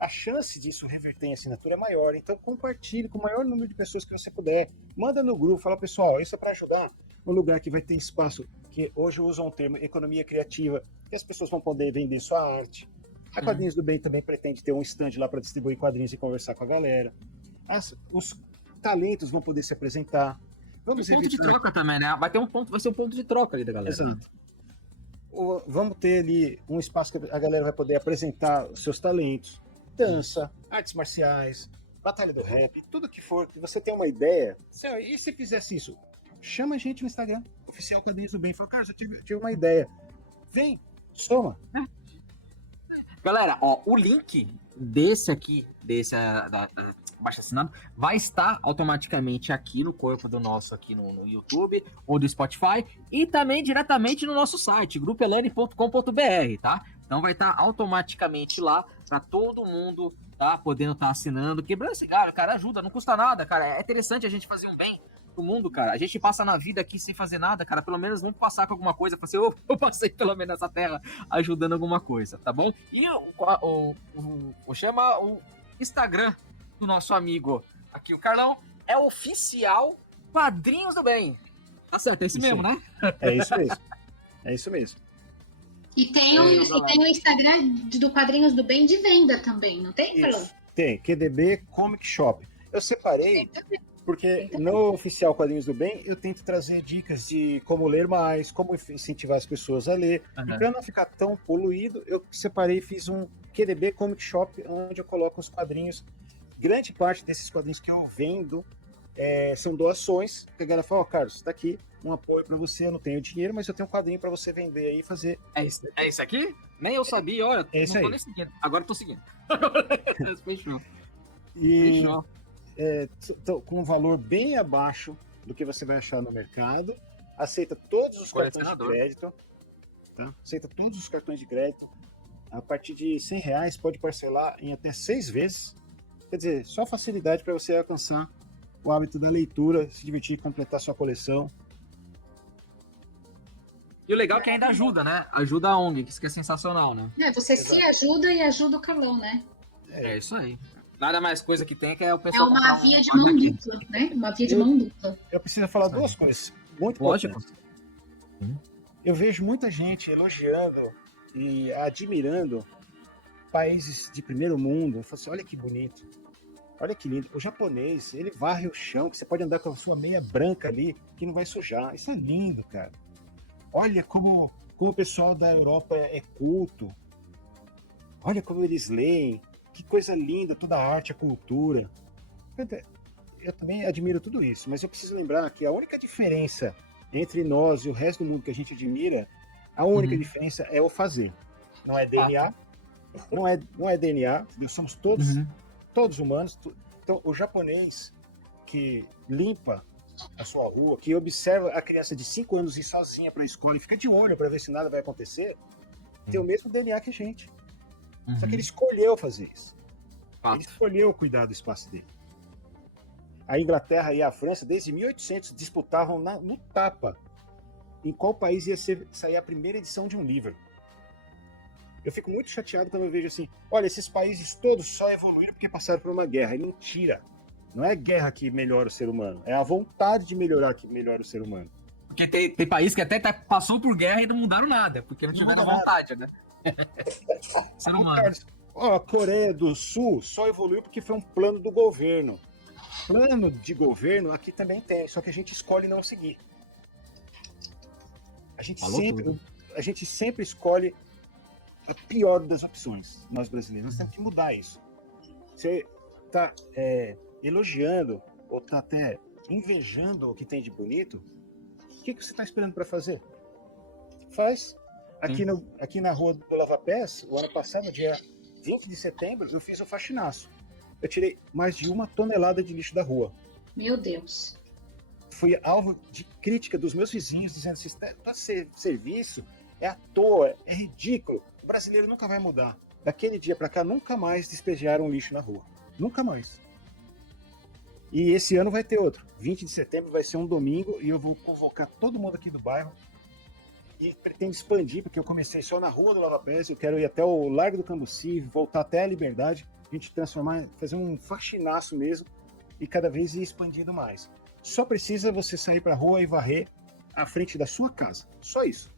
a chance disso reverter em assinatura é maior. Então compartilhe com o maior número de pessoas que você puder. Manda no grupo, fala, pessoal, isso é para ajudar um lugar que vai ter espaço, que hoje usam o termo economia criativa, que as pessoas vão poder vender sua arte. A Quadrinhos do Bem também pretende ter um stand lá para distribuir quadrinhos e conversar com a galera. Os talentos vão poder se apresentar. Vamos Ponto de evitar... troca também, né? Vai ser um ponto de troca ali da galera. Exato. Vamos ter ali um espaço que a galera vai poder apresentar os seus talentos. Dança, artes marciais, batalha do rap, tudo que for, que você tem uma ideia. E se fizesse isso? Chama a gente no Instagram, Oficial Quadrinhos do Bem. Fala, cara, eu tive uma ideia. Vem, soma. Galera, ó, o link desse aqui, da Baixa Assinado, vai estar automaticamente aqui no corpo do nosso, aqui no YouTube ou do Spotify, e também diretamente no nosso site, grupelane.com.br, tá? Então vai estar automaticamente lá para todo mundo tá podendo estar assinando, quebrando esse galho, cara, ajuda, não custa nada, cara, é interessante a gente fazer um bem pro mundo, cara. A gente passa na vida aqui sem fazer nada, cara. Pelo menos vamos passar com alguma coisa. Assim, eu passei pelo menos nessa terra ajudando alguma coisa, tá bom? E chama o Instagram do nosso amigo aqui, o Carlão, é Oficial Quadrinhos do Bem. Tá certo, é isso mesmo, né? É isso mesmo. É isso mesmo. E tem o Instagram do Quadrinhos do Bem de venda também, não tem, Carlão? Isso. Tem, QDB Comic Shop. Eu separei porque no Oficial Quadrinhos do Bem eu tento trazer dicas de como ler mais, como incentivar as pessoas a ler. Uhum. E para não ficar tão poluído, eu separei e fiz um QDB Comic Shop, onde eu coloco os quadrinhos. Grande parte desses quadrinhos que eu vendo são doações. Que a galera fala, Carlos, tá aqui um apoio para você, eu não tenho dinheiro, mas eu tenho um quadrinho para você vender aí e fazer. É isso aqui? Nem eu sabia, olha. É isso não tô aí. nem seguindo. Agora eu tô seguindo. Fechou. E Fechou. com um valor bem abaixo do que você vai achar no mercado. Aceita todos os cartões de crédito. Tá? Aceita todos os cartões de crédito. A partir de R$100 pode parcelar em até 6 vezes. Quer dizer, só facilidade para você alcançar o hábito da leitura, se divertir, completar sua coleção. E o legal é que ainda ajuda, né? Ajuda a ONG, que isso que é sensacional, né? Você se ajuda e ajuda o Carlão, né? É isso aí. Nada mais coisa que tem que é o É pessoal. uma via de mão dupla, né? Uma via de mão dupla. Eu preciso falar duas coisas muito Lógico. importantes. Eu vejo muita gente elogiando e admirando países de primeiro mundo. Eu falo assim, olha que bonito, olha que lindo. O japonês, ele varre o chão, que você pode andar com a sua meia branca ali, que não vai sujar. Isso é lindo, cara. Olha como o pessoal da Europa é culto. Olha como eles leem. Que coisa linda, toda a arte, a cultura. Eu também admiro tudo isso, mas eu preciso lembrar que a única diferença entre nós e o resto do mundo que a gente admira, a única diferença é o fazer. Não é DNA, não é DNA, entendeu? Somos todos humanos. Então, o japonês que limpa a sua rua, que observa a criança de 5 anos ir sozinha para a escola e fica de olho para ver se nada vai acontecer, tem o mesmo DNA que a gente. Só que ele escolheu fazer isso. Fato. Ele escolheu cuidar do espaço dele. A Inglaterra e a França, desde 1800, disputavam no tapa em qual país ia sair a primeira edição de um livro. Eu fico muito chateado quando eu vejo assim, olha, esses países todos só evoluíram porque passaram por uma guerra. É mentira. Não é guerra que melhora o ser humano, é a vontade de melhorar que melhora o ser humano. Porque tem país que até passou por guerra e não mudaram nada, porque não tiveram vontade, né? Ser humano. Ó, a Coreia do Sul só evoluiu porque foi um plano do governo. Plano de governo aqui também tem, só que a gente escolhe não seguir. A gente sempre escolhe a pior das opções, nós brasileiros. Nós temos que mudar isso. Você está elogiando ou está até invejando o que tem de bonito, o que você está esperando para fazer? Faz. Aqui na rua do Lava Pés, o ano passado, dia 20 de setembro, eu fiz o faxinaço. Eu tirei mais de 1 tonelada de lixo da rua. Meu Deus. Fui alvo de crítica dos meus vizinhos, dizendo assim, para ser serviço é à toa, é ridículo. O brasileiro nunca vai mudar. Daquele dia para cá, nunca mais despejaram lixo na rua. Nunca mais. E esse ano vai ter outro. 20 de setembro vai ser um domingo e eu vou convocar todo mundo aqui do bairro e pretendo expandir, porque eu comecei só na rua do Lava Pés, eu quero ir até o Largo do Cambuci, voltar até a Liberdade, a gente transformar, fazer um faxinaço mesmo e cada vez ir expandindo mais. Só precisa você sair para a rua e varrer a frente da sua casa. Só isso.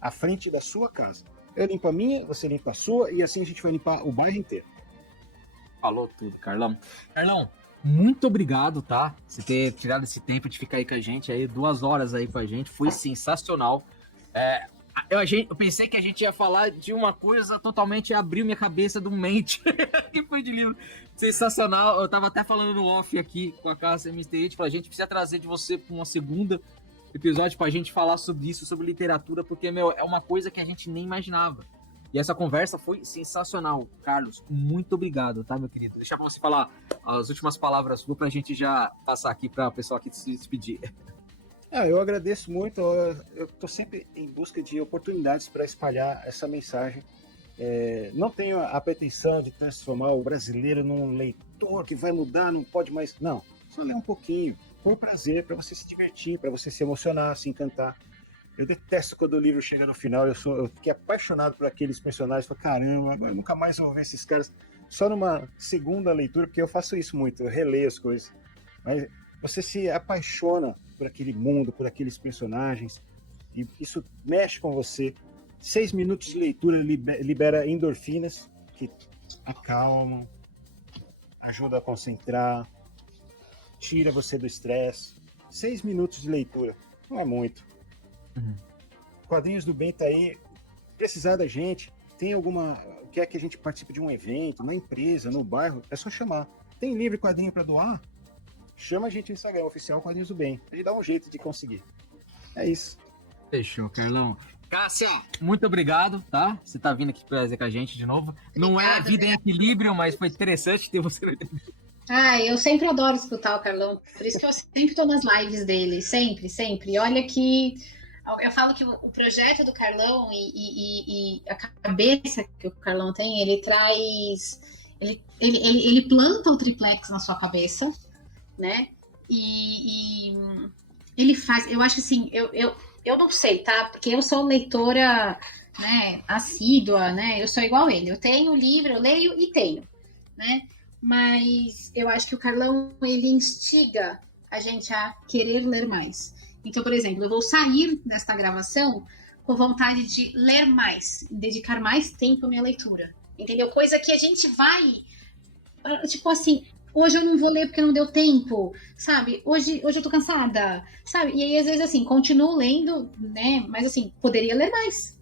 A frente da sua casa. Eu limpo a minha, você limpa a sua e assim a gente vai limpar o bairro inteiro. Falou tudo, Carlão. Carlão, muito obrigado, tá? Você ter tirado esse tempo de ficar aí com a gente, aí 2 horas aí com a gente, foi sensacional. Eu pensei que a gente ia falar de uma coisa totalmente, abriu minha cabeça de um mente, que foi de livro sensacional. Eu tava até falando no off aqui com a Cássia Mr. It, a gente precisa trazer de você para uma segunda episódio pra gente falar sobre isso, sobre literatura, porque, é uma coisa que a gente nem imaginava. E essa conversa foi sensacional. Carlos, muito obrigado, tá, meu querido? Deixa pra você falar as últimas palavras pra gente já passar aqui pra pessoa aqui se despedir. Eu agradeço muito, eu estou sempre em busca de oportunidades para espalhar essa mensagem. Não tenho a pretensão de transformar o brasileiro num leitor que vai mudar, não pode mais. Não, só ler um pouquinho, por prazer, para você se divertir, para você se emocionar, se encantar. Eu detesto quando o livro chega no final, eu fiquei apaixonado por aqueles personagens, falei, caramba, agora eu nunca mais vou ver esses caras. Só numa segunda leitura, porque eu faço isso muito, eu releio as coisas. Mas você se apaixona por aquele mundo, por aqueles personagens, e isso mexe com você. 6 minutos de leitura libera endorfinas que acalmam, ajuda a concentrar, tira você do estresse. 6 minutos de leitura, não é muito. Quadrinhos do Bem tá aí. Precisar da gente, tem alguma, quer que a gente participe de um evento, na empresa, no bairro, é só chamar. Tem livro e quadrinho para doar? Chama a gente no Instagram, oficial Quadrinhos do Bem. A gente dá um jeito de conseguir. É isso. Fechou, Carlão. Cássia, muito obrigado, tá? Você tá vindo aqui trazer com a gente de novo. Não é Vida em Equilíbrio, mas foi interessante ter você. Eu sempre adoro escutar o Carlão. Por isso que eu sempre tô nas lives dele. Sempre, sempre. E olha que eu falo que o projeto do Carlão e a cabeça que o Carlão tem, ele traz... Ele planta o triplex na sua cabeça, né? E ele faz, eu acho que assim, eu não sei, tá? Porque eu sou leitora, né, assídua, né? Eu sou igual ele. Eu tenho o livro, eu leio e tenho, né? Mas eu acho que o Carlão, ele instiga a gente a querer ler mais. Então, por exemplo, eu vou sair desta gravação com vontade de ler mais, dedicar mais tempo à minha leitura, entendeu? Coisa que a gente vai, tipo assim, hoje eu não vou ler porque não deu tempo, sabe? Hoje eu tô cansada, sabe? E aí, às vezes, assim, continuo lendo, né? Mas, assim, poderia ler mais,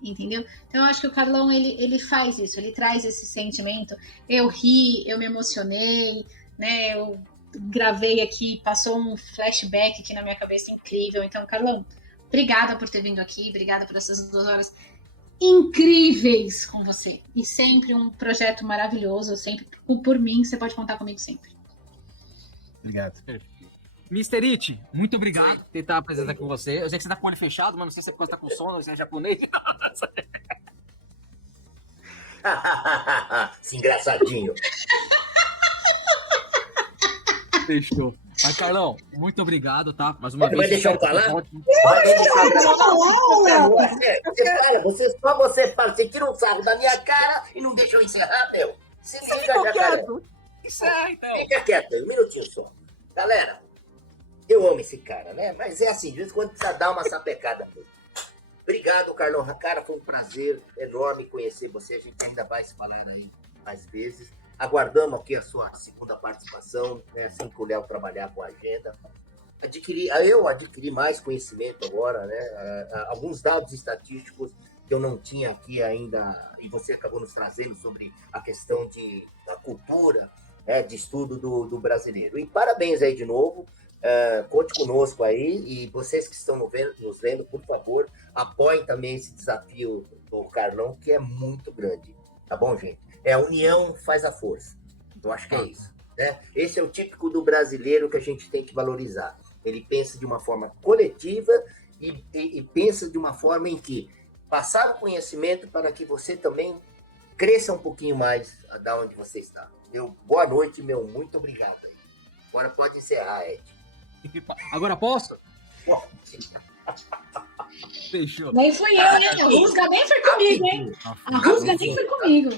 entendeu? Então, eu acho que o Carlão, ele faz isso, ele traz esse sentimento. Eu ri, eu me emocionei, né? Eu gravei aqui, passou um flashback aqui na minha cabeça incrível. Então, Carlão, obrigada por ter vindo aqui, obrigada por essas 2 horas incríveis com você. E sempre um projeto maravilhoso, sempre por mim, você pode contar comigo sempre. Obrigado. Mr. It, muito obrigado por estar presente aqui com você. Eu sei que você tá com o olho fechado, mas não sei se é porque você tá com sono, se é japonês. Esse engraçadinho. Fechou. Mas, Carlão, muito obrigado, tá? Mais uma Vai vez. deixar eu falar? Ótimo. Você fala, você tira um sarro da minha cara e não deixa eu encerrar, meu. Se liga, jacaré. Isso é, então. Fica quieto aí, um minutinho só. Galera, eu amo esse cara, né? Mas é assim, de vez em quando precisa dar uma sapecada. Obrigado, Carlão. Cara, foi um prazer enorme conhecer você. A gente ainda vai se falar aí mais vezes. Aguardamos aqui a sua segunda participação, né? Assim que o Léo trabalhar com a agenda. Eu adquiri mais conhecimento agora, né? Alguns dados estatísticos que eu não tinha aqui ainda, e você acabou nos trazendo sobre a questão da cultura, né? De estudo do brasileiro. E parabéns aí de novo. Conte conosco aí, e vocês que estão nos vendo, por favor, apoiem também esse desafio do Carlão, que é muito grande. Tá bom, gente? A união faz a força. Eu acho que é isso, né? Esse é o típico do brasileiro que a gente tem que valorizar. Ele pensa de uma forma coletiva e pensa de uma forma em que passar o conhecimento para que você também cresça um pouquinho mais da onde você está. Boa noite, meu. Muito obrigado. Agora pode encerrar, Ed. Agora posso? Fechou. Nem fui eu, né? A Rusga nem foi comigo, hein? A Rusga nem foi comigo.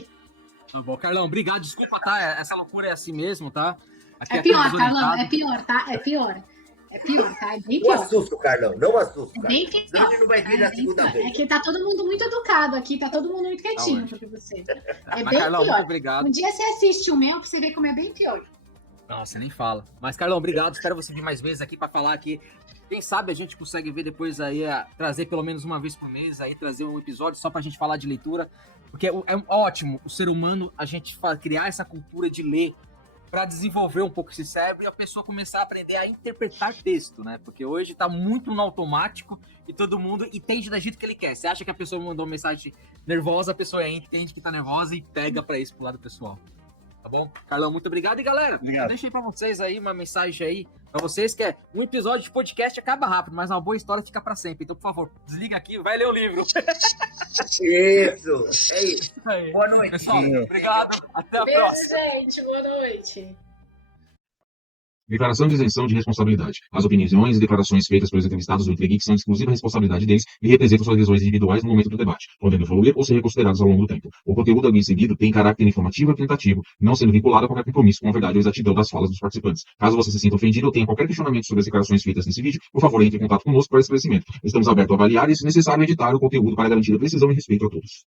Tá bom, Carlão, obrigado. Desculpa, tá? Essa loucura é assim mesmo, tá? Aqui É pior, tudo Carlão. desorientado. É pior, tá? É pior. É pior, tá? É bem Não pior. assusta o Carlão, não assusta, É Carlão. bem pior. Senão ele não vai vir na bem segunda pior. vez. É que tá todo mundo muito educado aqui, tá todo mundo muito quietinho Tá porque você. Mas, É bem Carlão, muito pior. obrigado. Um dia você assiste o meu pra você ver como é bem pior. Nossa, nem fala. Mas, Carlão, obrigado. Espero você vir mais vezes aqui pra falar aqui. Quem sabe a gente consegue ver depois aí, trazer pelo menos uma vez por mês, aí trazer um episódio só pra gente falar de leitura. Porque é ótimo o ser humano, a gente criar essa cultura de ler pra desenvolver um pouco esse cérebro e a pessoa começar a aprender a interpretar texto, né? Porque hoje tá muito no automático e todo mundo entende da jeito que ele quer. Você acha que a pessoa mandou uma mensagem nervosa, a pessoa entende que tá nervosa e pega pra isso pro lado pessoal. Tá bom? Carlão, muito obrigado. E galera, Obrigado. deixa aí pra vocês aí uma mensagem aí pra vocês, que é um episódio de podcast acaba rápido, mas uma boa história fica pra sempre. Então, por favor, desliga aqui e vai ler o livro. Isso, é isso. Aí. Boa noite. Pessoal, obrigado. Até a Beijo, próxima. gente. Boa noite. Declaração de isenção de responsabilidade. As opiniões e declarações feitas pelos entrevistados do Entregeek são de exclusiva responsabilidade deles e representam suas visões individuais no momento do debate, podendo evoluir ou ser reconsiderados ao longo do tempo. O conteúdo aqui seguido tem caráter informativo e apresentativo, não sendo vinculado a qualquer compromisso com a verdade ou exatidão das falas dos participantes. Caso você se sinta ofendido ou tenha qualquer questionamento sobre as declarações feitas nesse vídeo, por favor, entre em contato conosco para esclarecimento. Estamos abertos a avaliar e, se necessário, editar o conteúdo para garantir a precisão e respeito a todos.